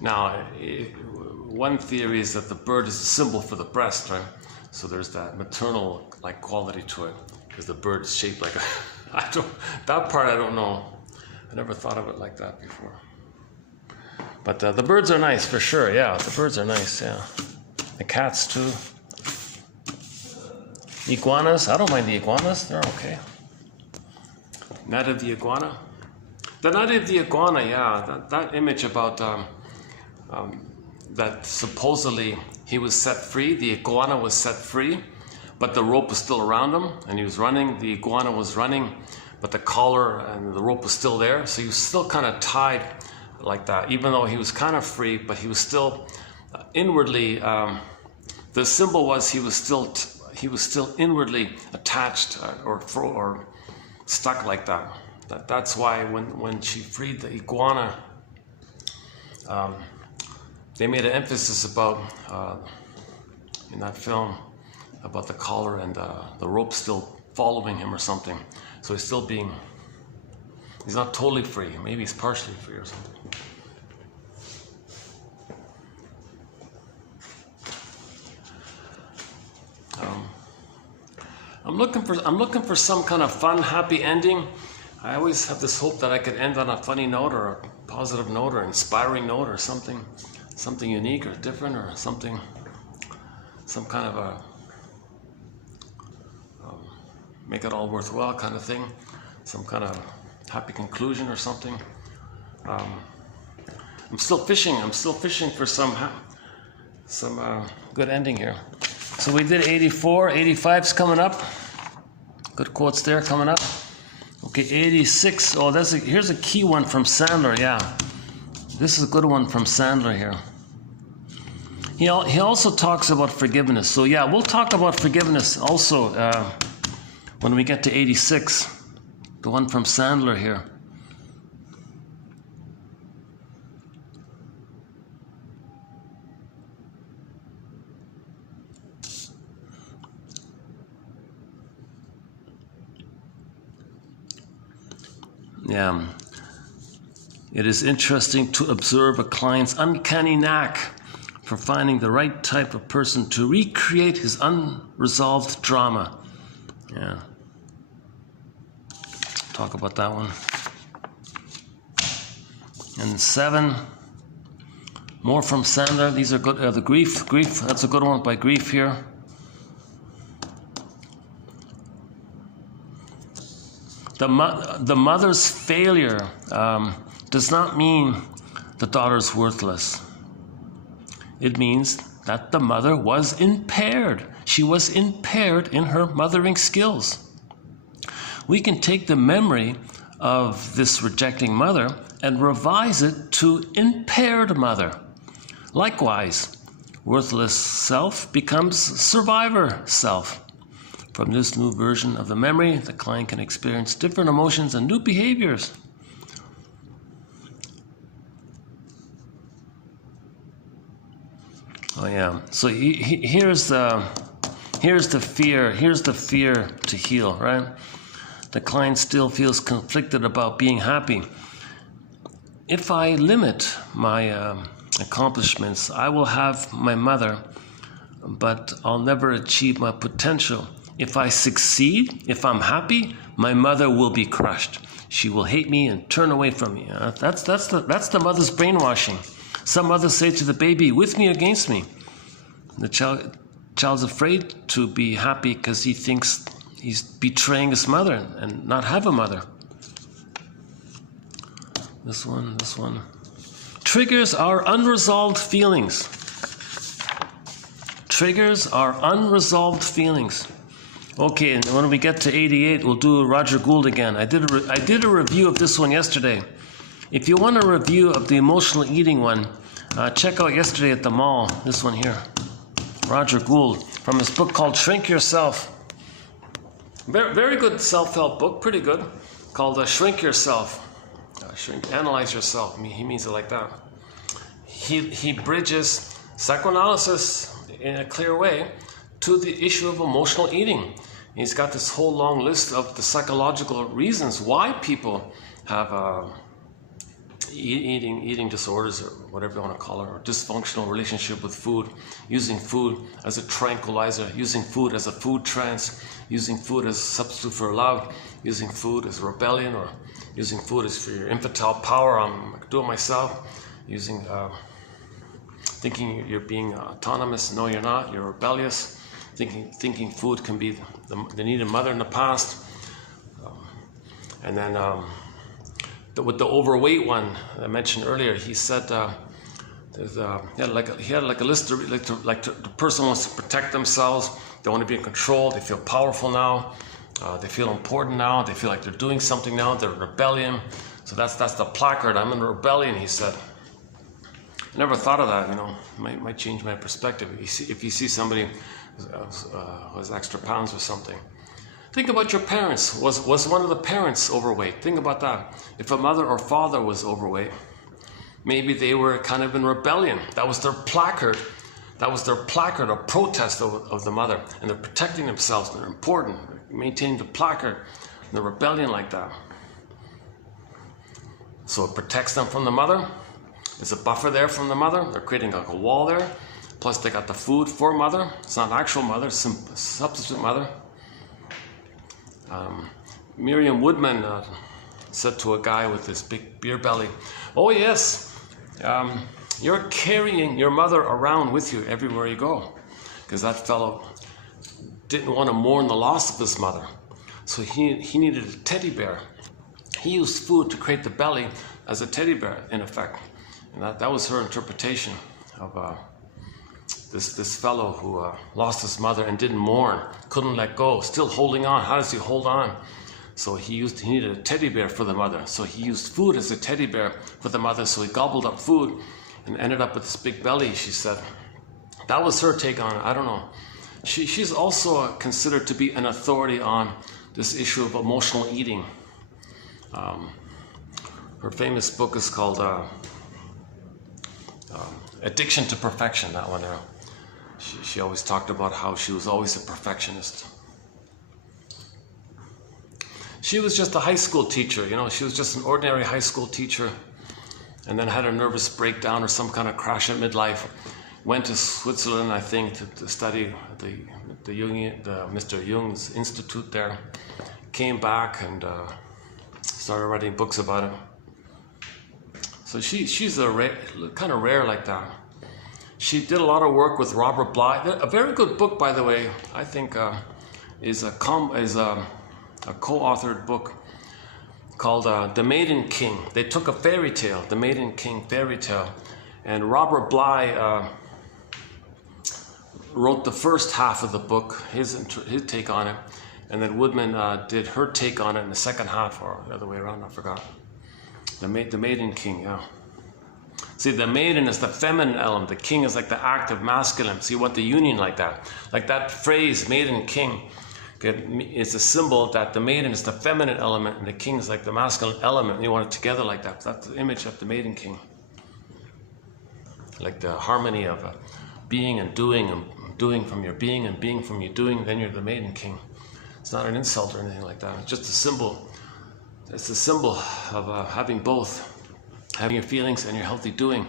Now, one theory is that the bird is a symbol for the breast, right? So there's that maternal-like quality to it, because the bird is shaped like a... that part I don't know. I never thought of it like that before. But the birds are nice, for sure, yeah. The birds are nice, yeah. The cats, too. Iguanas, I don't mind the iguanas, they're okay. Night of the iguana. The night of the iguana, yeah, that image about that supposedly he was set free, the iguana was set free, but the rope was still around him, and he was running, the iguana was running, but the collar and the rope was still there, so he was still kind of tied like that, even though he was kind of free, but he was still inwardly, the symbol was he was still inwardly attached or stuck like that. That's why when she freed the iguana, they made an emphasis about, in that film, about the collar and the rope still following him or something. So he's still he's not totally free. Maybe he's partially free or something. I'm looking for some kind of fun, happy ending. I always have this hope that I could end on a funny note or a positive note or inspiring note or something unique or different or some kind of a make it all worthwhile kind of thing, some kind of happy conclusion or something. I'm still fishing for some good ending here. So we did 84, 85's coming up. Good quotes there coming up. Okay, 86. Oh, here's a key one from Sandler. Yeah, this is a good one from Sandler here. He also talks about forgiveness. So yeah, we'll talk about forgiveness also when we get to 86. The one from Sandler here. Yeah, it is interesting to observe a client's uncanny knack for finding the right type of person to recreate his unresolved drama. Yeah, talk about that one. And 7, more from Sandler. These are good. The grief, that's a good one by Grief here. The mother's failure does not mean the daughter's worthless. It means that the mother was impaired. She was impaired in her mothering skills. We can take the memory of this rejecting mother and revise it to impaired mother. Likewise, worthless self becomes survivor self. From this new version of the memory, the client can experience different emotions and new behaviors. Oh yeah. So here's the fear. Here's the fear to heal, right? The client still feels conflicted about being happy. If I limit my accomplishments, I will have my mother, but I'll never achieve my potential. If I succeed, if I'm happy, my mother will be crushed. She will hate me and turn away from me. That's the mother's brainwashing. Some mothers say to the baby, with me or against me. The child's afraid to be happy because he thinks he's betraying his mother and not have a mother. This one. Triggers are unresolved feelings. Triggers are unresolved feelings. Okay, and when we get to 88, we'll do Roger Gould again. I did a review of this one yesterday. If you want a review of the emotional eating one, check out yesterday at the mall. This one here, Roger Gould, from his book called Shrink Yourself. Very good self-help book, pretty good, called Shrink Yourself. Analyze yourself. He means it like that. He bridges psychoanalysis in a clear way to the issue of emotional eating. He's got this whole long list of the psychological reasons why people have eating disorders, or whatever you want to call it, or dysfunctional relationship with food, using food as a tranquilizer, using food as a food trance, using food as a substitute for love, using food as rebellion, or using food as for your infantile power. I can do it myself. Using thinking you're being autonomous. No, you're not. You're rebellious. Thinking food can be the needed mother in the past. And then with the overweight one I mentioned earlier, he said he had like a list of the person wants to protect themselves. They want to be in control. They feel powerful now. They feel important now. They feel like they're doing something now. They're in rebellion. So that's the placard. I'm in rebellion, he said. I never thought of that. Might change my perspective. If you see somebody who has extra pounds or something. Think about your parents. Was one of the parents overweight? Think about that. If a mother or father was overweight, maybe they were kind of in rebellion. That was their placard. A protest of the mother. And they're protecting themselves. They're important. They're maintaining the placard. And the rebellion like that. So it protects them from the mother. There's a buffer there from the mother. They're creating like a wall there. Plus they got the food for mother. It's not an actual mother, it's a substitute mother. Miriam Woodman said to a guy with this big beer belly, oh yes, you're carrying your mother around with you everywhere you go. Because that fellow didn't want to mourn the loss of his mother. So he needed a teddy bear. He used food to create the belly as a teddy bear, in effect. And that was her interpretation of this fellow who lost his mother and didn't mourn, couldn't let go, still holding on. How does he hold on? So he needed a teddy bear for the mother. So he used food as a teddy bear for the mother. So he gobbled up food and ended up with this big belly, she said. That was her take on it. I don't know. She's also considered to be an authority on this issue of emotional eating. Her famous book is called Addiction to Perfection, that one there. She always talked about how she was always a perfectionist. She was just a high school teacher, you know, she was just an ordinary high school teacher, and then had a nervous breakdown or some kind of crash at midlife. Went to Switzerland, I think, to study the Mr. Jung's institute there. Came back and started writing books about it. So she's kind of rare like that. She did a lot of work with Robert Bly. A very good book, by the way, I think, is a co-authored book called The Maiden King. They took a fairy tale, the Maiden King fairy tale, and Robert Bly wrote the first half of the book, his take on it, and then Woodman did her take on it in the second half, or the other way around, I forgot. The Maiden King, yeah. See, the maiden is the feminine element, the king is like the active masculine. So you want the union like that. Like that phrase, maiden king, it's a symbol that the maiden is the feminine element and the king is like the masculine element. And you want it together like that. That's the image of the maiden king. Like the harmony of being and doing from your being and being from your doing, then you're the maiden king. It's not an insult or anything like that. It's just a symbol. It's a symbol of having both. Having your feelings and your healthy doing.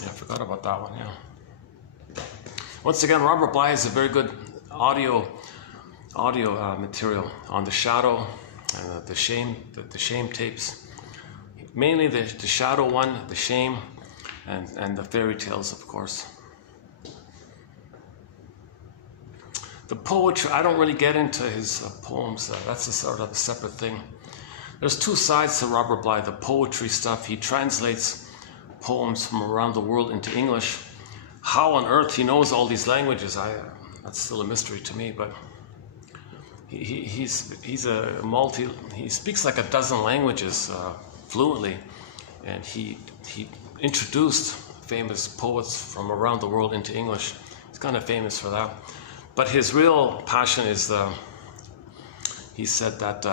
Yeah, I forgot about that one, yeah. Once again, Robert Bly has a very good audio material on the shadow and the shame tapes. Mainly the shadow one, the shame, and the fairy tales, of course. The poetry, I don't really get into his poems. That's a sort of a separate thing. There's two sides to Robert Bly, the poetry stuff. He translates poems from around the world into English. How on earth he knows all these languages, that's still a mystery to me, but he speaks like a dozen languages fluently, and he introduced famous poets from around the world into English. He's kind of famous for that. But his real passion is he said that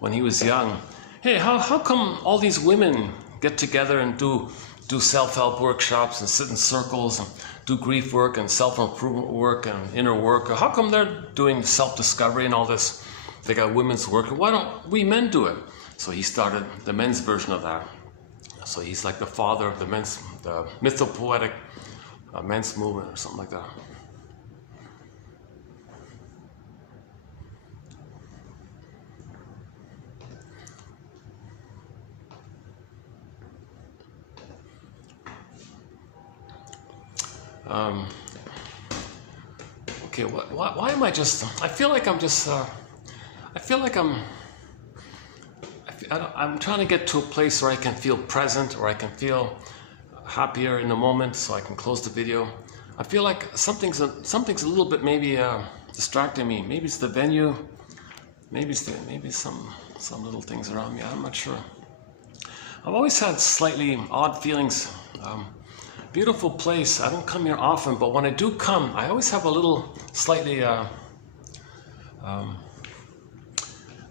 when he was young, hey, how come all these women get together and do self-help workshops and sit in circles and do grief work and self-improvement work and inner work? How come they're doing self-discovery and all this? They got women's work. Why don't we men do it? So he started the men's version of that. So he's like the father of the mythopoetic men's movement or something like that. Okay, why am I just, I feel like I'm just, I'm trying to get to a place where I can feel present, or I can feel happier in the moment, so I can close the video. I feel like something's a little bit maybe distracting me. Maybe it's the venue, maybe some little things around me, I'm not sure. I've always had slightly odd feelings. Beautiful place. I don't come here often, but when I do come, I always have a little slightly, I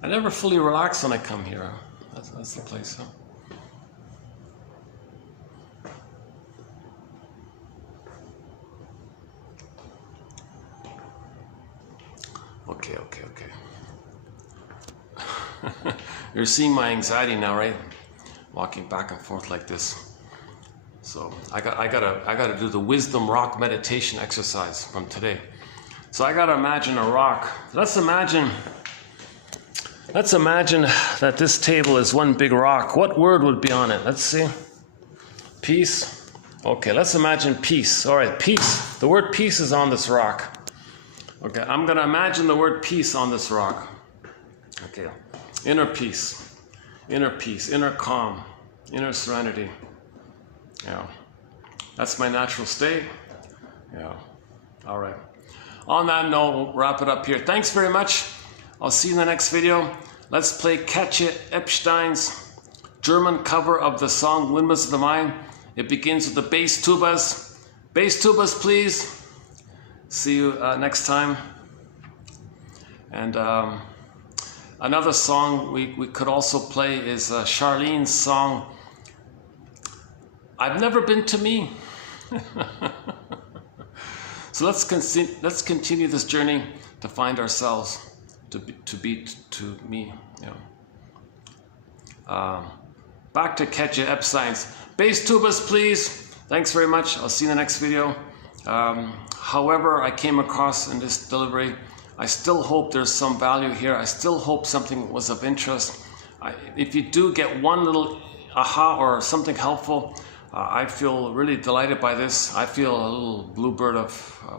never fully relax when I come here. That's the place. Huh? Okay. You're seeing my anxiety now, right? Walking back and forth like this. So I gotta do the wisdom rock meditation exercise from today. So I gotta imagine a rock. Let's imagine that this table is one big rock. What word would be on it? Let's see. Peace. Okay, let's imagine peace. All right, peace. The word peace is on this rock. Okay, I'm gonna imagine the word peace on this rock. Okay, inner peace, inner calm, inner serenity. Yeah, that's my natural state. Yeah, all right. On that note, we'll wrap it up here. Thanks very much. I'll see you in the next video. Let's play Katja Epstein's German cover of the song Windmills of the Mind. It begins with the bass tubas. Bass tubas, please. See you next time. And another song we could also play is Charlene's song, I've Never Been to Me. So let's continue this journey to find ourselves, to be to me. Yeah. Back to Katja Epstein's bass tubas, please. Thanks very much. I'll see you in the next video. However I came across in this delivery, I still hope there's some value here. I still hope something was of interest. If you do get one little aha or something helpful, I feel really delighted by this. I feel a little bluebird of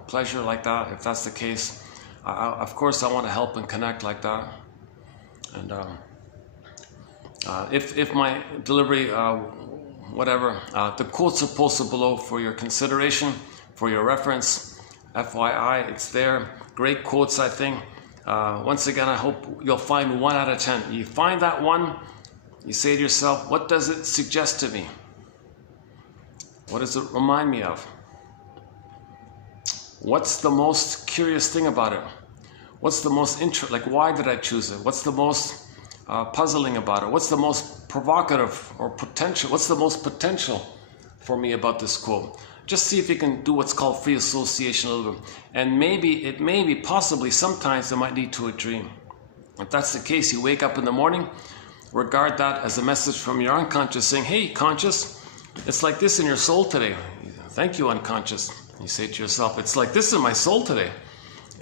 pleasure like that, if that's the case. Of course, I want to help and connect like that. And if my delivery, whatever, the quotes are posted below for your consideration, for your reference. FYI, it's there. Great quotes, I think. Once again, I hope you'll find 1 out of 10. You find that one, you say to yourself, what does it suggest to me? What does it remind me of? What's the most curious thing about it? What's the most like why did I choose it? What's the most puzzling about it? What's the most provocative or potential? What's the most potential for me about this quote? Just see if you can do what's called free association a little bit. And maybe, possibly, sometimes it might lead to a dream. If that's the case, you wake up in the morning, regard that as a message from your unconscious saying, hey, conscious, it's like this in your soul today. Thank you, unconscious. You say to yourself, it's like this in my soul today.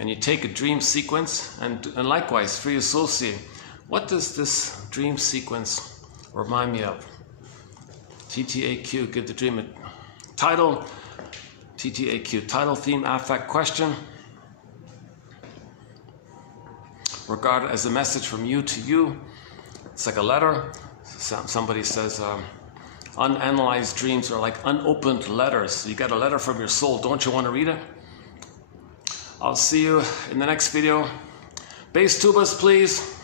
And you take a dream sequence and likewise, free associate. What does this dream sequence remind me of? TTAQ, give the dream a title. TTAQ, title, theme, affect, question. Regard it as a message from you to you. It's like a letter. Somebody says, unanalyzed dreams are like unopened letters. You got a letter from your soul. Don't you want to read it? I'll see you in the next video. Bass tubas, please.